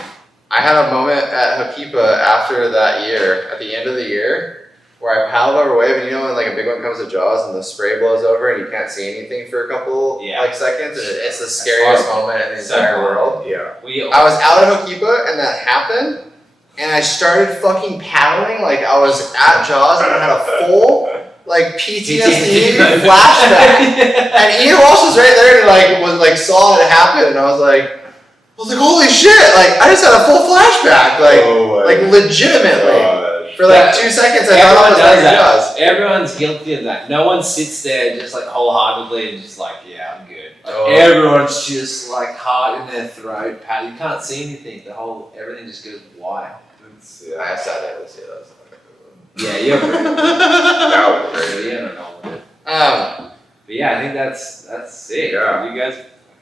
I had a moment at Hakipa after that year, at the end of the year, where I paddled over a wave, and you know when like a big one comes to Jaws and the spray blows over and you can't see anything for a couple like seconds, and it's the scariest moment in the entire world. Yeah. I was out at Hakipa and that happened, and I started fucking paddling like I was at Jaws, and I had a full like PTSD flashback. And Ian Walsh was right there and saw it happen, and I was like, holy shit! Like I just had a full flashback, like legitimately. Gosh. For like 2 seconds, I thought it was like Jaws. Everyone's guilty of that. No one sits there just like wholeheartedly and just like, yeah, I'm good. Like, Oh. everyone's just like heart in their throat, pat. You can't see anything. Everything just goes wild. Yeah, I sat there with you. That's Yeah, you're great. That was So, yeah, I don't know. Um, But yeah, I think that's it. Yeah. You guys.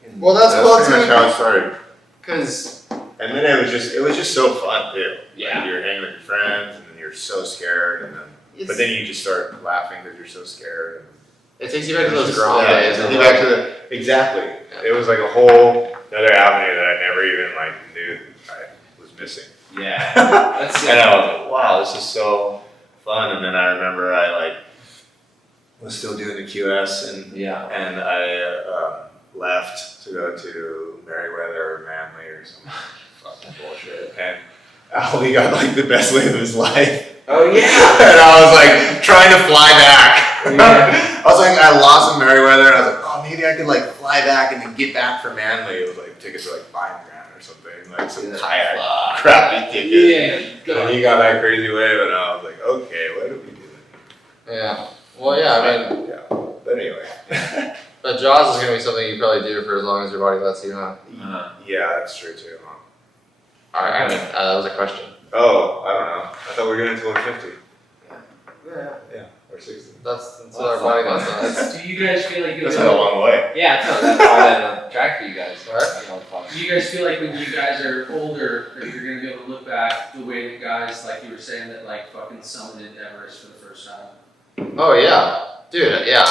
Fucking, well, that's cool pretty much too. how it started. Because And then it was just so fun too. Yeah. Like, you're hanging with your friends, and then you're so scared, and then but then you just start laughing because you're so scared. And it takes you back to those just- grown yeah, days. it of, takes you like- back to the exactly. It was like a whole another avenue that I never even like knew I was missing. Yeah. That's it. And I was like, wow, this is so fun. And then I remember I like was still doing the QS, and Yeah. I left to go to Merriweather or Manly or some fucking bullshit. And Ali got like the best wave of his life. Oh yeah. And I was like trying to fly back. Yeah. I was like, I lost in Merriweather, and I was like, oh, maybe I could like fly back and then get back from Manly. It was like tickets were like $5,000 or something, like some kayak crappy ticket. Yeah. And he got that crazy wave, and I was like, okay, what are we doing? Yeah. Well, yeah. I mean, yeah. But anyway. but Jaws is gonna be something you probably do for as long as your body lets you, huh? Yeah, that's true too, huh? I mean, that was a question. Oh, I don't know. I thought we were doing until we're 50. Yeah. Yeah, or 60. That's what our body does. Do you guys feel like That's not a long way. Yeah, it's not that far down the track for you guys. What? You know, fun. Do you guys feel like when you guys are older, that you're gonna be able to look back the way that guys, like you were saying, that like fucking summited Everest for the first time? Oh yeah, dude. Yeah.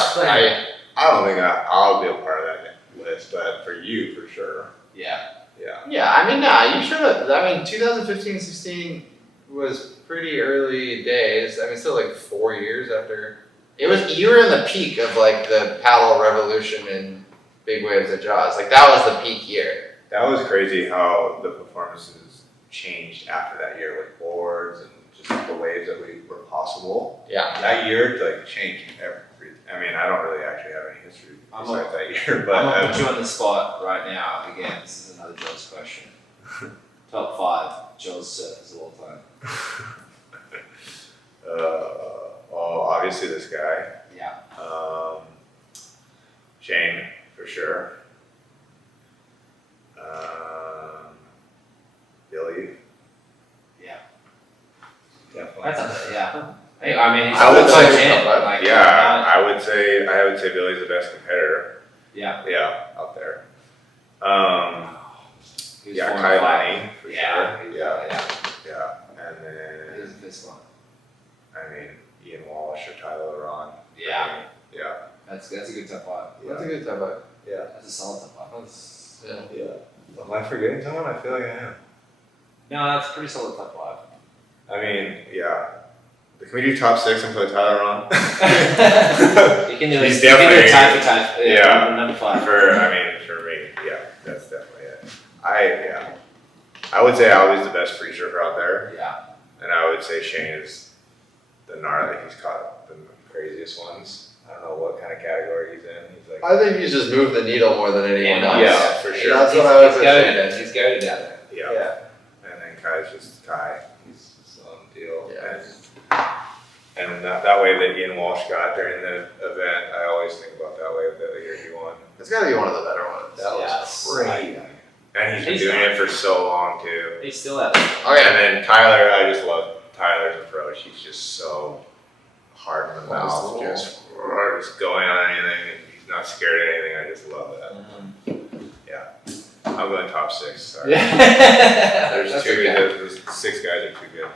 I don't think I'll be a part of that list, but for you, for sure. Yeah. Yeah. Yeah. I mean, nah. You should have. I mean, 2015, 16 was pretty early days. I mean, still like 4 years after. It was. You were in the peak of like the paddle revolution and big waves at Jaws. Like that was the peak year. That was crazy how the performances changed after that year with boards and just the waves that were possible. Yeah. That year like changed everything. I mean, I don't really actually have any history besides that year, but I'm gonna put you on the spot right now. Again, this is another Jaws question. Top 5 Jaws surfers of all time. well, obviously this guy. Yeah. Shane, for sure. Billy. Yeah. Definitely. That's yeah. Hey, I mean, he's I would a say- top 10, like, Yeah, I would say Billy's the best competitor. Yeah. Yeah, out there. He was Yeah, 4 and Kai 5. Lenny, for Yeah. sure. Yeah. Yeah, and He then was the best one. I mean Ian Walsh or Tyler Ron. Yeah. Yeah. That's a good top 5. That's a good time. Yeah. That's a solid top 5. Yeah. Yeah. Am I forgetting someone? I feel like I am. No, that's a pretty solid top 5. I mean, yeah. Can we do top 6 and put Tyler on? You can do it. He's You can do definitely- a tie for tie. Yeah. Number 5. For me, yeah, that's definitely it. I would say Albie's the best free surfer out there, Yeah. and I would say Shane is the gnarly. He's caught the craziest ones. I don't know what kind of category he's in. He's like, I think he's just moved the needle more than anyone Yeah. else. yeah, for sure. That's what I was saying. He's goaded out there. Yeah. And then Kai's just Kai. He's his own deal. Yeah. And that wave that Ian Walsh got during the event, I always think about that wave that the year he won. It's got to be one of the better ones. That Yes. was crazy. And he's been He's doing not- it for so long too. He's still out there. Okay. And then Tyler, I just love Tyler's approach. He's just so hard in the mouth, just going on anything. And he's not scared of anything. I just love that. I'm going top 6. Sorry. Yeah. There's That's too okay. there's 6 guys are too good.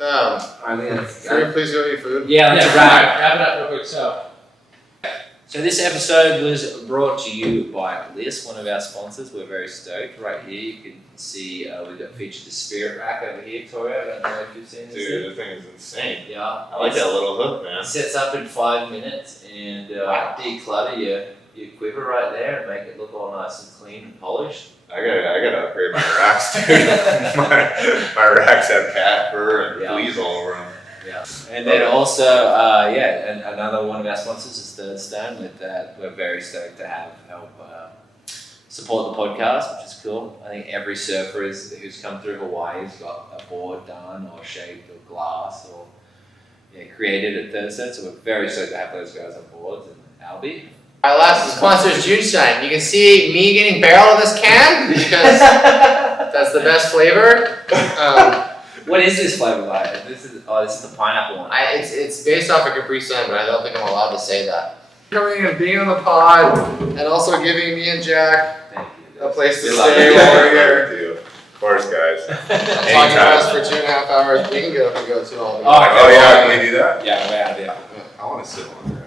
I think that's. Can we please go eat food? Yeah, let's wrap. Wrap it up real quick. So this episode was brought to you by Liss, one of our sponsors. We're very stoked. Right here, you can see we've got featured the Spirit Rack over here, Torrey. I don't know if you've seen this. Dude, the thing is insane. Yeah. I like that little hook, man. It sets up in 5 minutes and declutter your quiver right there and make it look all nice and clean and polished. I gotta upgrade my racks, dude. my racks have cat fur and Yeah. fleas all over them. Yeah. And then also, and another one of our sponsors is Third Stone. With that, we're very stoked to have help support the podcast, which is cool. I think every surfer who's come through Hawaii has got a board done or shaped or glass or created at Thursday. So we're very stoked to have those guys on board and Albie. Our last sponsor is Juneshine. You can see me getting barreled in this can because that's the best flavor. What is this flavor like? This is the pineapple one. It's based off of Capri Sun, but I don't think I'm allowed to say that. Coming and being on the pod, and also giving me and Jack Thank you. a place to Good luck. stay while we're here. Dude. Of course, guys. I'm talking to us for 2.5 hours. We can get up and go to all. Oh yeah, can we do that? Yeah, we're out of here. I want to sit on